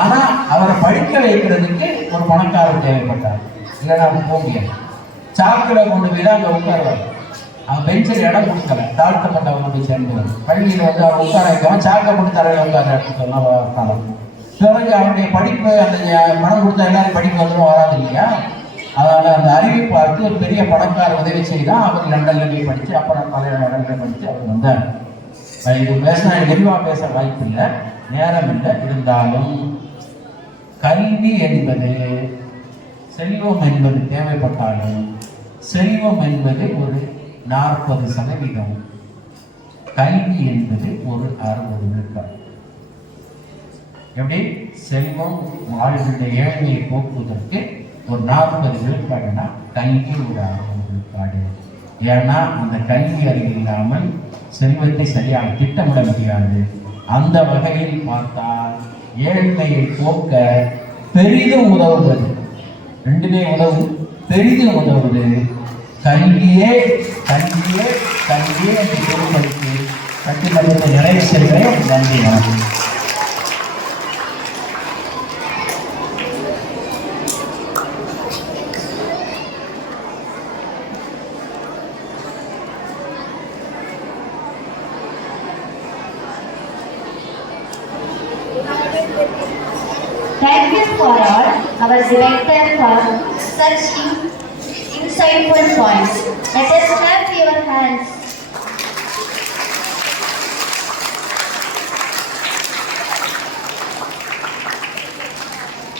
ஆனால் அவரை படிக்க வைக்கிறதுக்கு ஒரு பணக்காரர் தேவைப்பட்டார், இல்லைன்னா அவங்க போக முடியாது. சாக்கில் கொண்டு போய் தான் அங்கே உட்காருவார். அவங்க பெஞ்சில் இடம் கொடுக்கல, தாழ்த்தப்பட்டவங்க போய் சேர்ந்தவர். பள்ளியில் வந்து அவர் உட்கார வைக்காம சாக்கை போட்டு தரையில் உட்கார எடுத்துக்கலாம். பிறகு அவருடைய படிப்பு, அந்த பணம் கொடுத்தா எல்லாரும் படிப்பு வந்துடும், வராது இல்லையா? அதனால் அந்த அறிவை பார்த்து ஒரு பெரிய பணக்கார உதவி செய்தால் அவர் லண்டனில் போய் படித்து, அப்புறம் பல இடங்களில் படித்து அவர் வந்தார். இது விரிவாக பேச வாய்ப்பு இல்லை, நேரம் இல்லை. இருந்தாலும் கல்வி என்பது, செல்வம் என்பது தேவைப்பட்டாலும் செல்வம் என்பது ஒரு 40%, கல்வி என்பது ஒரு 60%. எப்படி செல்வம் வாழ்வுடைய ஏழ்மையை போக்குவதற்கு ஒரு 40 விழுக்காடுனா கல்வி ஒரு 60 விழுக்காடு. ஏன்னா அந்த கல்வி அறிவு இல்லாமல் செல்வத்தை சரியாக திட்டமிட முடியாது. அந்த வகையில் பார்த்தால் ஏழ்மையை போக்க பெரிதும் உதவுவது, ரெண்டுமே உதவும், பெரிதும் உதவுவது கல்வியே கல்வியே கல்வியே என்று பொருட்படுத்தி கட்டிமன்றத்தை நிறைவு செய்கிறேன். நன்றி, வணக்கம். Thank you for all our director for such insightful points. Let us clap your hands.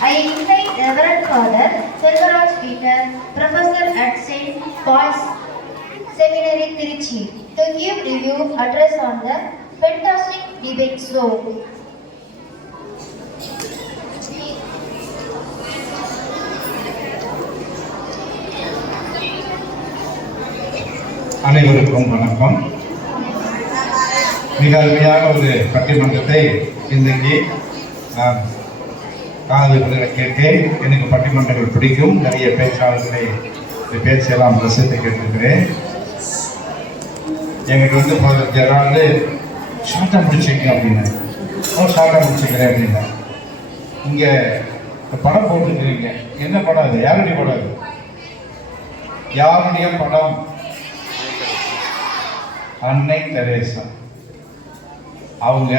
I invite Reverend Father Selvaraj Peter, Professor at St. Paul's Seminary, Trichy, to give review address on the fantastic debate show. அனைவருக்கும் வணக்கம். மிக அருமையான ஒரு பட்டிமன்றத்தை இன்றைக்கு நான் காதுகளை கேட்டேன். எனக்கு பட்டிமன்றங்கள் பிடிக்கும். நிறைய பேச்சாளர்களை பேச்செல்லாம் ரசித்து கேட்டிருக்கிறேன். எங்களுக்கு வந்து ஃபாதர் ஜெரால்டு ஷார்ட்டாக முடிச்சிங்க அப்படின்னு, ஷார்ட்டாக முடிச்சுக்கிறேன் அப்படின்னா. இங்கே படம் போட்டுருக்கிறீங்க, என்ன படம் அது? யாருடைய படம் அது? யாருடைய படம்? அன்னை தெரேசா. அவங்க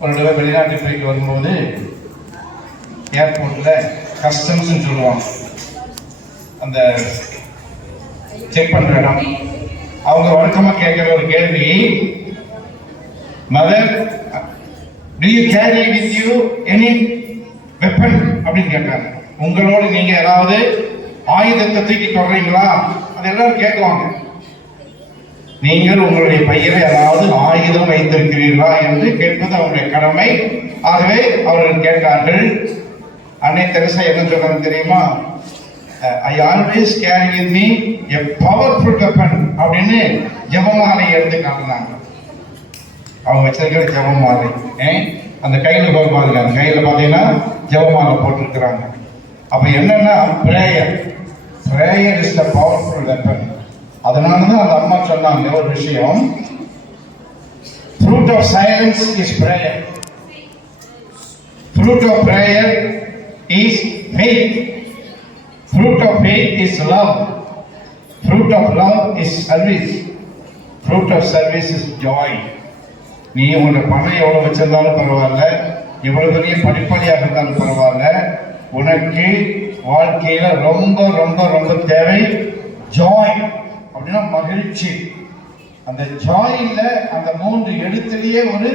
ஒரு தடவை வெளிநாட்டு போயிட்டு வரும்போது ஏர்போர்ட்டில் கஸ்டம்ஸ்ன்னு சொல்லுவாங்க, அந்த செக் பண்ணுற இடம். அவங்க வழக்கமாக கேட்குற ஒரு கேள்வி, mother Do you carry with you any weapon அப்படின்னு கேட்டாங்க. உங்களோடு நீங்க ஏதாவது ஆயுதத்தை தூக்கி தொடறீங்களா? அது எல்லாரும் கேட்குவாங்க. நீங்கள் உங்களுடைய பையில ஏதாவது ஆயுதம் வைத்திருக்கிறீர்களா என்று கேட்பது அவருடைய கடமை. ஆகவே அவர்கள் கேட்டார்கள். அன்னை தெரசா என்ன சொல்றாங்க தெரியுமா? I always carry with me a powerful weapon அப்படின்னு ஜெபமாலை எடுத்து காட்டினாங்க. அவங்க வச்சிருக்கிற ஜெபமாலை அந்த கையில பாருங்க, அந்த கையில பாத்தீங்கன்னா ஜெபமாலை போட்டிருக்கிறாங்க. அப்ப என்னன்னா prayer is the powerful weapon. அதனாலதான் அந்த அம்மா சொன்னாங்க ஒரு விஷயம், fruit of silence is prayer, fruit of prayer is faith, fruit of faith is love, fruit of love is service, fruit of service is joy. நீ உங்களோட பணம் எவ்வளவு வச்சிருந்தாலும் பரவாயில்ல, எவ்வளவு பெரிய படிப்படியாக இருந்தாலும் பரவாயில்ல, உனக்கு வாழ்க்கையில ரொம்ப ரொம்ப ரொம்ப தேவை ஜாய். அப்படின்னா மகிழ்ச்சி. அந்த ஜாயில அந்த 3 எழுத்துலயே ஒரு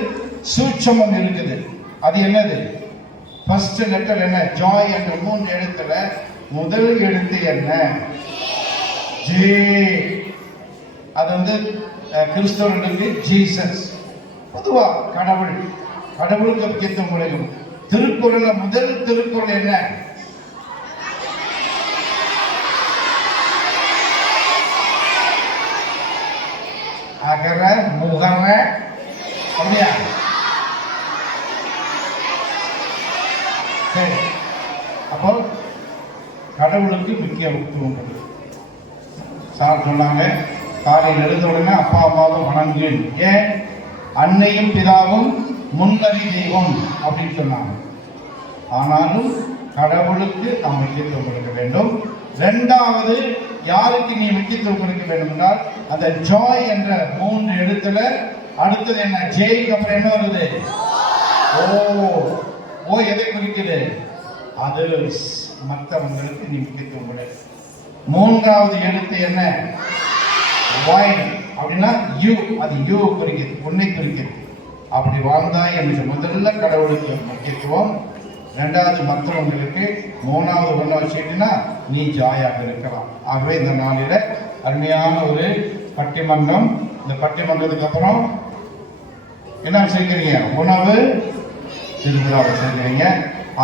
சூட்சமம் இருக்குது. அது என்னது? ஃபர்ஸ்ட் லெட்டர் என்ன? ஜாய் என்ற 3 எழுத்துல முதல் எழுத்து என்ன? ஜே. அது கிறிஸ்தவர்களுக்கு ஜீசஸ். பொதுவா கடவுளுக்கு முக்கியத்துவம் கொடுக்கும். திருக்குறள்ல முதல் திருக்குறள் என்ன? அகர முகர. அப்படியா? சரி. அப்போ கடவுளுக்கு முக்கியத்துவம் கொடுக்கும். சார் சொன்னாங்க, காலையில் எழுந்த உடனே அப்பா அம்மாவும் வணங்கு. ஏன்? அன்னையும் பிதாவும் முன்னறி தெய்வம் அப்படின்னு சொன்னாங்க. ஆனாலும் கடவுளுக்கு நாம் முக்கியத்துவம் கொடுக்க வேண்டும். 2வது யாருக்கு நீ முக்கியத்துவம் கொடுக்க வேண்டும் என்றால் அந்த ஜாய் என்ற 3 எழுத்துல அடுத்தது என்ன? ஜெய்க்கு அப்புறம் என்ன வருது? ஓ எதை குறிக்குது? அது மற்றவங்களுக்கு நீ முக்கியத்துவம் கொடு. 3வது எழுத்து என்ன? வாய். அப்படின்னா யூ. அது யூ குறிக்குது, உன்னை குறிக்குது. அப்படி வாழ்ந்தாய் என்று முதல்ல கடவுளுக்கு முக்கியத்துவம், 2வது மற்றவங்களுக்கு, 3வது ஒண்ணா வச்சுக்கிட்டீங்கன்னா நீ ஜாயாக இருக்கலாம். ஆகவே இந்த நாளில அருமையான ஒரு பட்டிமன்றம். இந்த பட்டிமன்றத்துக்கு அப்புறம் என்ன வச்சிருக்கிறீங்க? உணவு திருவிழா வச்சிருக்கிறீங்க.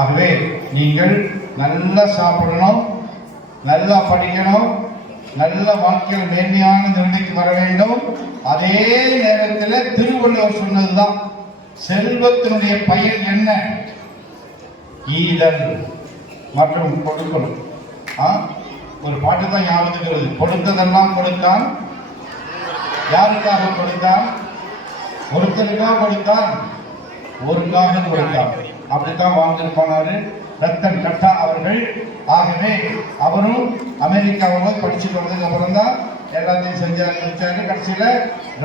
ஆகவே நீங்கள் நல்லா சாப்பிடணும், நல்லா படிக்கணும், நல்ல வாழ்க்கையில் மேன்மையான நிலைக்கு வர வேண்டும். அதே நேரத்தில் திருவள்ளுவர் சொன்னதுதான், செல்வத்தினுடைய பயன் என்ன? ஈதல் மற்றும் கொடுக்கணும். ஒரு பாட்டு தான் ஞாபகத்துக்கிறது. கொடுத்ததெல்லாம் கொடுத்தான், யாருக்காக கொடுத்தான்? ஒருத்தருக்காக கொடுத்தான், ஒருக்காக கொடுத்தான். அப்படித்தான் வாழ்ந்துட்டு போனாரு ரத்தன் டாட்டா அவர்கள். ஆகவே அவரும் அமெரிக்காவில் படிச்சுட்டு வந்ததுக்கு அப்புறம் தான் எல்லாத்தையும் செஞ்சாரு. கடைசியில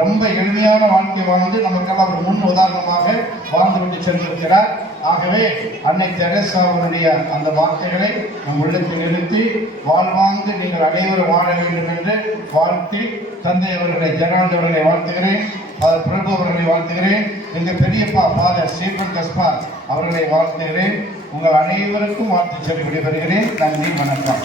ரொம்ப எளிமையான வாழ்க்கை வாழ்ந்து நமக்கெல்லாம் ஒரு முன் உதாரணமாக வாழ்ந்து விட்டு சென்றிருக்கிறார். ஆகவே அன்னை தெரசாவுடைய அந்த வார்த்தைகளை நம் உள்ளத்தில் நிறுத்தி வாழ்வாங்கு நீங்கள் அனைவரும் வாழ வேண்டும் என்று வாழ்த்தி தந்தை அவர்களை, ஜெரால்ட் அவர்களை வாழ்த்துகிறேன். பிரபு அவர்களை வாழ்த்துகிறேன். எங்கள் பெரியப்பா ஃபாதர் ஸ்டீபன் கஸ்பார் அவர்களை வாழ்த்துகிறேன். உங்கள் அனைவருக்கும் வாழ்த்து சொல்லி விடைபெறுகிறேன். நன்றி, வணக்கம்.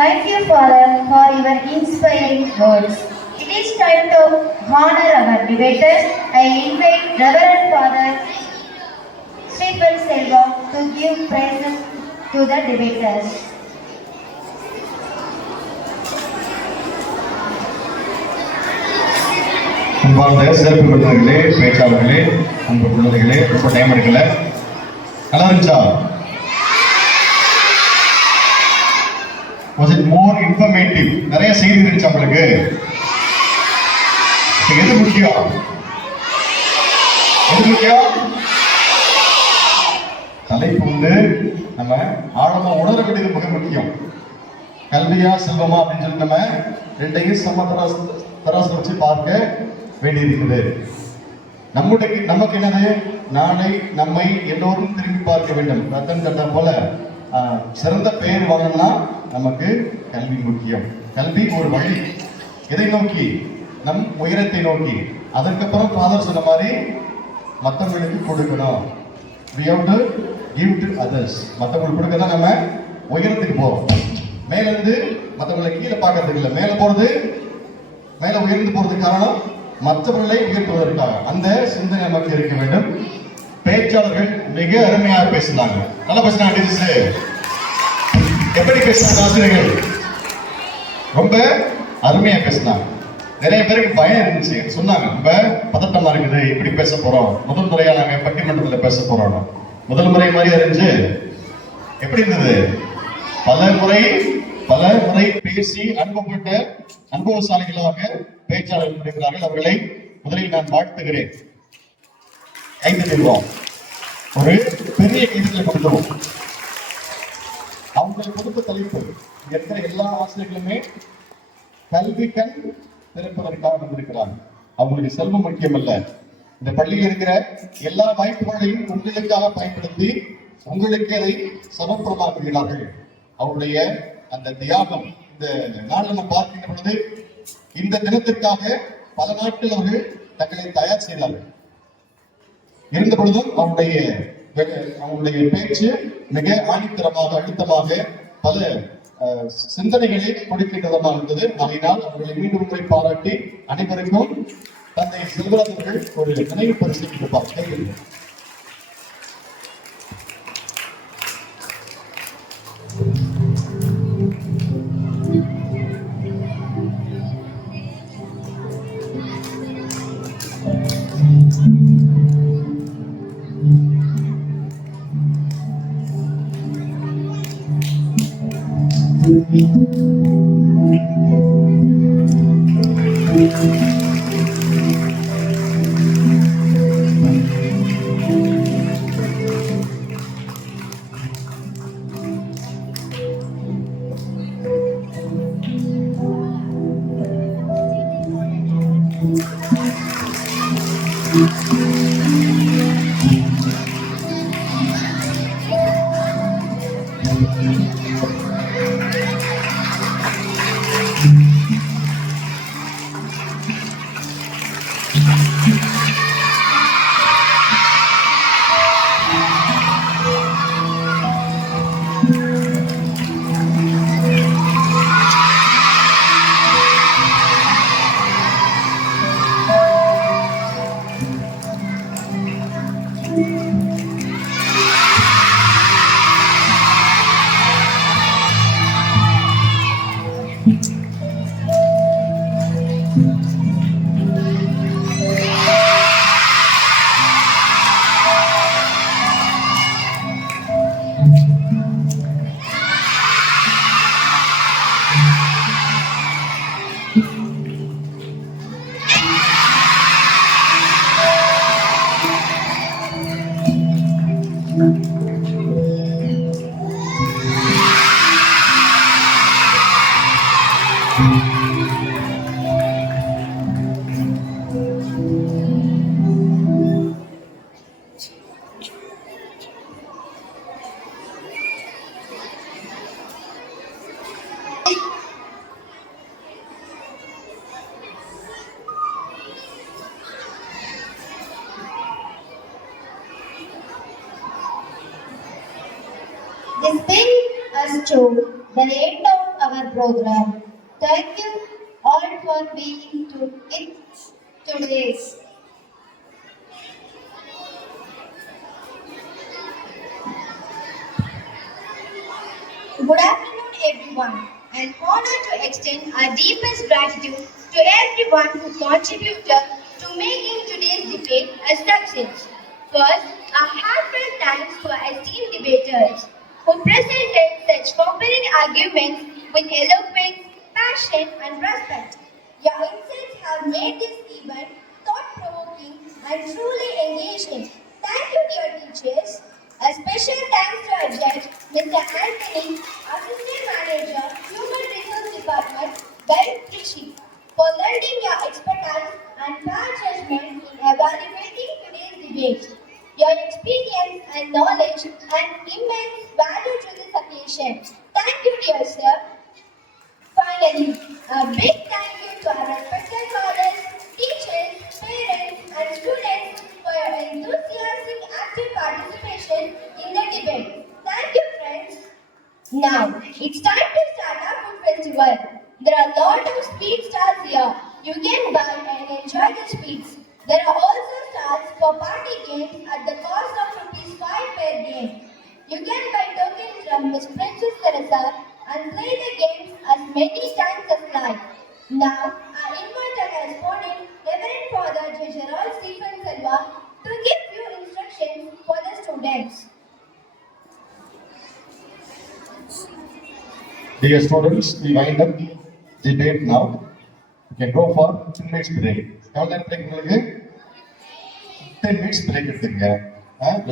Thank you, Father, for your inspiring words. It is time to honor our debaters. I invite Reverend Father Stephen Selva to give praises to the debaters. அன்பார்ந்த சிறப்பு விருந்தினர்களே, பேச்சாளர்களே, அன்பு குழந்தைகளே, ரொம்ப டைம் எடுக்கல. நல்லா இருந்துச்சா? Was it more informative? நிறைய செய்தி இருந்துச்சு உங்களுக்கு. எது முக்கியம்? தலைப்பு நம்ம ஆழமா உணர வேண்டியது மிக முக்கியம். கல்வியா செல்வமா அப்படின்னு சொல்லி நம்ம ரெண்டையும் சம தராசு வச்சு பார்க்க வேண்டியிருக்குது. நமக்கு என்னது? நாளை நம்மை எல்லோரும் திரும்பி பார்க்க வேண்டும். ரத்தன் டாட்டா போல சிறந்த பெயர் வாங்கணும்னா நமக்கு கல்வி முக்கியம். கல்வி ஒரு வழி. எதை நோக்கி? நம் உயரத்தை நோக்கி. அதற்கப்புறம் ஃபாதர் சொன்ன மாதிரி மற்றவங்களுக்கு கொடுக்கணும். we have to give to others. மற்றவங்களுக்கு கொடுக்க தான் நம்ம உயரத்துக்கு போறோம். மேல இருந்து மற்றவங்களை கீழே பார்க்கறதுக்கு இல்லை. மேல போறது, மேல உயர்ந்து போறதுக்கு காரணம் மற்றவர்களை உயர்த்துவதற்காக. அந்த சிந்தனை நமக்கு இருக்க வேண்டும். பேச்சாளர்கள் மிக அருமையாக பேசினாங்க. நல்லா பேசினாங்க. எப்படி பேசினாங்க ஆசிரியர்கள்? ரொம்ப அருமையா பேசினாங்க. நிறைய பேருக்கு பயம் இருந்துச்சு. சொன்னாங்க ரொம்ப பதட்டமா இருக்குது, எப்படி பேச போறோம், முதல் முறையா நாங்க பட்டிமன்றத்தில் பேச போறோம். முதல் முறை மாதிரி இருந்துச்சு. எப்படி இருந்தது? பல முறை பேசி அனுபவப்பட்ட அனுபவசாலிகளாக பேச்சாளர்கள் இருக்கிறார்கள். அவர்களை முதலில் நான் வாழ்த்துகிறேன். கைதட்டுவோம். ஒரு பெரிய கைதட்டலை கொடுக்கிறோம். அவங்களுக்கு கொடுத்த தலைப்பு இருக்கிற எல்லா ஆசிரியர்களுமே கல்வி கண் திறப்பதற்காக வந்திருக்கிறாங்க. அவங்களுக்கு செல்வம் முக்கியம் அல்ல. இந்த பள்ளியில் இருக்கிற எல்லா வாய்ப்புகளையும் உங்களுக்காக பயன்படுத்தி உங்களுக்கு அதை சமர்ப்பணமாக்குகிறார்கள். அவருடைய அந்த தியாகம் இந்த நாள் நம்ம பார்க்கின்ற பொழுது, இந்த தினத்திற்காக பல நாட்கள் அவர்கள் தங்களை தயார் செய்தார்கள். இருந்த பொழுதும் அவருடைய பேச்சு மிக ஆணித்தரமாக அழுத்தமாக பல சிந்தனைகளை கொடுக்கின்றதமாக இருந்தது. ஆகையினால் அவர்களை மீண்டும் முறை பாராட்டி அனைவருக்கும் தந்தை செல்வராஜ் அவர்கள் ஒரு நினைவு பரிசு கொடுப்பார்கள். This brings us to the end of our program. Thank you all for being to it today. Good afternoon, everyone. An honor to extend our deepest gratitude to everyone who contributed to making today's debate a success. First, a heartfelt thanks to our esteemed debaters who presented such compelling arguments with eloquence, passion, and respect. Your insights have made this event thought-provoking and truly engaging. Thank you, dear teachers. A special thanks to our judge, Mr. Anthony, Assistant Manager, Human Resource Department, Bell Trichy, for lending your expertise and fair judgment in evaluating today's debate. Your experience and knowledge add immense value to this occasion. Thank you, dear sir. Finally, a big thank you to our respected fathers, teachers, parents, and students for your enthusiastic active participation in the debate. Thank you, friends. Now, it's time to start our food festival. There are a lot of sweet stalls here. You can buy and enjoy the sweets. There are also stalls for party games at the cost of ₹5 per game. You can buy tokens from Miss Princess Teresa and play the games as many times as like. Now, I invite our correspondent, Reverend Father J. Gerald Stephen Silva, to give few instructions for the students. Dear students, we wind up the debate now. You can go for 10 minutes break. எவ்வளோ நேரம் break உங்களுக்கு? 10 minutes break எடுத்துங்க.